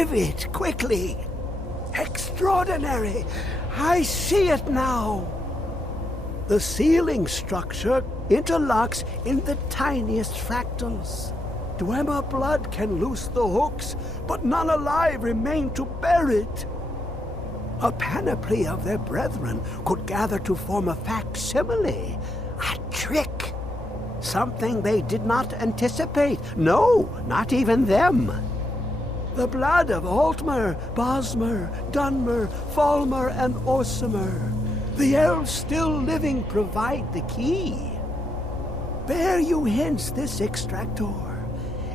Give it, quickly! Extraordinary! I see it now! The ceiling structure interlocks in the tiniest fractals. Dwemer blood can loose the hooks, but none alive remain to bear it. A panoply of their brethren could gather to form a facsimile, a trick. Something they did not anticipate. No, not even them. The blood of Altmer, Bosmer, Dunmer, Falmer, and Orsimer. The elves still living provide the key. Bear you hence this extractor.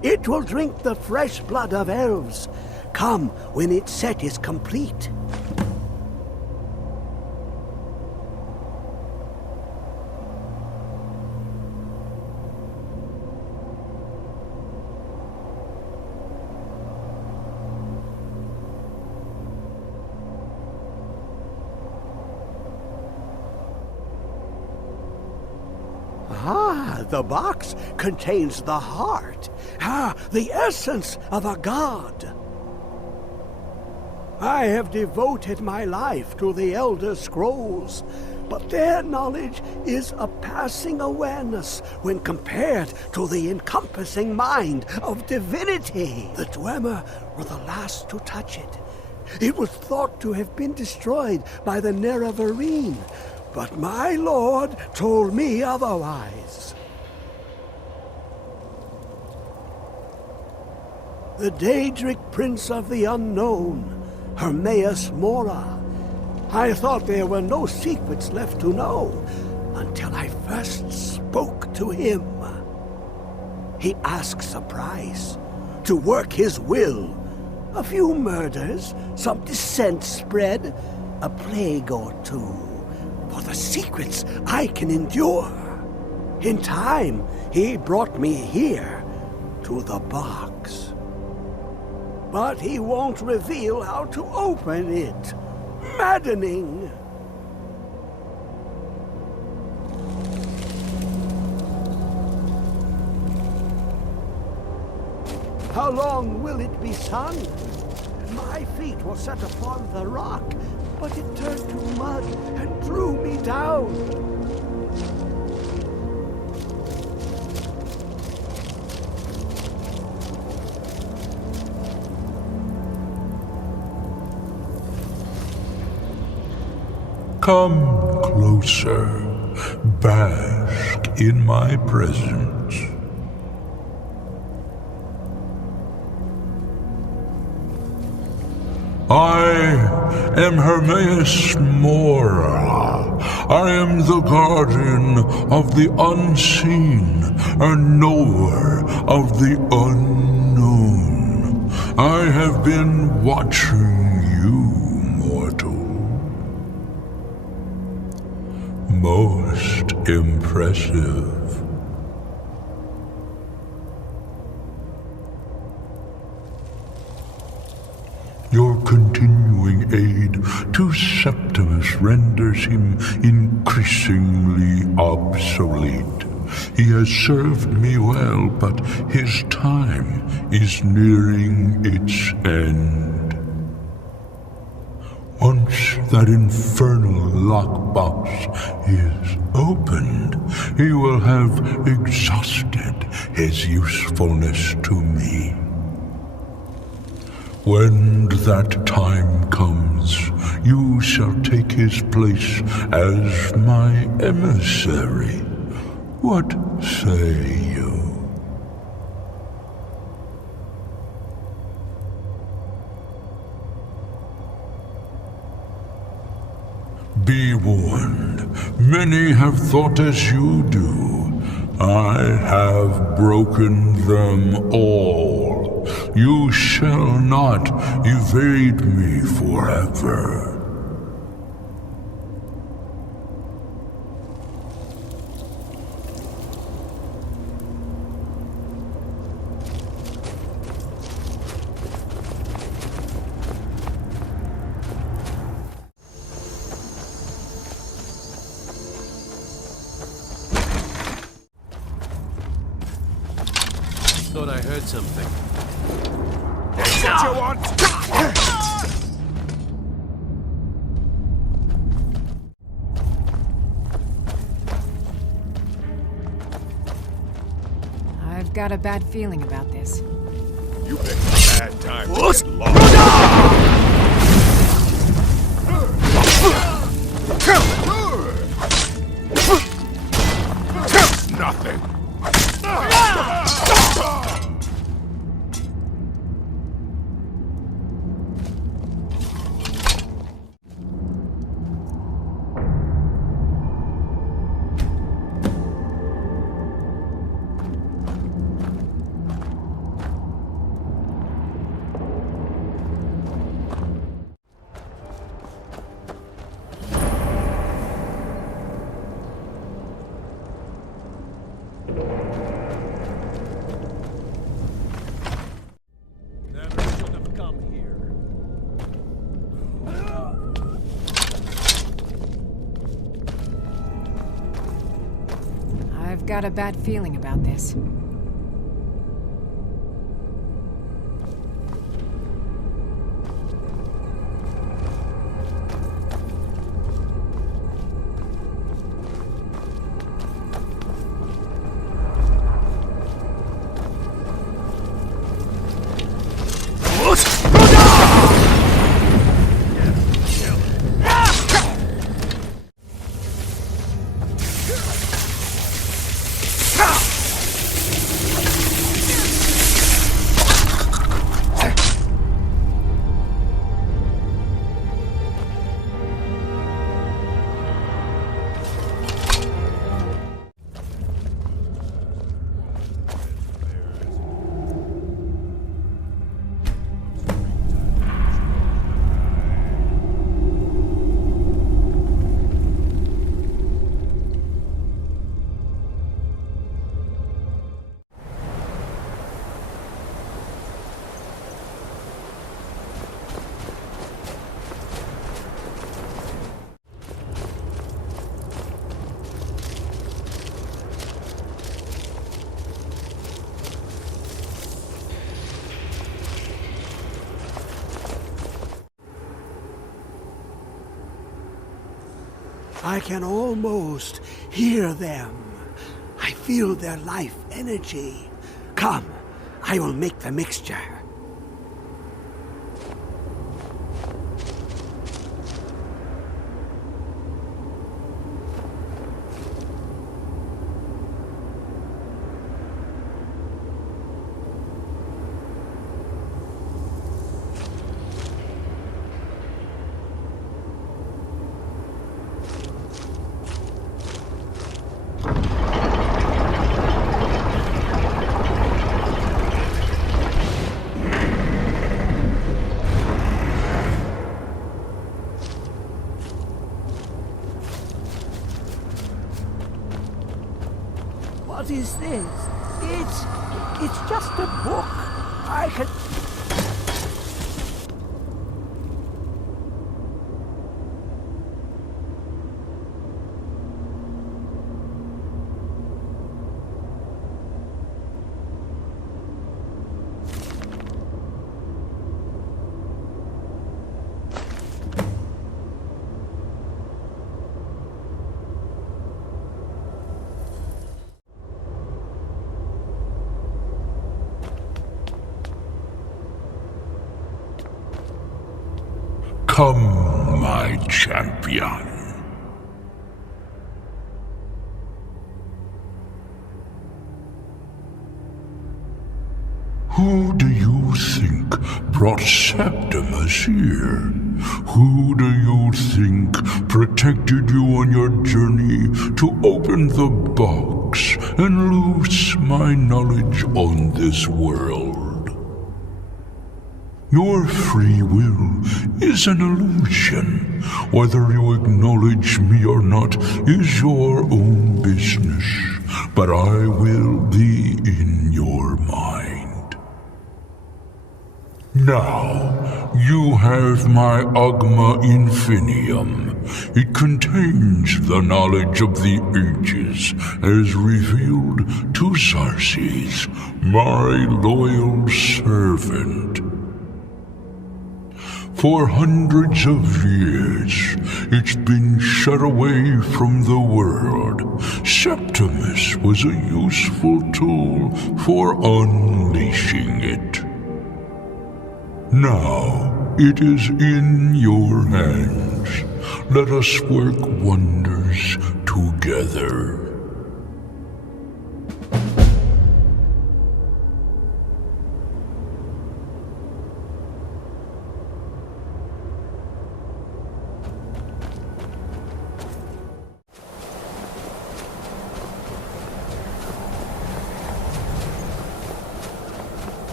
It will drink the fresh blood of elves. Come when its set is complete. The box contains the heart. The essence of a god. I have devoted my life to the Elder Scrolls, but their knowledge is a passing awareness when compared to the encompassing mind of divinity. The Dwemer were the last to touch it. It was thought to have been destroyed by the Nerevarine, but my lord told me otherwise. The Daedric Prince of the Unknown, Hermaeus Mora. I thought there were no secrets left to know until I first spoke to him. He asks a price to work his will. A few murders, some dissent spread, a plague or two. For the secrets I can endure. In time, he brought me here, to the box. But he won't reveal how to open it. Maddening! How long will it be sung? My feet were set upon the rock, but it turned to mud and drew me down. Come closer, bask in my presence. I am Hermaeus Mora. I am the guardian of the unseen, a knower of the unknown. I have been watching you, mortal. Most impressive. Your continuing aid to Septimus renders him increasingly obsolete. He has served me well, but his time is nearing its end. Once that infernal lockbox is opened, he will have exhausted his usefulness to me. When that time comes, you shall take his place as my emissary. What say you? Be warned, many have thought as you do. I have broken them all. You shall not evade me forever. Thought I heard something. That's what you want! I've got a bad feeling about this. You picked a bad time to get lost. Nothing. I've got a bad feeling about this. I can almost hear them. I feel their life energy. Come, I will make the mixture. What is this? It's just a book. I can... Come, my champion. Who do you think brought Septimus here? Who do you think protected you on your journey to open the box and loose my knowledge on this world? Your free will is an illusion. Whether you acknowledge me or not is your own business, but I will be in your mind. Now, you have my Agma Infinium. It contains the knowledge of the ages as revealed to Xarxes, my loyal servant. For hundreds of years, it's been shut away from the world. Septimus was a useful tool for unleashing it. Now, it is in your hands. Let us work wonders together.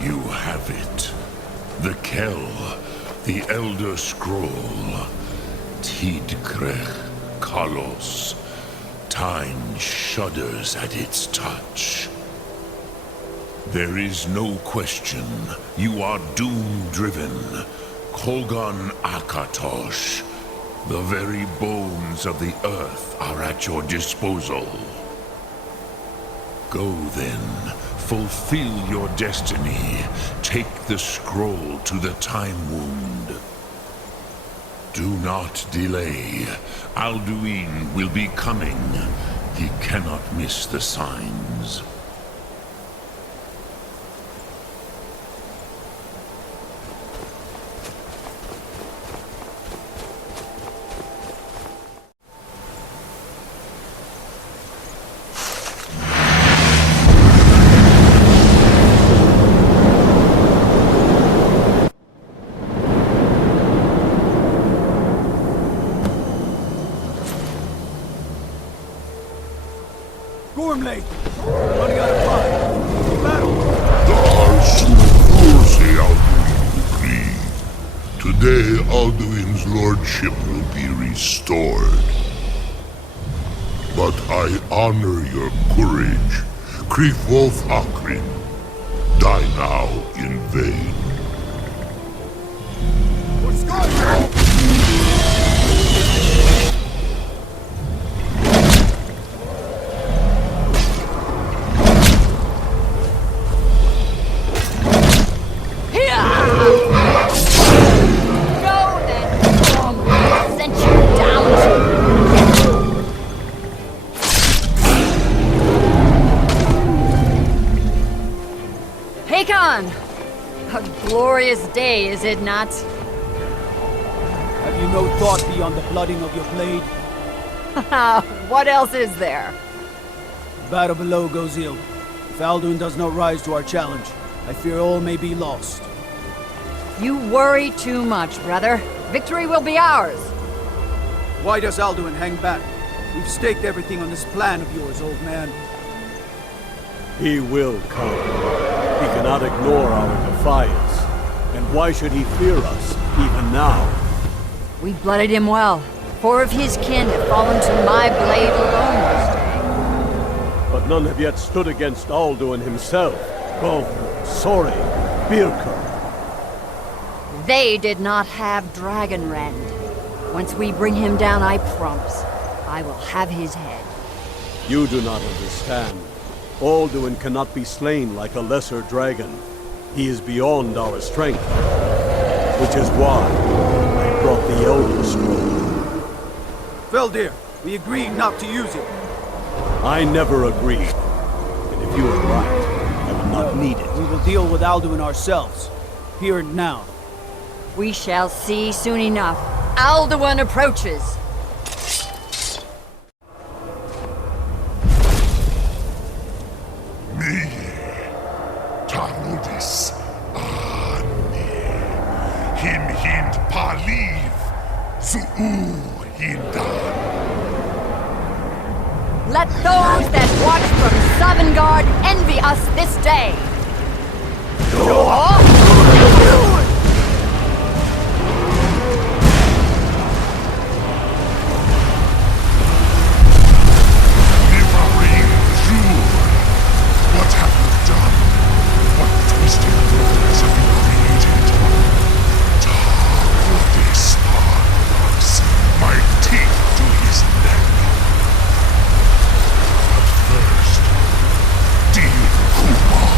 You have it. The Kell, the Elder Scroll. Tidkrech Kalos. Time shudders at its touch. There is no question. You are doom-driven. Kogan Akatosh. The very bones of the earth are at your disposal. Go then. Fulfill your destiny. Take the scroll to the Time Wound. Do not delay. Alduin will be coming. He cannot miss the signs. Gormley! Running out of time! Battle! Today, Alduin's lordship will be restored. But I honor your courage. Krifwolf Akrin. Die now in vain. For Skyrim! A glorious day, is it not? Have you no thought beyond the blooding of your blade? What else is there? The battle below goes ill. If Alduin does not rise to our challenge, I fear all may be lost. You worry too much, brother. Victory will be ours. Why does Alduin hang back? We've staked everything on this plan of yours, old man. He will come. He cannot ignore our defiance. And why should he fear us, even now? We blooded him well. 4 of his kin have fallen to my blade alone this day. But none have yet stood against Alduin himself. Both Sori, Birka. They did not have Dragonrend. Once we bring him down, I promise, I will have his head. You do not understand. Alduin cannot be slain like a lesser dragon. He is beyond our strength. Which is why I brought the Elder Scroll. Feldir, we agreed not to use it. I never agreed. And if you are right, I will not need it. We will deal with Alduin ourselves. Here and now. We shall see soon enough. Alduin approaches. Let those that watch from Sovngarde envy us this day. What have you done? What twisted worlds have you created? This Argus, my teeth to his neck. But first, deal Kumar.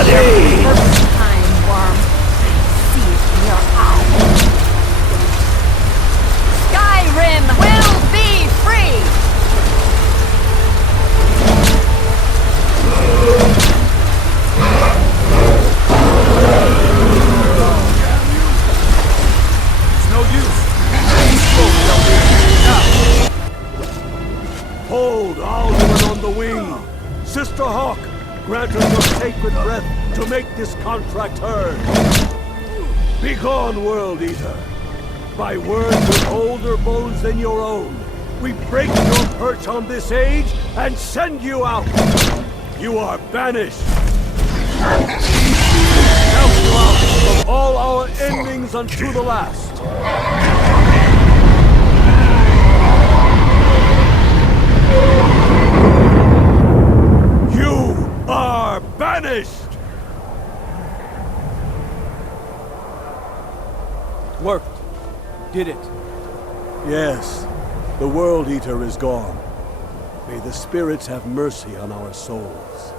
First time, worm. I see it in your eyes. Skyrim will be free! It's no use. Hold Alderman on the wing! Sister Hawk, grant us your sacred breath to make this contract heard. Begone, World Eater! By words with older bones than your own, we break your perch on this age and send you out! You are banished! Count you out from all our endings unto the last! You are banished! Worked. Did it. Yes, the World Eater is gone. May the spirits have mercy on our souls.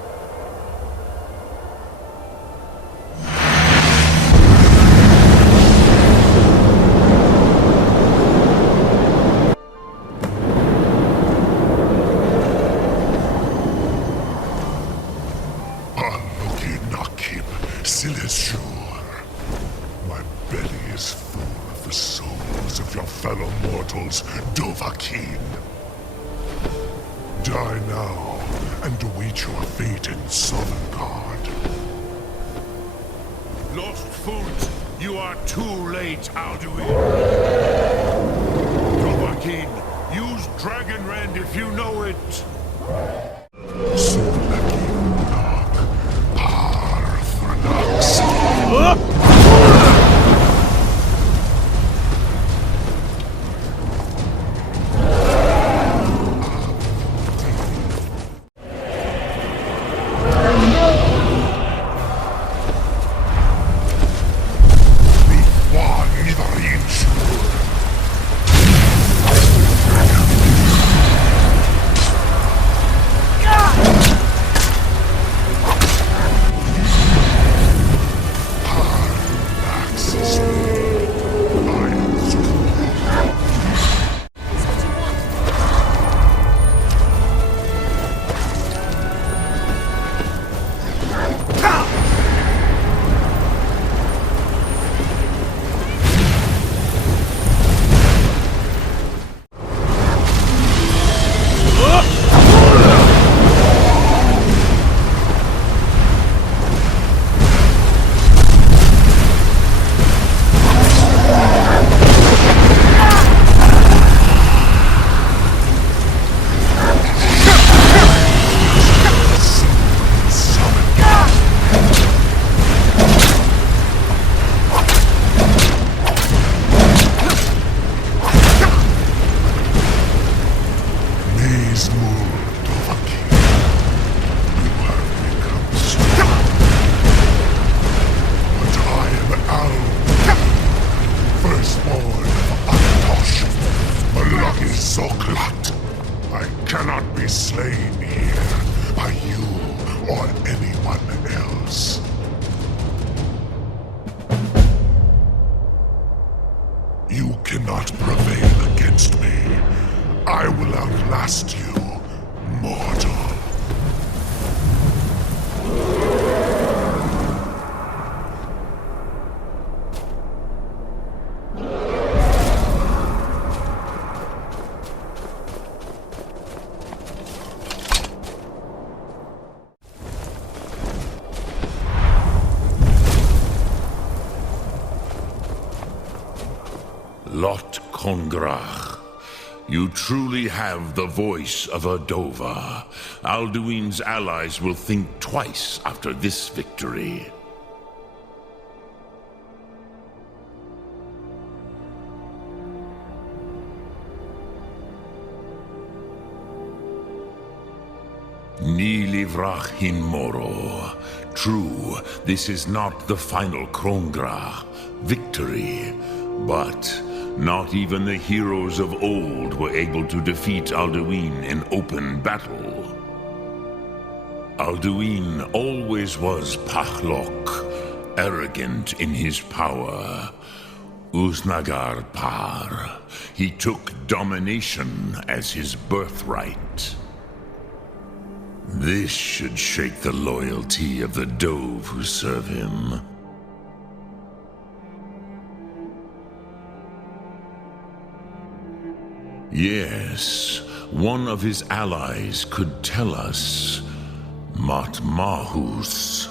My belly is full of the souls of your fellow mortals, Dovahkiin. Die now, and await your fate in Sovngarde. Lost foot, you are too late, Alduin. Dovahkiin, use Dragonrend if you know it. You cannot prevail against me. I will outlast you, mortal. Lot Kongrach, you truly have the voice of a Dova. Alduin's allies will think twice after this victory. Ni livrach hin moro. True, this is not the final Kongrach victory, but not even the heroes of old were able to defeat Alduin in open battle. Alduin always was Pachlok, arrogant in his power. Uznagar Par. He took domination as his birthright. This should shake the loyalty of the Dove who serve him. Yes, one of his allies could tell us. Matmahus.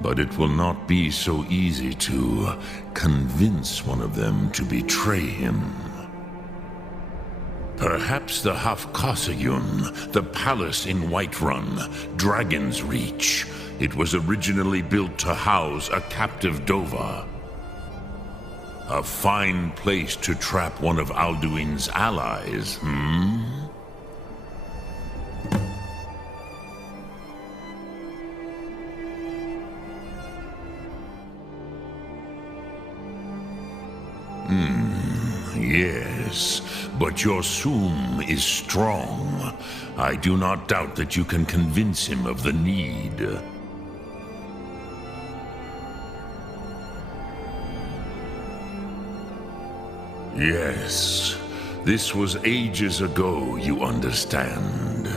But it will not be so easy to convince one of them to betray him. Perhaps the Hafkasayun, the palace in Whiterun, Dragon's Reach. It was originally built to house a captive Dova. A fine place to trap one of Alduin's allies, Yes, but your Soom is strong. I do not doubt that you can convince him of the need. Yes, this was ages ago, you understand.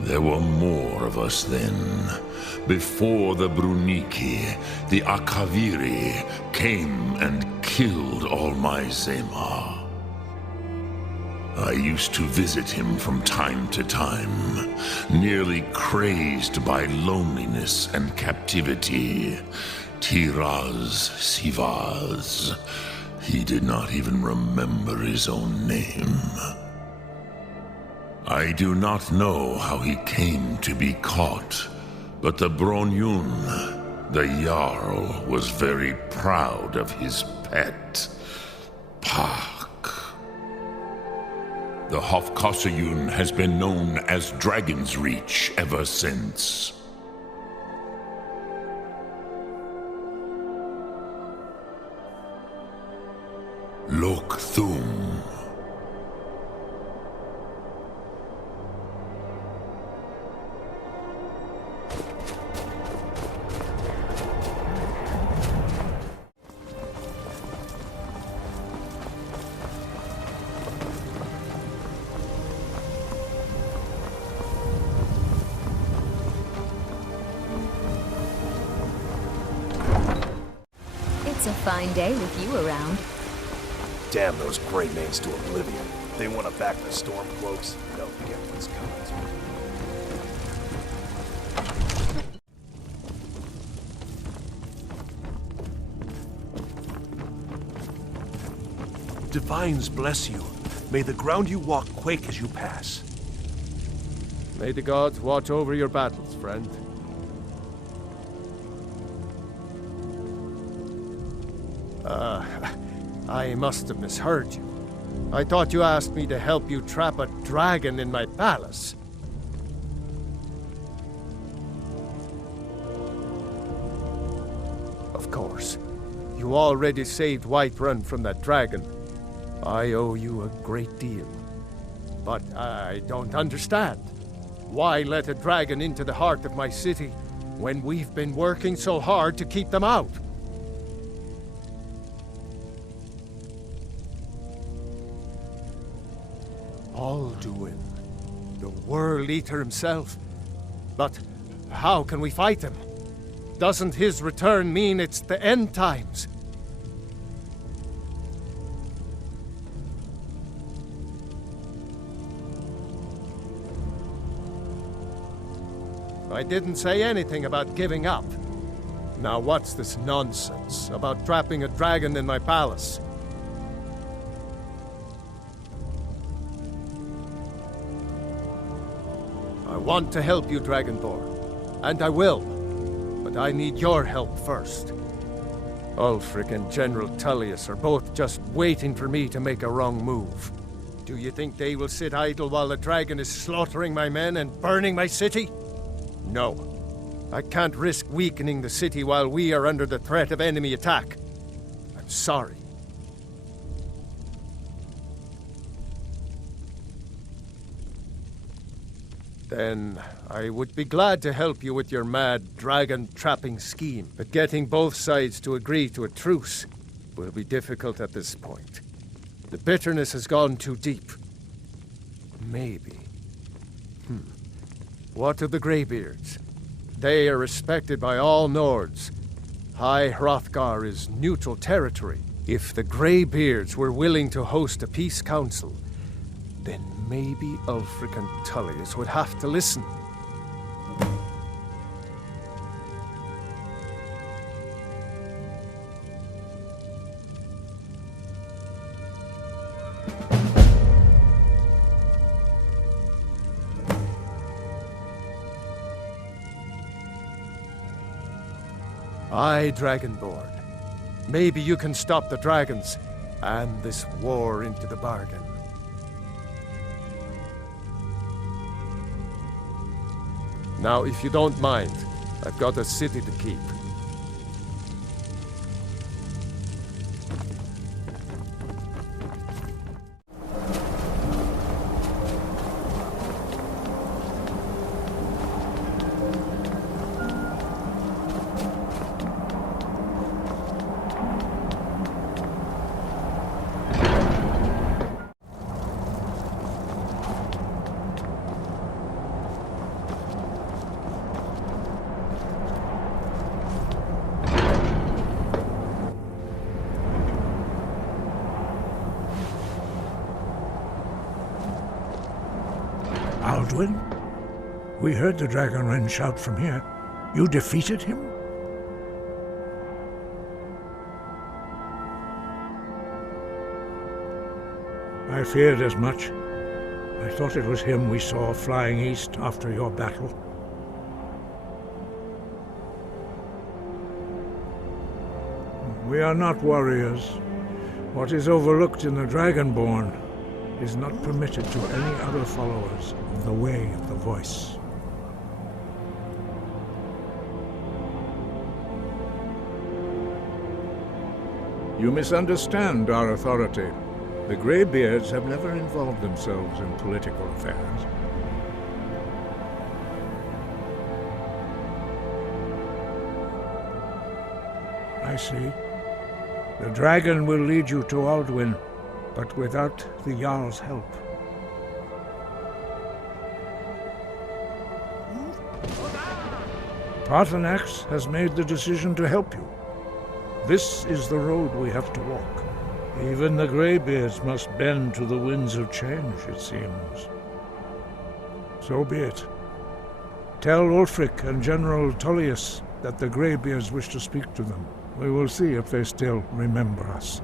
There were more of us then. Before the Bruniki, the Akaviri came and killed all my Zema. I used to visit him from time to time, nearly crazed by loneliness and captivity. Tiraz Sivaz. He did not even remember his own name. I do not know how he came to be caught, but the Bronyun, the Jarl, was very proud of his pet, Pak. The Hofkasayun has been known as Dragon's Reach ever since. Lok Thum. It's a fine day with you around. Damn those Grey Manes to oblivion. They want to back the Stormcloaks. They'll get what's coming. Divines bless you. May the ground you walk quake as you pass. May the gods watch over your battles, friend. I must have misheard you. I thought you asked me to help you trap a dragon in my palace. Of course. You already saved Whiterun from that dragon. I owe you a great deal. But I don't understand. Why let a dragon into the heart of my city when we've been working so hard to keep them out? Alduin, the World Eater himself. But how can we fight him? Doesn't his return mean it's the end times? I didn't say anything about giving up. Now what's this nonsense about trapping a dragon in my palace? I want to help you, Dragonborn, and I will, but I need your help first. Ulfric and General Tullius are both just waiting for me to make a wrong move. Do you think they will sit idle while the dragon is slaughtering my men and burning my city? No. I can't risk weakening the city while we are under the threat of enemy attack. I'm sorry. then I would be glad to help you with your mad dragon-trapping scheme. But getting both sides to agree to a truce will be difficult at this point. The bitterness has gone too deep. Maybe. What of the Greybeards? They are respected by all Nords. High Hrothgar is neutral territory. If the Greybeards were willing to host a peace council, then maybe Ulfric and Tullius would have to listen. Aye, Dragonborn. Maybe you can stop the dragons, and this war into the bargain. Now, if you don't mind, I've got a city to keep. Alduin? We heard the Dragonren shout from here. You defeated him? I feared as much. I thought it was him we saw flying east after your battle. We are not warriors. What is overlooked in the Dragonborn is not permitted to any other followers of the Way of the Voice. You misunderstand our authority. The Greybeards have never involved themselves in political affairs. I see. The dragon will lead you to Alduin, but without the Jarl's help. Paarthurnax has made the decision to help you. This is the road we have to walk. Even the Greybeards must bend to the winds of change, it seems. So be it. Tell Ulfric and General Tullius that the Greybeards wish to speak to them. We will see if they still remember us.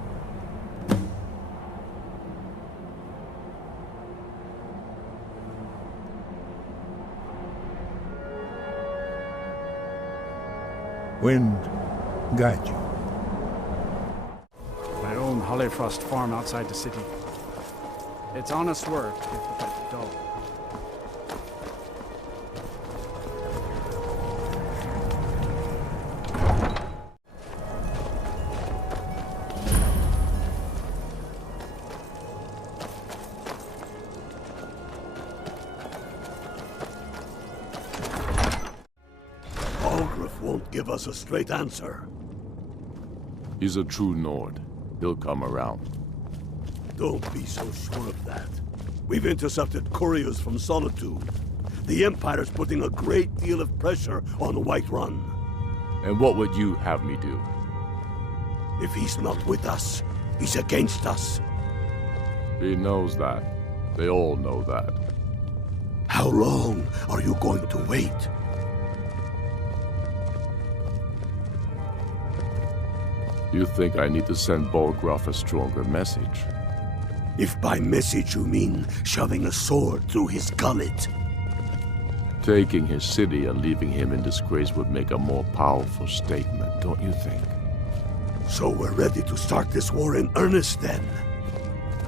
Wind, guide you. My own Hollifrost farm outside the city. It's honest work, if a bit dull. Give us a straight answer. He's a true Nord. He'll come around. Don't be so sure of that. We've intercepted couriers from Solitude. The Empire's putting a great deal of pressure on Whiterun. And what would you have me do? If he's not with us, he's against us. He knows that. They all know that. How long are you going to wait? You think I need to send Bolgraf a stronger message? If by message you mean shoving a sword through his gullet. Taking his city and leaving him in disgrace would make a more powerful statement, don't you think? So we're ready to start this war in earnest then?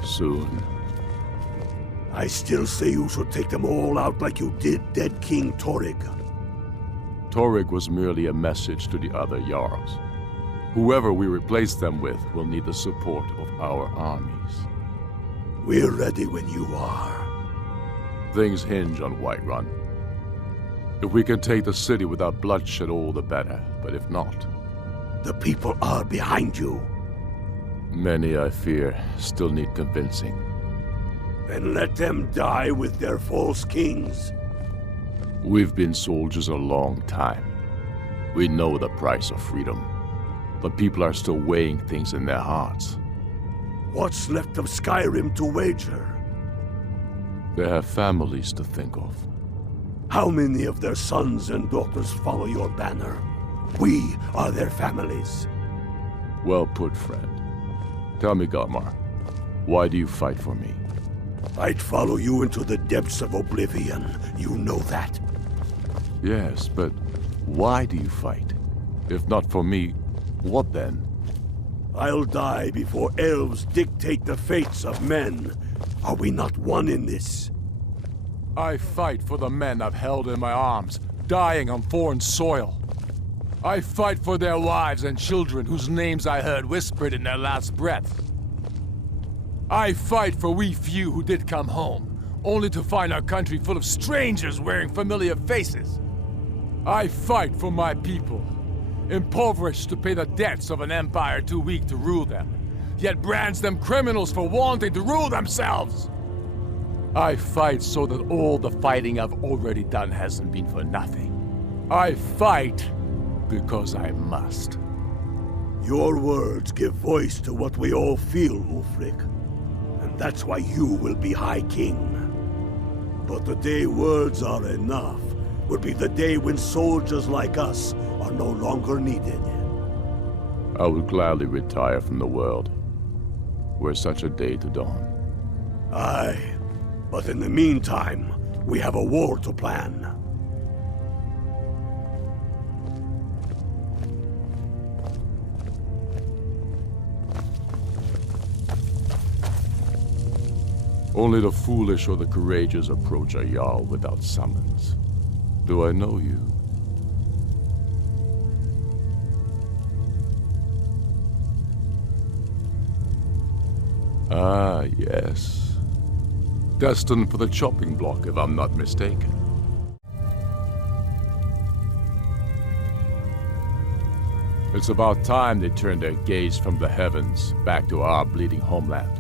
Soon. I still say you should take them all out like you did dead King Torrig. Torrig was merely a message to the other Jarls. Whoever we replace them with will need the support of our armies. We're ready when you are. Things hinge on Whiterun. If we can take the city without bloodshed, all the better. But if not... The people are behind you. Many, I fear, still need convincing. Then let them die with their false kings. We've been soldiers a long time. We know the price of freedom. But people are still weighing things in their hearts. What's left of Skyrim to wager? They have families to think of. How many of their sons and daughters follow your banner? We are their families. Well put, friend. Tell me, Galmar, why do you fight for me? I'd follow you into the depths of oblivion. You know that. Yes, but why do you fight? If not for me, what then? I'll die before elves dictate the fates of men. Are we not one in this? I fight for the men I've held in my arms, dying on foreign soil. I fight for their wives and children whose names I heard whispered in their last breath. I fight for we few who did come home, only to find our country full of strangers wearing familiar faces. I fight for my people, impoverished to pay the debts of an empire too weak to rule them, yet brands them criminals for wanting to rule themselves. I fight so that all the fighting I've already done hasn't been for nothing. I fight because I must. Your words give voice to what we all feel, Ulfric. And that's why you will be High King. But the day words are enough will be the day when soldiers like us are no longer needed. I would gladly retire from the world, were such a day to dawn. Aye, but in the meantime, we have a war to plan. Only the foolish or the courageous approach a Jarl without summons. Do I know you? Ah, yes. Destined for the chopping block, if I'm not mistaken. It's about time they turned their gaze from the heavens back to our bleeding homeland.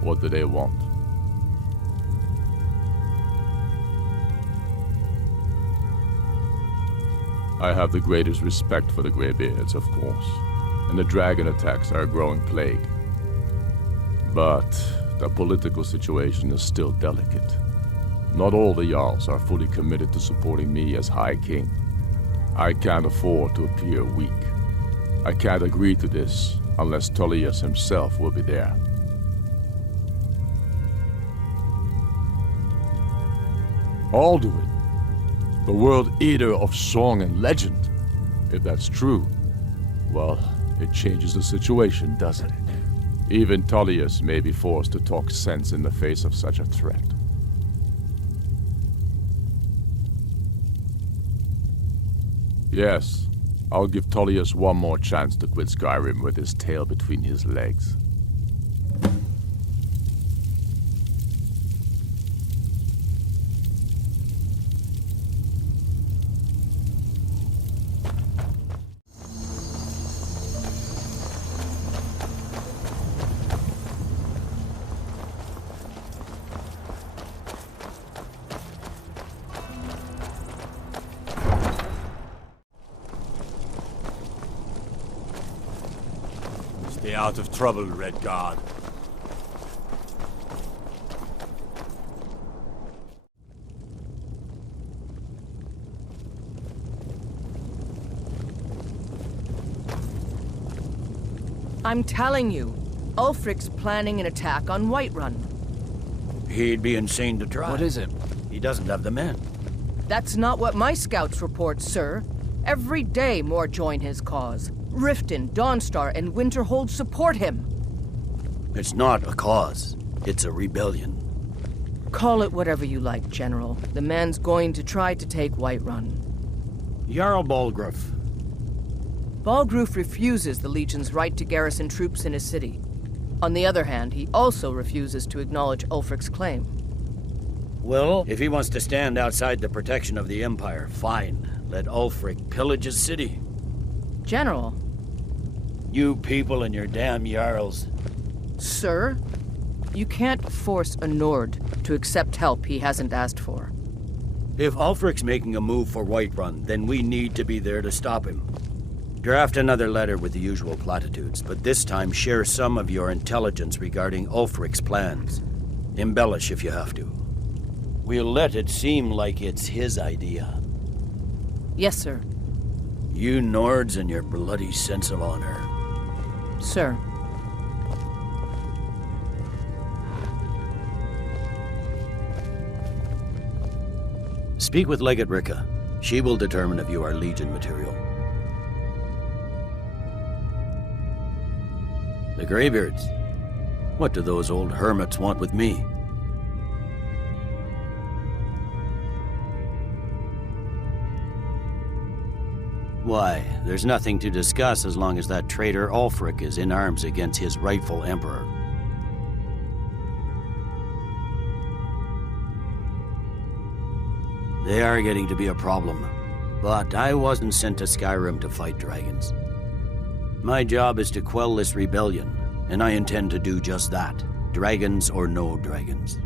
What do they want? I have the greatest respect for the Greybeards, of course, and the dragon attacks are a growing plague. But the political situation is still delicate. Not all the Jarls are fully committed to supporting me as High King. I can't afford to appear weak. I can't agree to this unless Tullius himself will be there. Alduin, the world eater of song and legend. If that's true, well, it changes the situation, doesn't it? Even Tullius may be forced to talk sense in the face of such a threat. Yes, I'll give Tullius one more chance to quit Skyrim with his tail between his legs. Stay out of trouble, Red Guard. I'm telling you, Ulfric's planning an attack on Whiterun. He'd be insane to try. What is it? He doesn't have the men. That's not what my scouts report, sir. Every day more join his cause. Riften, Dawnstar, and Winterhold support him. It's not a cause. It's a rebellion. Call it whatever you like, General. The man's going to try to take Whiterun. Jarl Balgruuf. Balgruuf refuses the Legion's right to garrison troops in his city. On the other hand, he also refuses to acknowledge Ulfric's claim. Well, if he wants to stand outside the protection of the Empire, fine. Let Ulfric pillage his city. General. You people and your damn Jarls. Sir? You can't force a Nord to accept help he hasn't asked for. If Ulfric's making a move for Whiterun, then we need to be there to stop him. Draft another letter with the usual platitudes, but this time share some of your intelligence regarding Ulfric's plans. Embellish if you have to. We'll let it seem like it's his idea. Yes, sir. You Nords and your bloody sense of honor. Sir. Speak with Legate Ricka. She will determine if you are Legion material. The Greybeards. What do those old hermits want with me? Why, there's nothing to discuss as long as that traitor Ulfric is in arms against his rightful emperor. They are getting to be a problem, but I wasn't sent to Skyrim to fight dragons. My job is to quell this rebellion, and I intend to do just that, dragons or no dragons.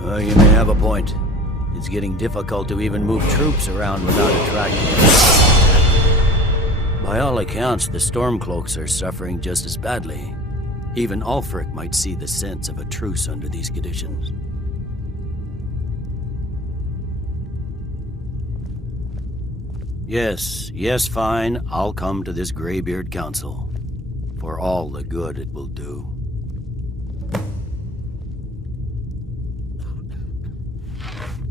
You may have a point. It's getting difficult to even move troops around without attracting attention. By all accounts, the Stormcloaks are suffering just as badly. Even Ulfric might see the sense of a truce under these conditions. Yes, fine. I'll come to this Greybeard Council. For all the good it will do.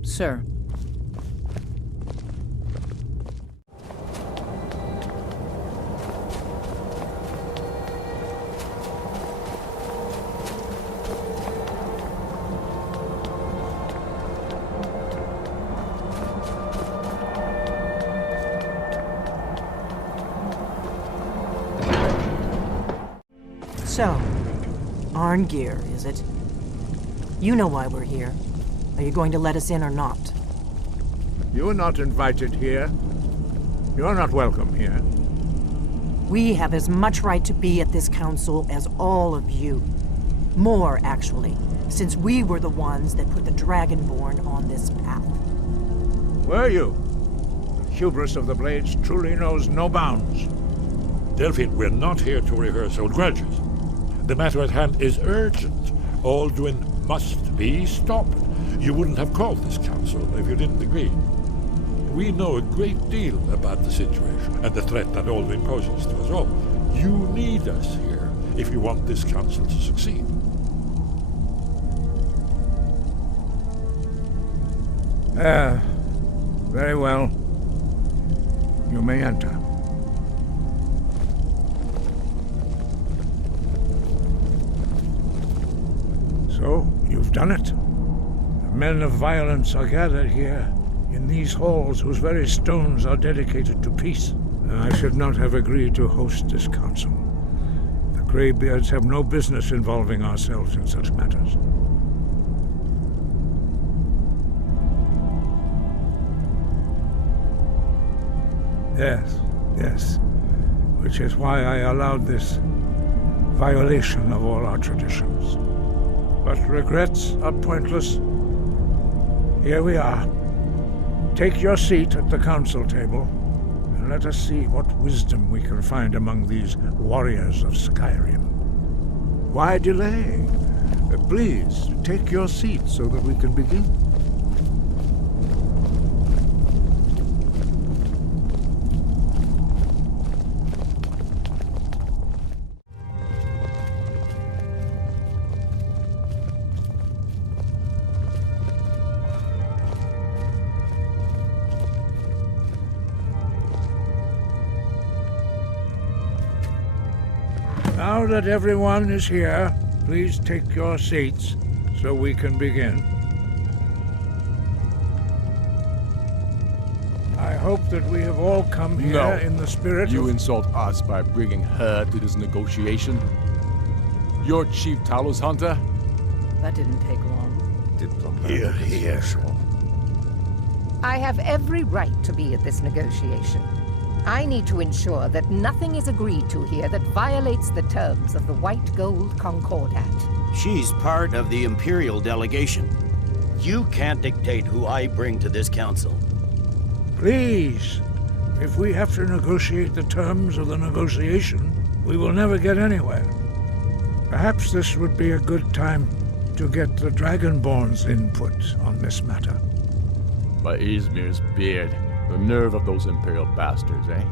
Sir. So, Arngeir, is it? You know why we're here. Are you going to let us in or not? You're not invited here. You're not welcome here. We have as much right to be at this council as all of you. More, actually, since we were the ones that put the Dragonborn on this path. Were you? The hubris of the Blades truly knows no bounds. Delphine, we're not here to rehearse old grudges. The matter at hand is urgent. Alduin must be stopped. You wouldn't have called this council if you didn't agree. We know a great deal about the situation and the threat that Alduin poses to us all. You need us here if you want this council to succeed. Very well. You may enter. So, you've done it. The men of violence are gathered here, in these halls whose very stones are dedicated to peace. I should not have agreed to host this council. The Greybeards have no business involving ourselves in such matters. Yes. Which is why I allowed this violation of all our traditions. But regrets are pointless. Here we are. Take your seat at the council table, and let us see what wisdom we can find among these warriors of Skyrim. Why delay? Please, take your seat so that we can begin. Now that everyone is here, please take your seats so we can begin. I hope that we have all come here No. in the spirit You of... insult us by bringing her to this negotiation? You're Chief Talos Hunter? That didn't take long. Here, here. I have every right to be at this negotiation. I need to ensure that nothing is agreed to here that violates the terms of the White Gold Concordat. She's part of the Imperial delegation. You can't dictate who I bring to this council. Please, if we have to negotiate the terms of the negotiation, we will never get anywhere. Perhaps this would be a good time to get the Dragonborn's input on this matter. By Izmir's beard, the nerve of those Imperial bastards, eh?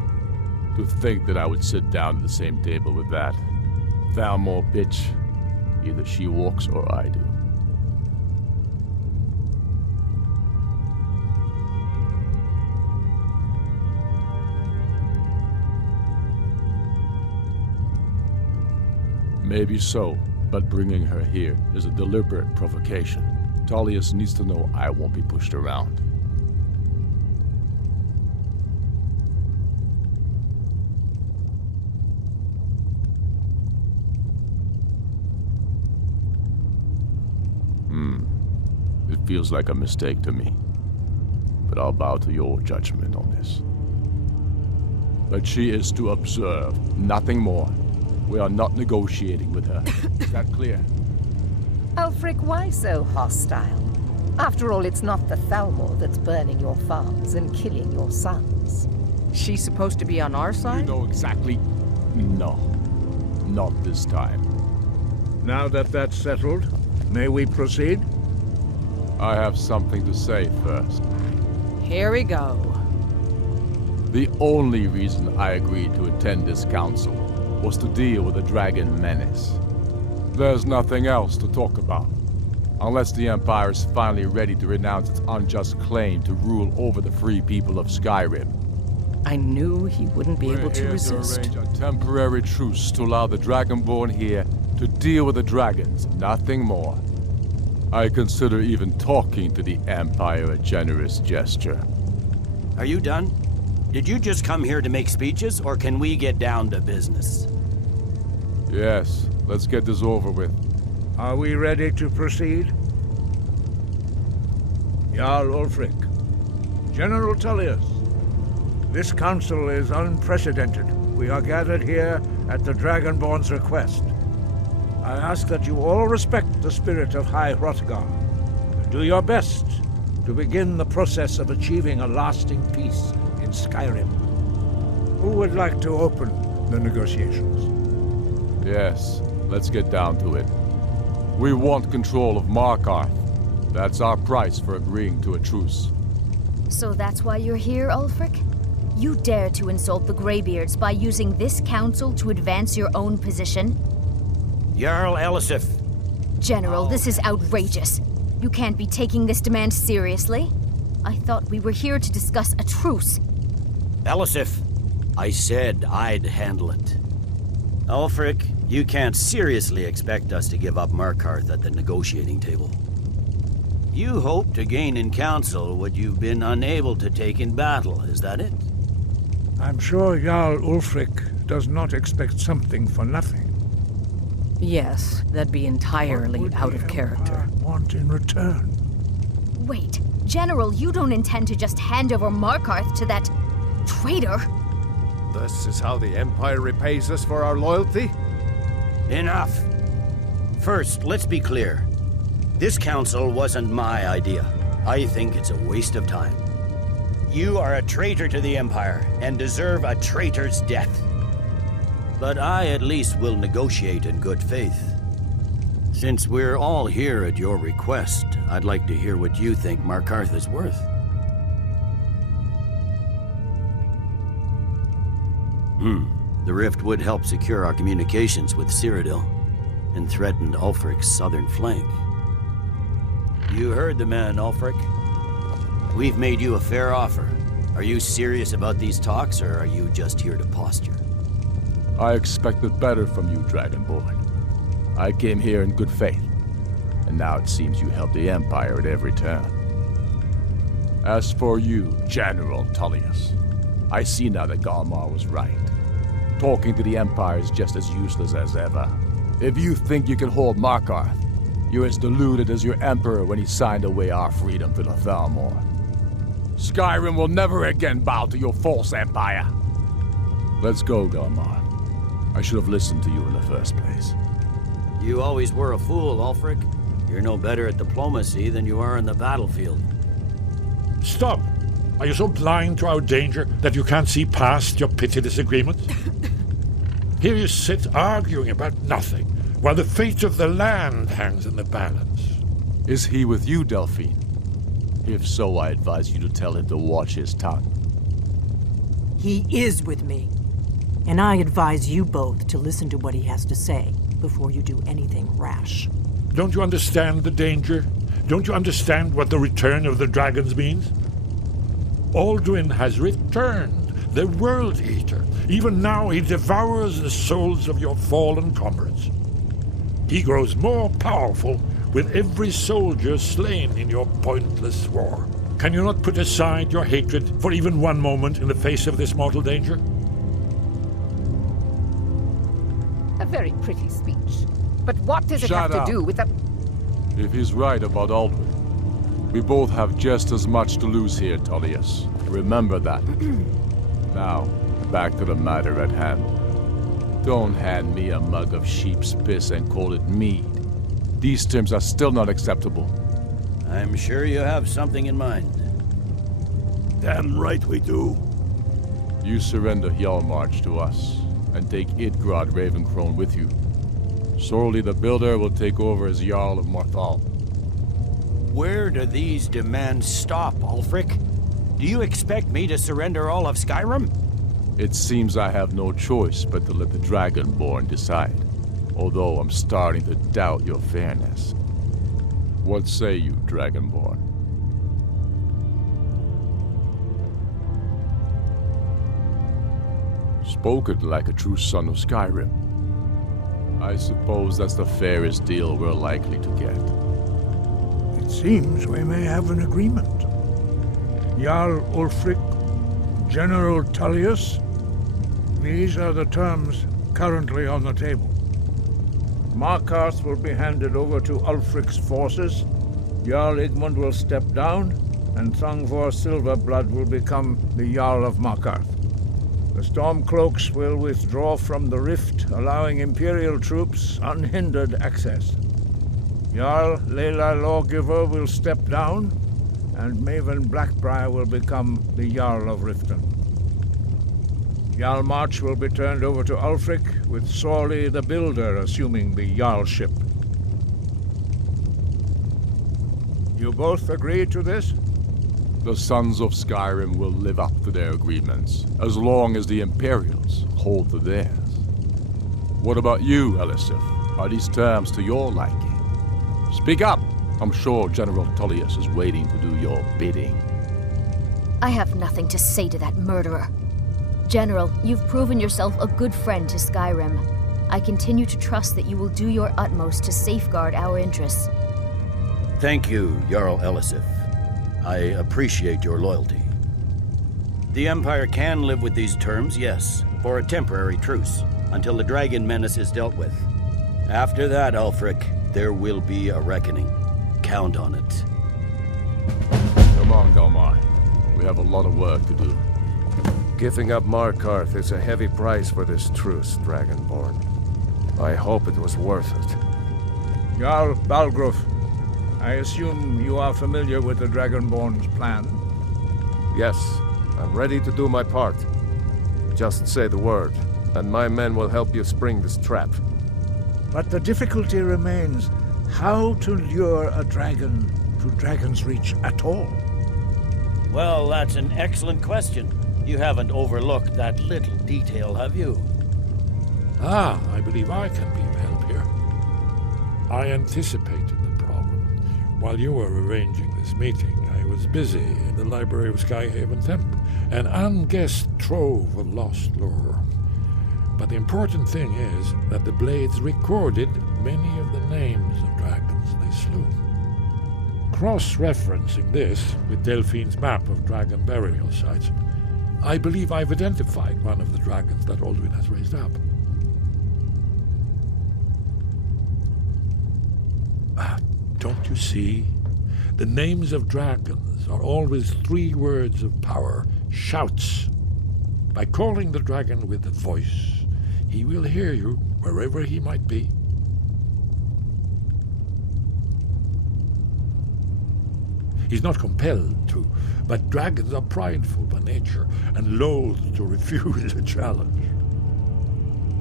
To think that I would sit down at the same table with that. Thalmor bitch. Either she walks or I do. Maybe so, but bringing her here is a deliberate provocation. Tullius needs to know I won't be pushed around. It feels like a mistake to me. But I'll bow to your judgment on this. But she is to observe, nothing more. We are not negotiating with her. Is that clear? Ulfric, why so hostile? After all, it's not the Thalmor that's burning your farms and killing your sons. She's supposed to be on our side? You know exactly... No. Not this time. Now that that's settled, may we proceed? I have something to say first. Here we go. The only reason I agreed to attend this council was to deal with the dragon menace. There's nothing else to talk about. Unless the Empire is finally ready to renounce its unjust claim to rule over the free people of Skyrim. I knew he wouldn't be able to resist. We're here to arrange a temporary truce to allow the Dragonborn here to deal with the dragons, nothing more. I consider even talking to the Empire a generous gesture. Are you done? Did you just come here to make speeches, or can we get down to business? Yes, let's get this over with. Are we ready to proceed? Jarl Ulfric, General Tullius, this council is unprecedented. We are gathered here at the Dragonborn's request. I ask that you all respect the spirit of High Hrothgar and do your best to begin the process of achieving a lasting peace in Skyrim. Who would like to open the negotiations? Yes, let's get down to it. We want control of Markarth. That's our price for agreeing to a truce. So that's why you're here, Ulfric? You dare to insult the Greybeards by using this council to advance your own position? Jarl Elisif. General, this is outrageous. You can't be taking this demand seriously. I thought we were here to discuss a truce. Elisif, I said I'd handle it. Ulfric, you can't seriously expect us to give up Markarth at the negotiating table. You hope to gain in council what you've been unable to take in battle, is that it? I'm sure Jarl Ulfric does not expect something for nothing. Yes, that'd be entirely out of character. Want in return? Wait, General, you don't intend to just hand over Markarth to that traitor? This is how the Empire repays us for our loyalty? Enough! First, let's be clear. This council wasn't my idea. I think it's a waste of time. You are a traitor to the Empire and deserve a traitor's death. But I at least will negotiate in good faith. Since we're all here at your request, I'd like to hear what you think Markarth is worth. The rift would help secure our communications with Cyrodiil and threatened Ulfric's southern flank. You heard the man, Ulfric. We've made you a fair offer. Are you serious about these talks, or are you just here to posture? I expected better from you, Dragonborn. I came here in good faith, and now it seems you help the Empire at every turn. As for you, General Tullius, I see now that Galmar was right. Talking to the Empire is just as useless as ever. If you think you can hold Markarth, you're as deluded as your Emperor when he signed away our freedom to the Thalmor. Skyrim will never again bow to your false empire. Let's go, Galmar. I should have listened to you in the first place. You always were a fool, Ulfric. You're no better at diplomacy than you are in the battlefield. Stop! Are you so blind to our danger that you can't see past your petty disagreements? Here you sit arguing about nothing, while the fate of the land hangs in the balance. Is he with you, Delphine? If so, I advise you to tell him to watch his tongue. He is with me. And I advise you both to listen to what he has to say before you do anything rash. Don't you understand the danger? Don't you understand what the return of the dragons means? Alduin has returned, the World Eater. Even now he devours the souls of your fallen comrades. He grows more powerful with every soldier slain in your pointless war. Can you not put aside your hatred for even one moment in the face of this mortal danger? A very pretty speech. But what does it Shut have up. to do with the... If he's right about Alduin, we both have just as much to lose here, Tullius. Remember that. Now, back to the matter at hand. Don't hand me a mug of sheep's piss and call it mead. These terms are still not acceptable. I'm sure you have something in mind. Damn right we do. You surrender Hjalmarch to us, and take Idgrod Ravencrone with you. Sorli the Builder will take over as Jarl of Morthal. Where do these demands stop, Ulfric? Do you expect me to surrender all of Skyrim? It seems I have no choice but to let the Dragonborn decide, although I'm starting to doubt your fairness. What say you, Dragonborn? Spoken like a true son of Skyrim. I suppose that's the fairest deal we're likely to get. It seems we may have an agreement. Jarl Ulfric, General Tullius, these are the terms currently on the table. Markarth will be handed over to Ulfric's forces, Jarl Igmund will step down, and Thangvor Silverblood will become the Jarl of Markarth. The Stormcloaks will withdraw from the rift, allowing Imperial troops unhindered access. Jarl Leila Lawgiver will step down, and Maven Blackbriar will become the Jarl of Riften. Hjalmarch will be turned over to Ulfric, with Sorli the Builder assuming the Jarlship. You both agree to this? The Sons of Skyrim will live up to their agreements, as long as the Imperials hold to theirs. What about you, Elisif? Are these terms to your liking? Speak up! I'm sure General Tullius is waiting to do your bidding. I have nothing to say to that murderer. General, you've proven yourself a good friend to Skyrim. I continue to trust that you will do your utmost to safeguard our interests. Thank you, Jarl Elisif. I appreciate your loyalty. The Empire can live with these terms, yes, for a temporary truce, until the dragon menace is dealt with. After that, Ulfric, there will be a reckoning. Count on it. Come on, Galmar. We have a lot of work to do. Giving up Markarth is a heavy price for this truce, Dragonborn. I hope it was worth it. Jarl Balgruf, I assume you are familiar with the Dragonborn's plan? Yes, I'm ready to do my part. Just say the word, and my men will help you spring this trap. But the difficulty remains how to lure a dragon to Dragon's Reach at all. Well, that's an excellent question. You haven't overlooked that little detail, have you? Ah, I believe I can be of help here. I anticipated the problem. While you were arranging this meeting, I was busy in the library of Skyhaven Temple, an unguessed trove of lost lore. But the important thing is that the Blades recorded many of the names of dragons they slew. Cross-referencing this with Delphine's map of dragon burial sites, I believe I've identified one of the dragons that Alduin has raised up. Don't you see? The names of dragons are always 3 words of power, shouts. By calling the dragon with a voice, he will hear you wherever he might be. He's not compelled to, but dragons are prideful by nature and loath to refuse a challenge.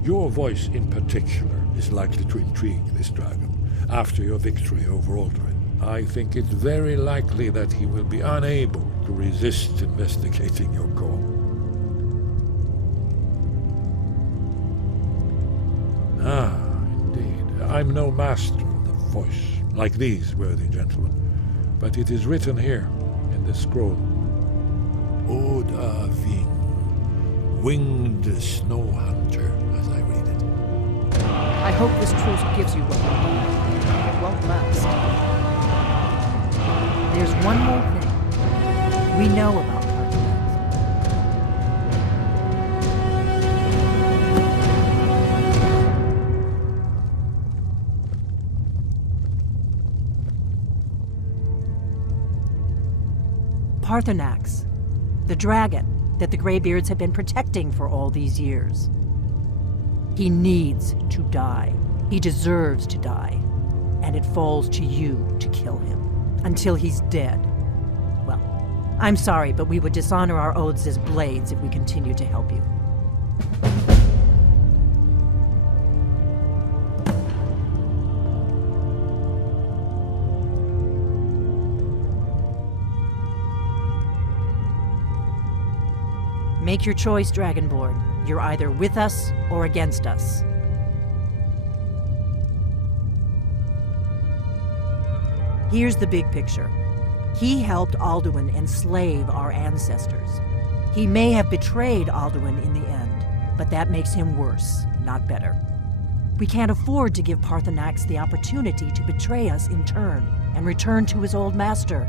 Your voice in particular is likely to intrigue this dragon after your victory over Alduin. I think it's very likely that he will be unable to resist investigating your call. Ah, indeed. I'm no master of the voice, like these worthy gentlemen, but it is written here in this scroll. Oda Ving, winged snow hunter, as I read it. I hope this truce gives you what you need. It won't last. There's one more thing. We know about Parthenax, the dragon that the Greybeards have been protecting for all these years. He needs to die. He deserves to die. And it falls to you to kill him. Until he's dead. Well, I'm sorry, but we would dishonor our oaths as blades if we continue to help you. Make your choice, Dragonborn. You're either with us or against us. Here's the big picture. He helped Alduin enslave our ancestors. He may have betrayed Alduin in the end, but that makes him worse, not better. We can't afford to give Parthenax the opportunity to betray us in turn and return to his old master.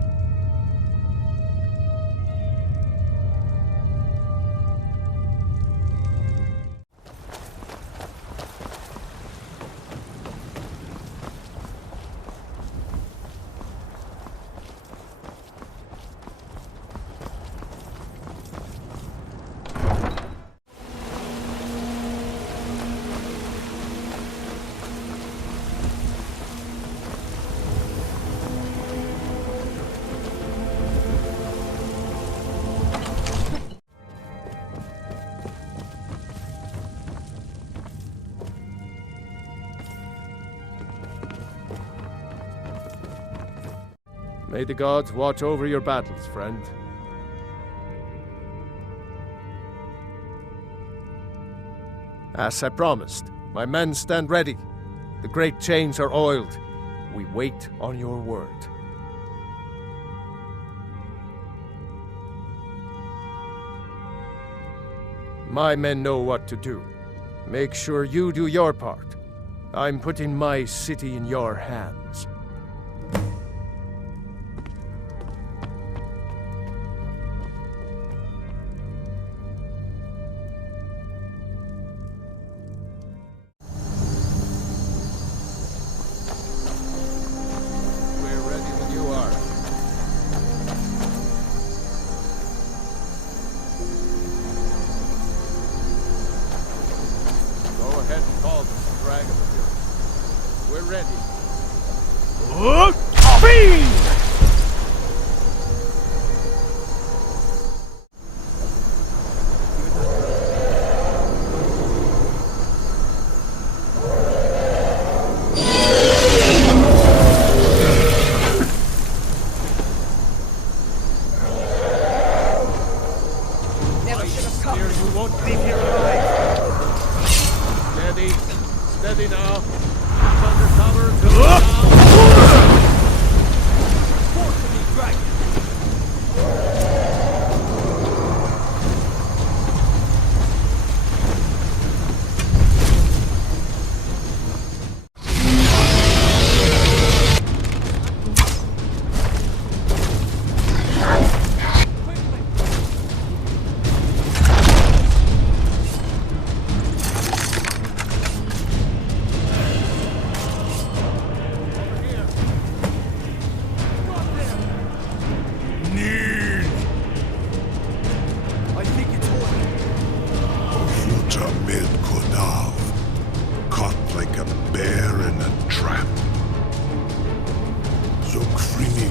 May the gods watch over your battles, friend. As I promised, my men stand ready. The great chains are oiled. We wait on your word. My men know what to do. Make sure you do your part. I'm putting my city in your hands.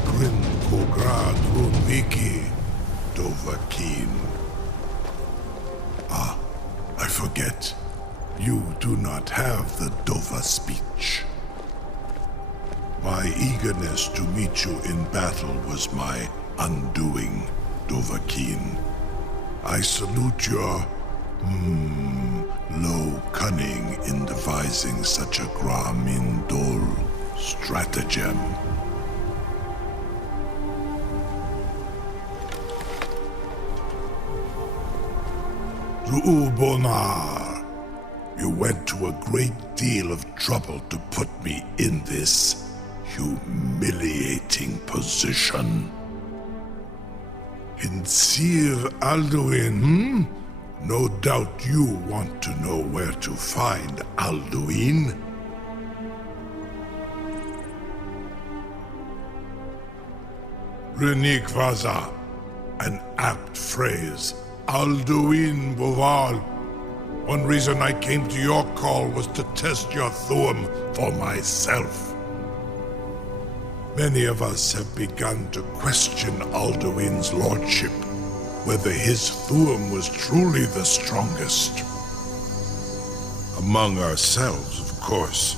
Grin Kograd Runviki Dovahkiin. Ah, I forget. You do not have the Dova speech. My eagerness to meet you in battle was my undoing, Dovahkiin. I salute your, low cunning in devising such a Gramin Dol stratagem. Zuubonar, you went to a great deal of trouble to put me in this humiliating position. Insir Alduin, No doubt you want to know where to find Alduin. Renik Vaza, an apt phrase. Alduin Boval. One reason I came to your call was to test your Thuum for myself. Many of us have begun to question Alduin's lordship, whether his Thuum was truly the strongest. Among ourselves, of course,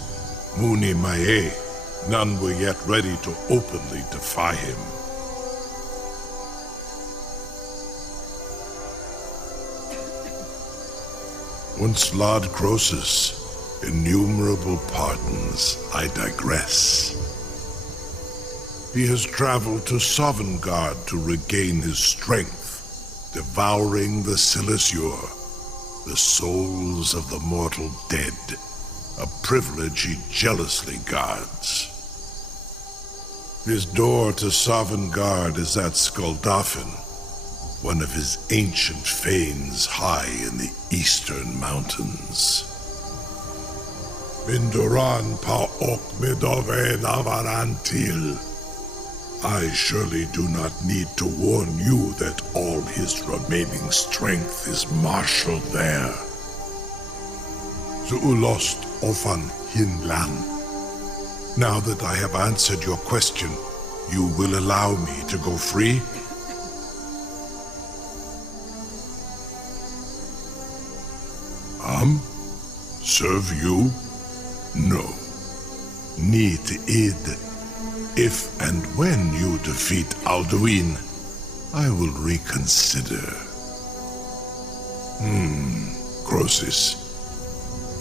Muni Mae, none were yet ready to openly defy him. Once Lord Croesus, innumerable pardons, I digress. He has traveled to Sovngarde to regain his strength, devouring the Silesur, the souls of the mortal dead, a privilege he jealously guards. His door to Sovngarde is at Skuldafn, one of his ancient fanes high in the eastern mountains. Mindoran pa ok midove navarantil. I surely do not need to warn you that all his remaining strength is marshaled there. Zuulost ofan hinlan. Now that I have answered your question, you will allow me to go free? Serve you? No. Need id. If and when you defeat Alduin, I will reconsider. Croesus.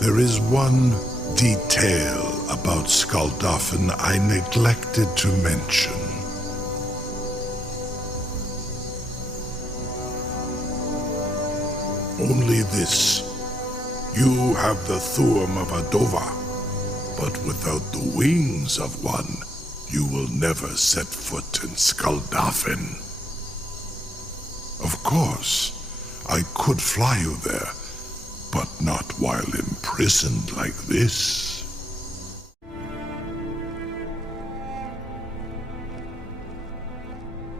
There is one detail about Skuldafn I neglected to mention. Only this. You have the Thuum of a Dova, but without the wings of one, you will never set foot in Skuldafn. Of course, I could fly you there, but not while imprisoned like this.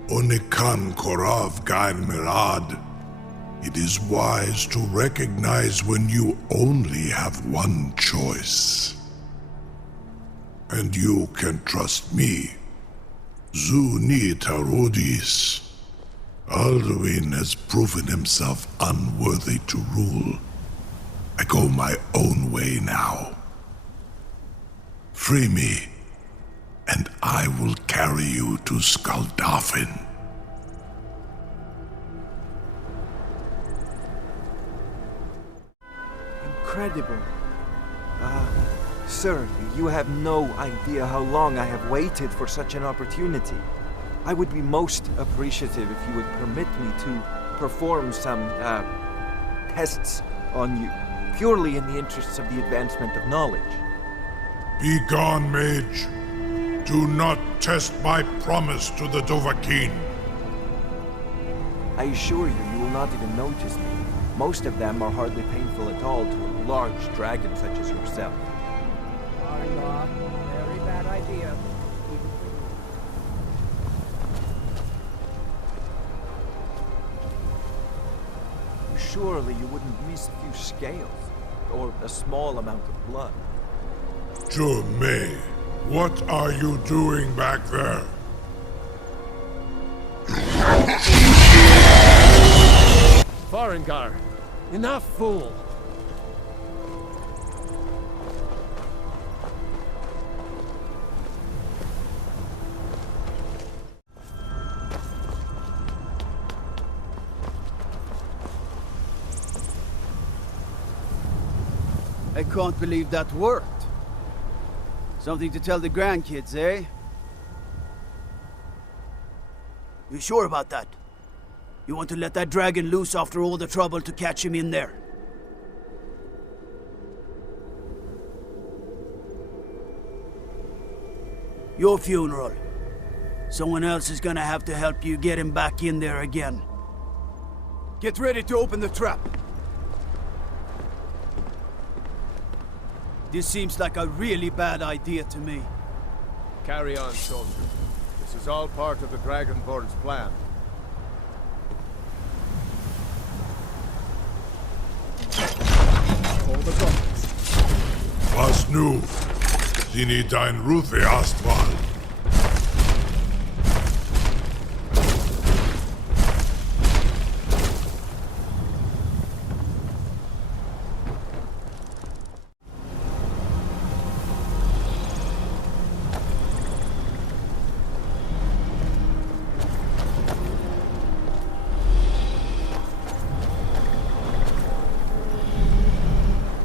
Onikan Korav Gair Mirad. It is wise to recognize when you only have one choice. And you can trust me. Zuni Tarudis. Alduin has proven himself unworthy to rule. I go my own way now. Free me, and I will carry you to Skuldafn. Incredible. Sir, you have no idea how long I have waited for such an opportunity. I would be most appreciative if you would permit me to perform some, tests on you, purely in the interests of the advancement of knowledge. Be gone, mage. Do not test my promise to the Dovahkiin. I assure you, you will not even notice me. Most of them are hardly painful at all to a large dragon such as yourself. Very bad idea. Surely you wouldn't miss a few scales, or a small amount of blood. May, what are you doing back there? Berengar. Enough, fool. I can't believe that worked. Something to tell the grandkids, eh? You sure about that? You want to let that dragon loose after all the trouble to catch him in there? Your funeral. Someone else is gonna have to help you get him back in there again. Get ready to open the trap. This seems like a really bad idea to me. Carry on, soldier. This is all part of the Dragonborn's plan. All the guns. Was nu? Sie nie dein Ruthi Astval.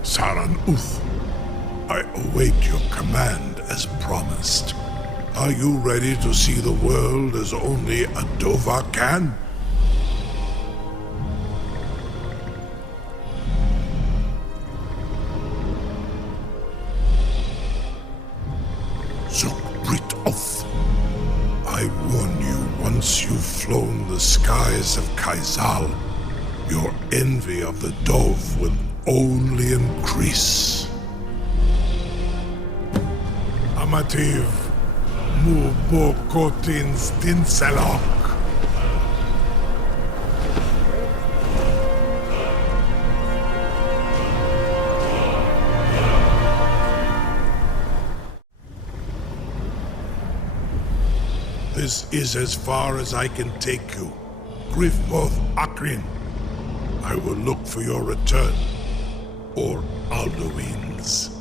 Saran Uth, I await your command as promised. Are you ready to see the world as only a Dova can? Zukbrit Oth, I warn you, once you've flown the skies of Kaizal, your envy of the Dove will only increase. Amativ, mu bokotins dinselok. This is as far as I can take you. Griffboth Akrin. I will look for your return. Or Alduin's.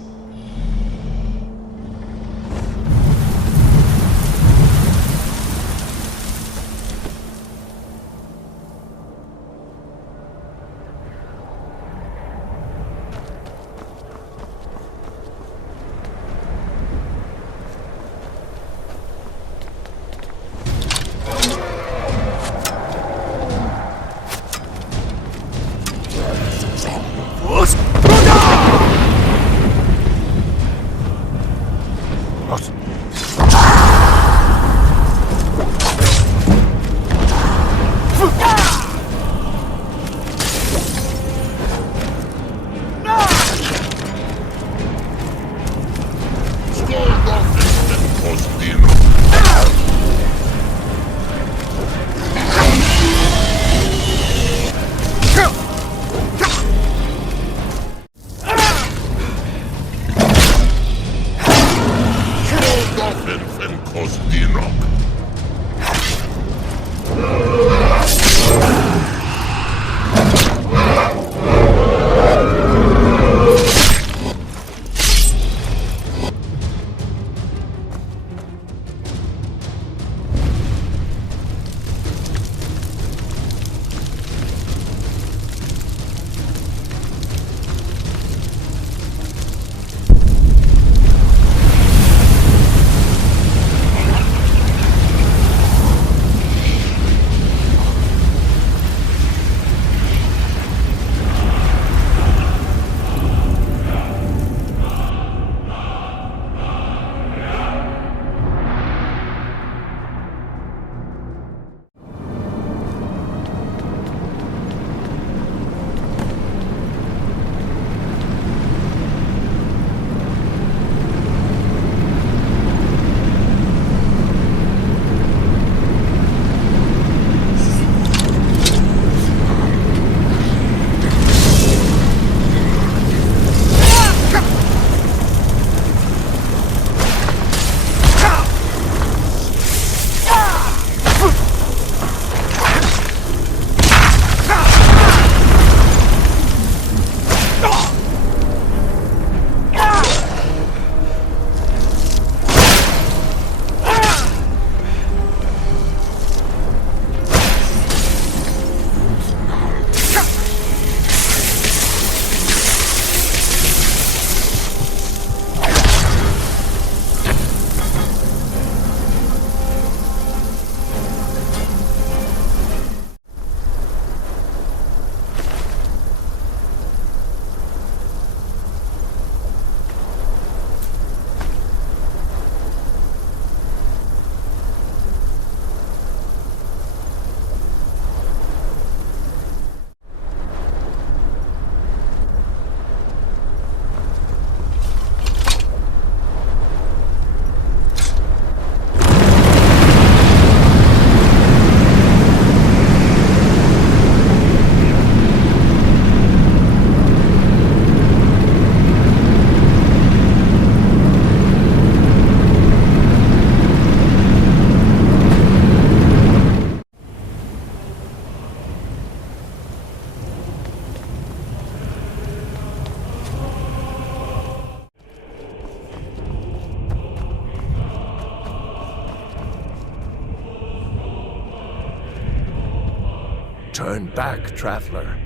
Turn back, traveler.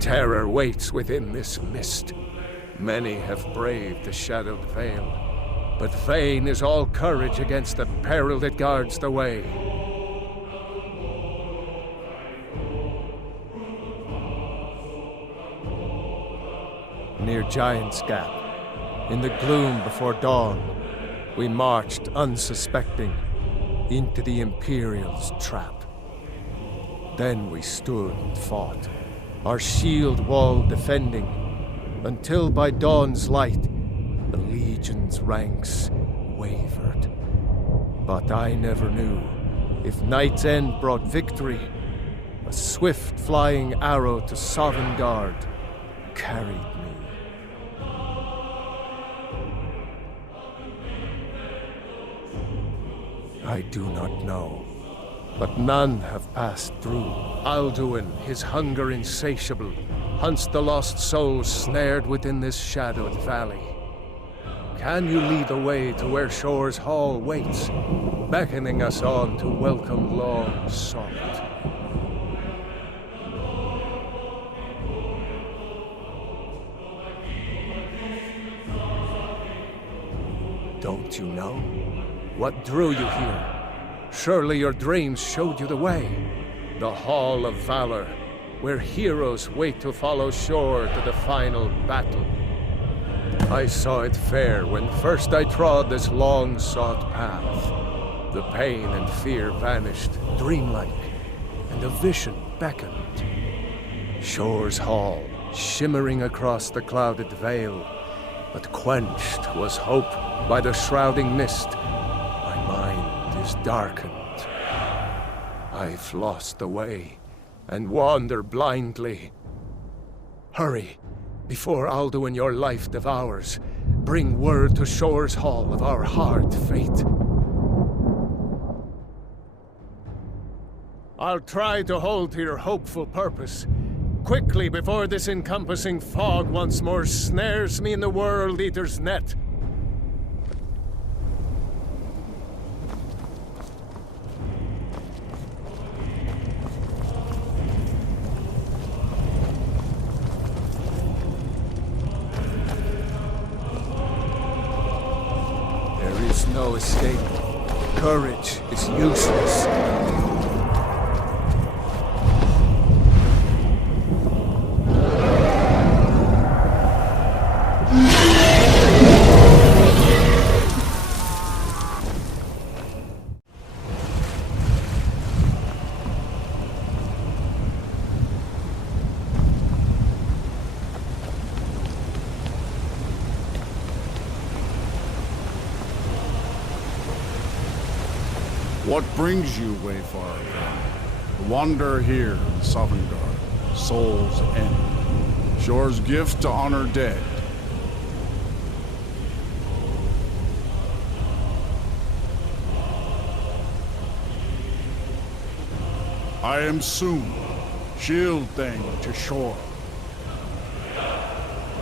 Terror waits within this mist. Many have braved the shadowed veil, but vain is all courage against the peril that guards the way. Near Giant's Gap, in the gloom before dawn, we marched unsuspecting into the Imperial's trap. Then we stood and fought, our shield wall defending, until by dawn's light the Legion's ranks wavered. But I never knew if night's end brought victory. A swift flying arrow to Sovngarde carried me. I do not know, but none have passed through. Alduin, his hunger insatiable, hunts the lost souls snared within this shadowed valley. Can you lead the way to where Shore's Hall waits, beckoning us on to welcome long sought? Don't you know? What drew you here? Surely your dreams showed you the way. The Hall of Valor, where heroes wait to follow Shore to the final battle. I saw it fair when first I trod this long-sought path. The pain and fear vanished, dreamlike, and a vision beckoned. Shore's Hall, shimmering across the clouded veil, but quenched was hope by the shrouding mist. My mind is darkened. I've lost the way and wander blindly. Hurry, before Alduin your life devours. Bring word to Shore's Hall of our hard fate. I'll try to hold to your hopeful purpose. Quickly, before this encompassing fog once more snares me in the World Eater's net. There is no escape. Courage is useless. What brings you, Wayfarer? To wander here in Sovngarde, Soul's End, Shore's gift to honor dead. I am soon shield thing to Shore.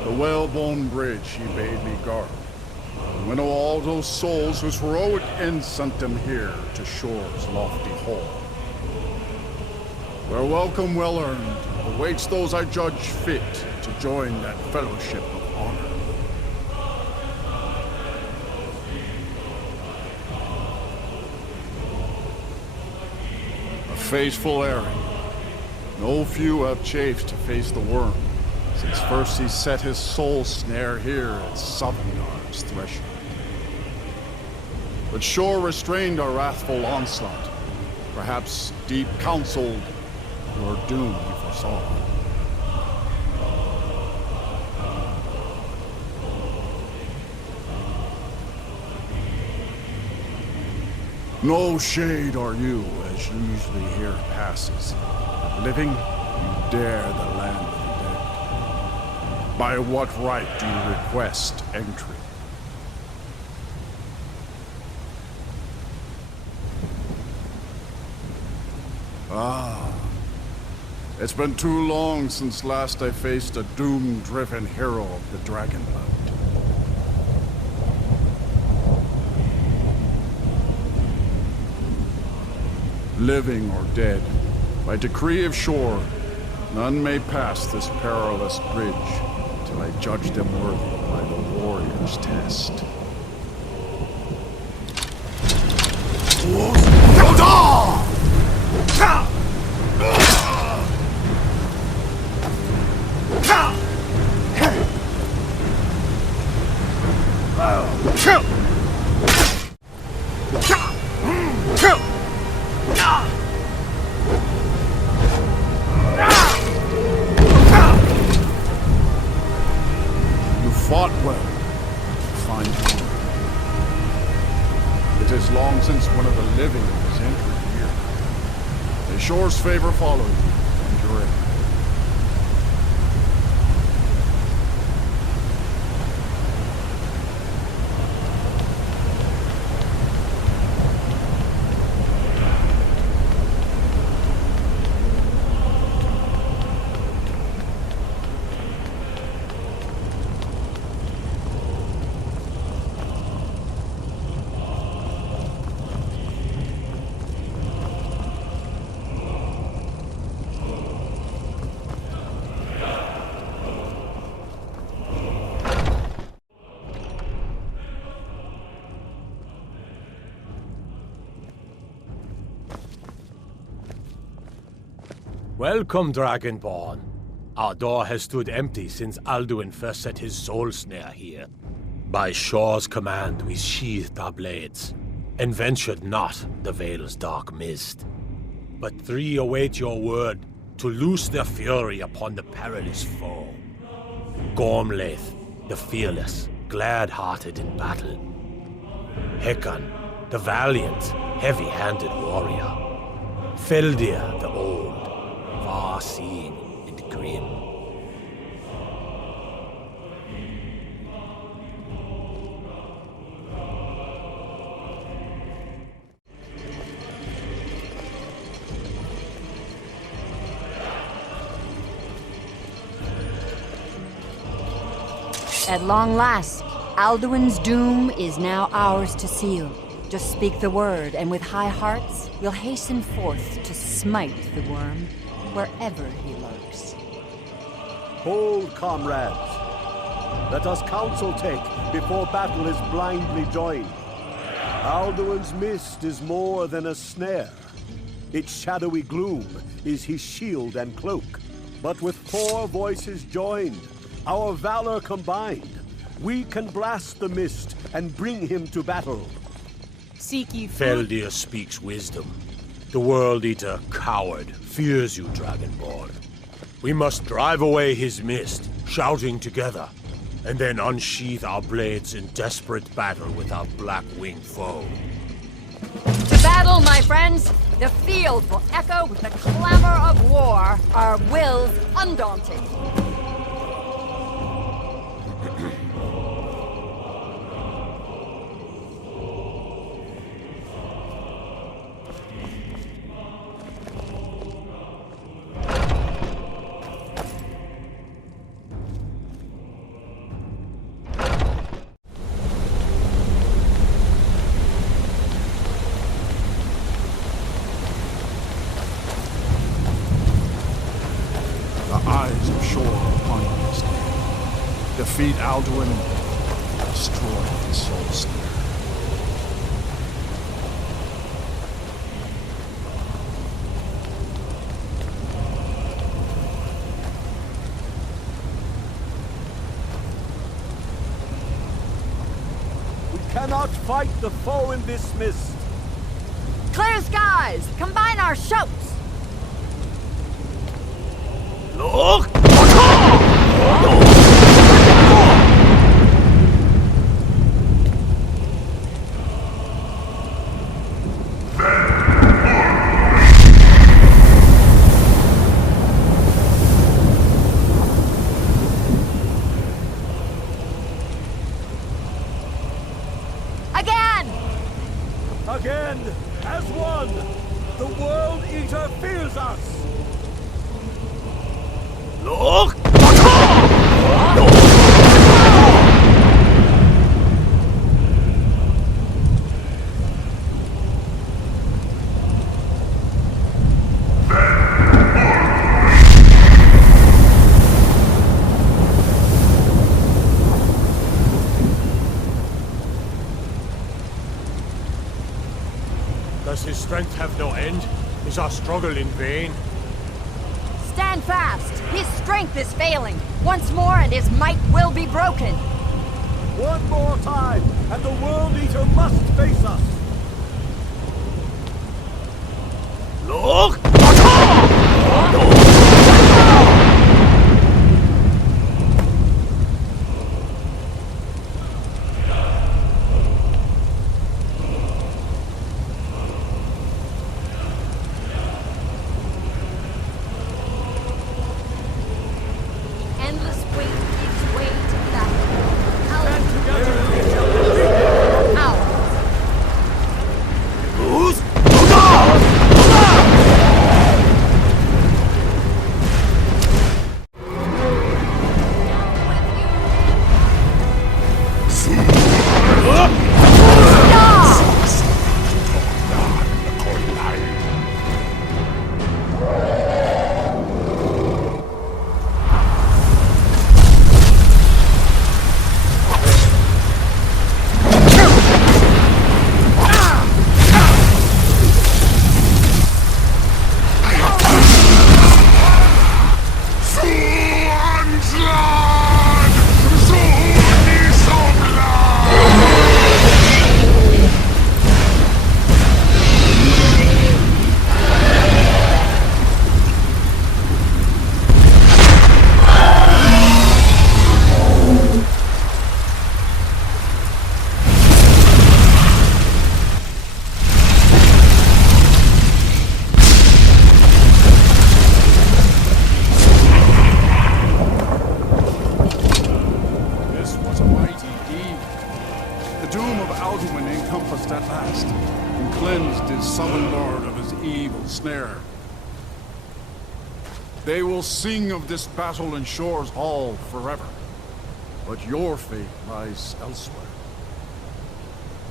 The whalebone bridge he bade me guard. Winnow all those souls whose heroic end sent them here to Shore's lofty hall. Where welcome well earned awaits those I judge fit to join that fellowship of honor. A faithful erring, no few have chafed to face the worm, since first he set his soul snare here at Sovngarde's threshold. But Shore restrained our wrathful onslaught. Perhaps deep counseled, your doom he foresaw. No shade are you, as usually here passes. Living, you dare the land of the dead. By what right do you request entry? Ah, it's been too long since last I faced a doom-driven hero of the Dragonborn. Living or dead, By decree of Shore, none may pass this perilous bridge till I judge them worthy by the warrior's test. You fought well. Fine point. It is long since one of the living has entered here. May Shore's favor follow you and your end. Welcome, Dragonborn. Our door has stood empty since Alduin first set his soul snare here. By Shore's command, we sheathed our blades, and ventured not the Vale's dark mist. But three await your word to loose their fury upon the perilous foe. Gormlaith, the fearless, glad-hearted in battle. Hecon, the valiant, heavy-handed warrior. Feldir, the old, far-seeing and grim. At long last, Alduin's doom is now ours to seal. Just speak the word, and with high hearts, we'll hasten forth to smite the worm wherever he lurks. Hold, comrades. Let us counsel take before battle is blindly joined. Alduin's mist is more than a snare. Its shadowy gloom is his shield and cloak. But with 4 voices joined, our valor combined, we can blast the mist and bring him to battle. Seek ye Feldir speaks wisdom. The World Eater, coward, fears you, Dragonborn. We must drive away his mist, shouting together, and then unsheath our blades in desperate battle with our black-winged foe. To battle, my friends! The field will echo with the clamor of war, our wills undaunted. Eyes of Shore upon you this day. Defeat Alduin, destroy his soul snare. We cannot fight the foe in this mist. Clear skies! Combine our shouts! Look! Again, as one, the World Eater fears us! Look! strength have no end? Is our struggle in vain? Stand fast! His strength is failing! Once more and his might will be broken! One more time, and the World Eater must face us! Look! Endless wait gives way to battle. Who's? At last, and cleansed his sullen lord of his evil snare. They will sing of this battle in Shore's Hall forever, but your fate lies elsewhere.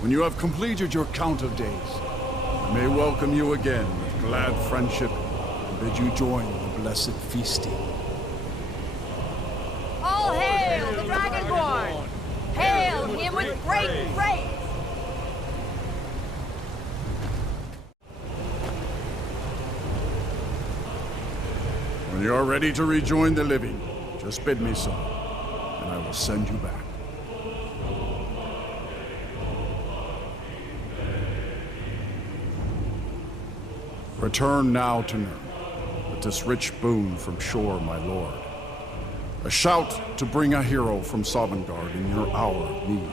When you have completed your count of days, I may welcome you again with glad friendship and bid you join the blessed feasting. All hail the Dragonborn! Hail him with great praise! When you are ready to rejoin the living, just bid me so, and I will send you back. Return now to Nirn, with this rich boon from Shore, my lord. A shout to bring a hero from Sovngarde in your hour of need.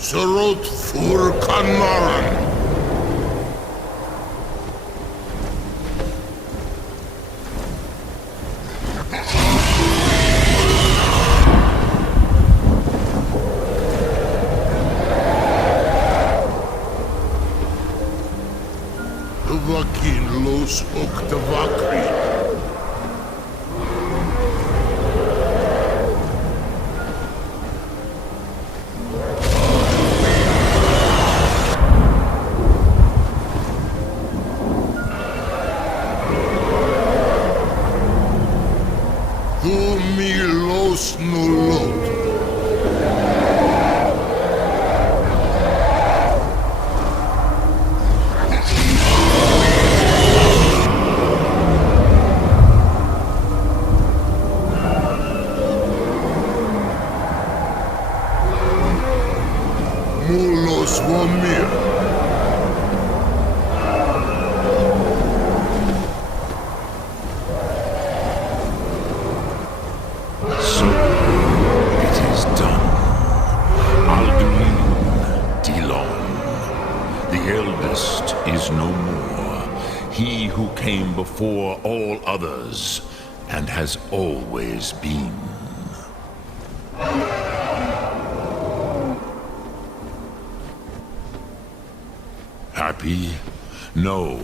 Surot fur Kanmaran. Vakin los Oktavakri. Before all others, and has always been. Happy? No,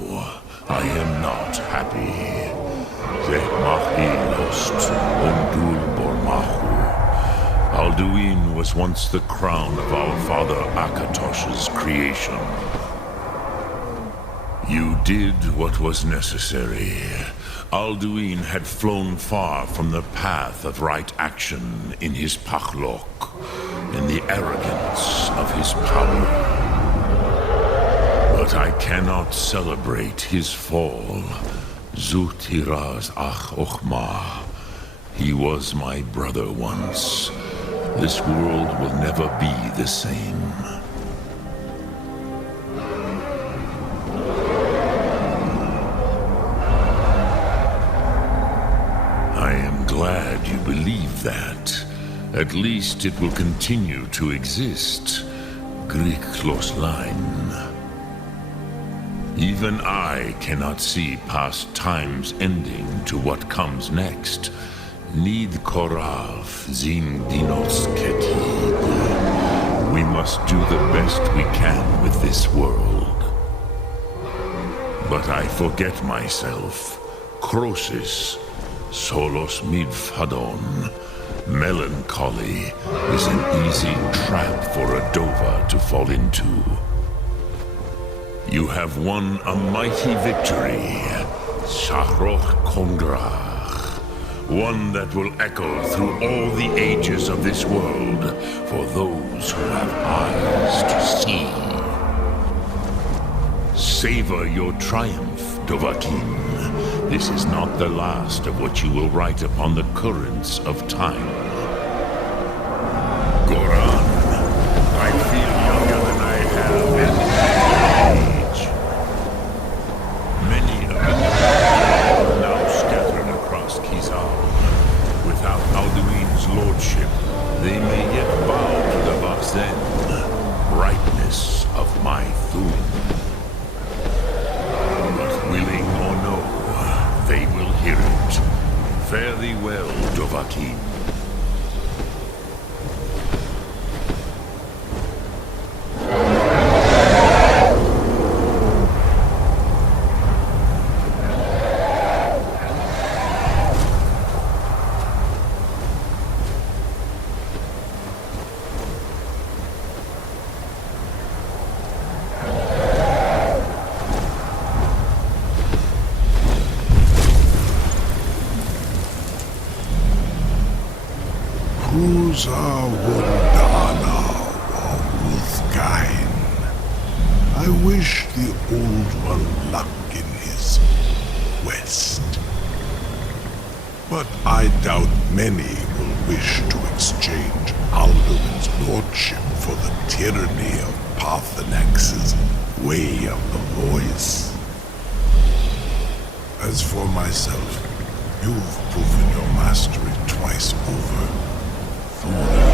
I am not happy. Alduin was once the crown of our father Akatosh's creation. You did what was necessary. Alduin had flown far from the path of right action in his Pachlok, in the arrogance of his power. But I cannot celebrate his fall. Zutiraz ach ochma. He was my brother once. This world will never be the same. I am glad you believe that. At least it will continue to exist. Griklos line. Even I cannot see past time's ending to what comes next. Nid korav zin dinos ketid. We must do the best we can with this world. But I forget myself. Crosis, solos midfadon. Melancholy is an easy trap for a Dova to fall into. You have won a mighty victory, Shahroch Kongrach. One that will echo through all the ages of this world for those who have eyes to see. Savor your triumph, Dovahkiin. This is not the last of what you will write upon the currents of time. Goran, I feel younger than I have in age. Many of them are now scattered across Kizal. Without Alduin's lordship, they may yet bow to the Vakzen, brightness of my Thun. But willing or no, they will hear it. Fare thee well, Dovahkiin. I wish the Old One luck in his quest. But I doubt many will wish to exchange Alduin's lordship for the tyranny of Paarthurnax's way of the voice. As for myself, you've proven your mastery twice over.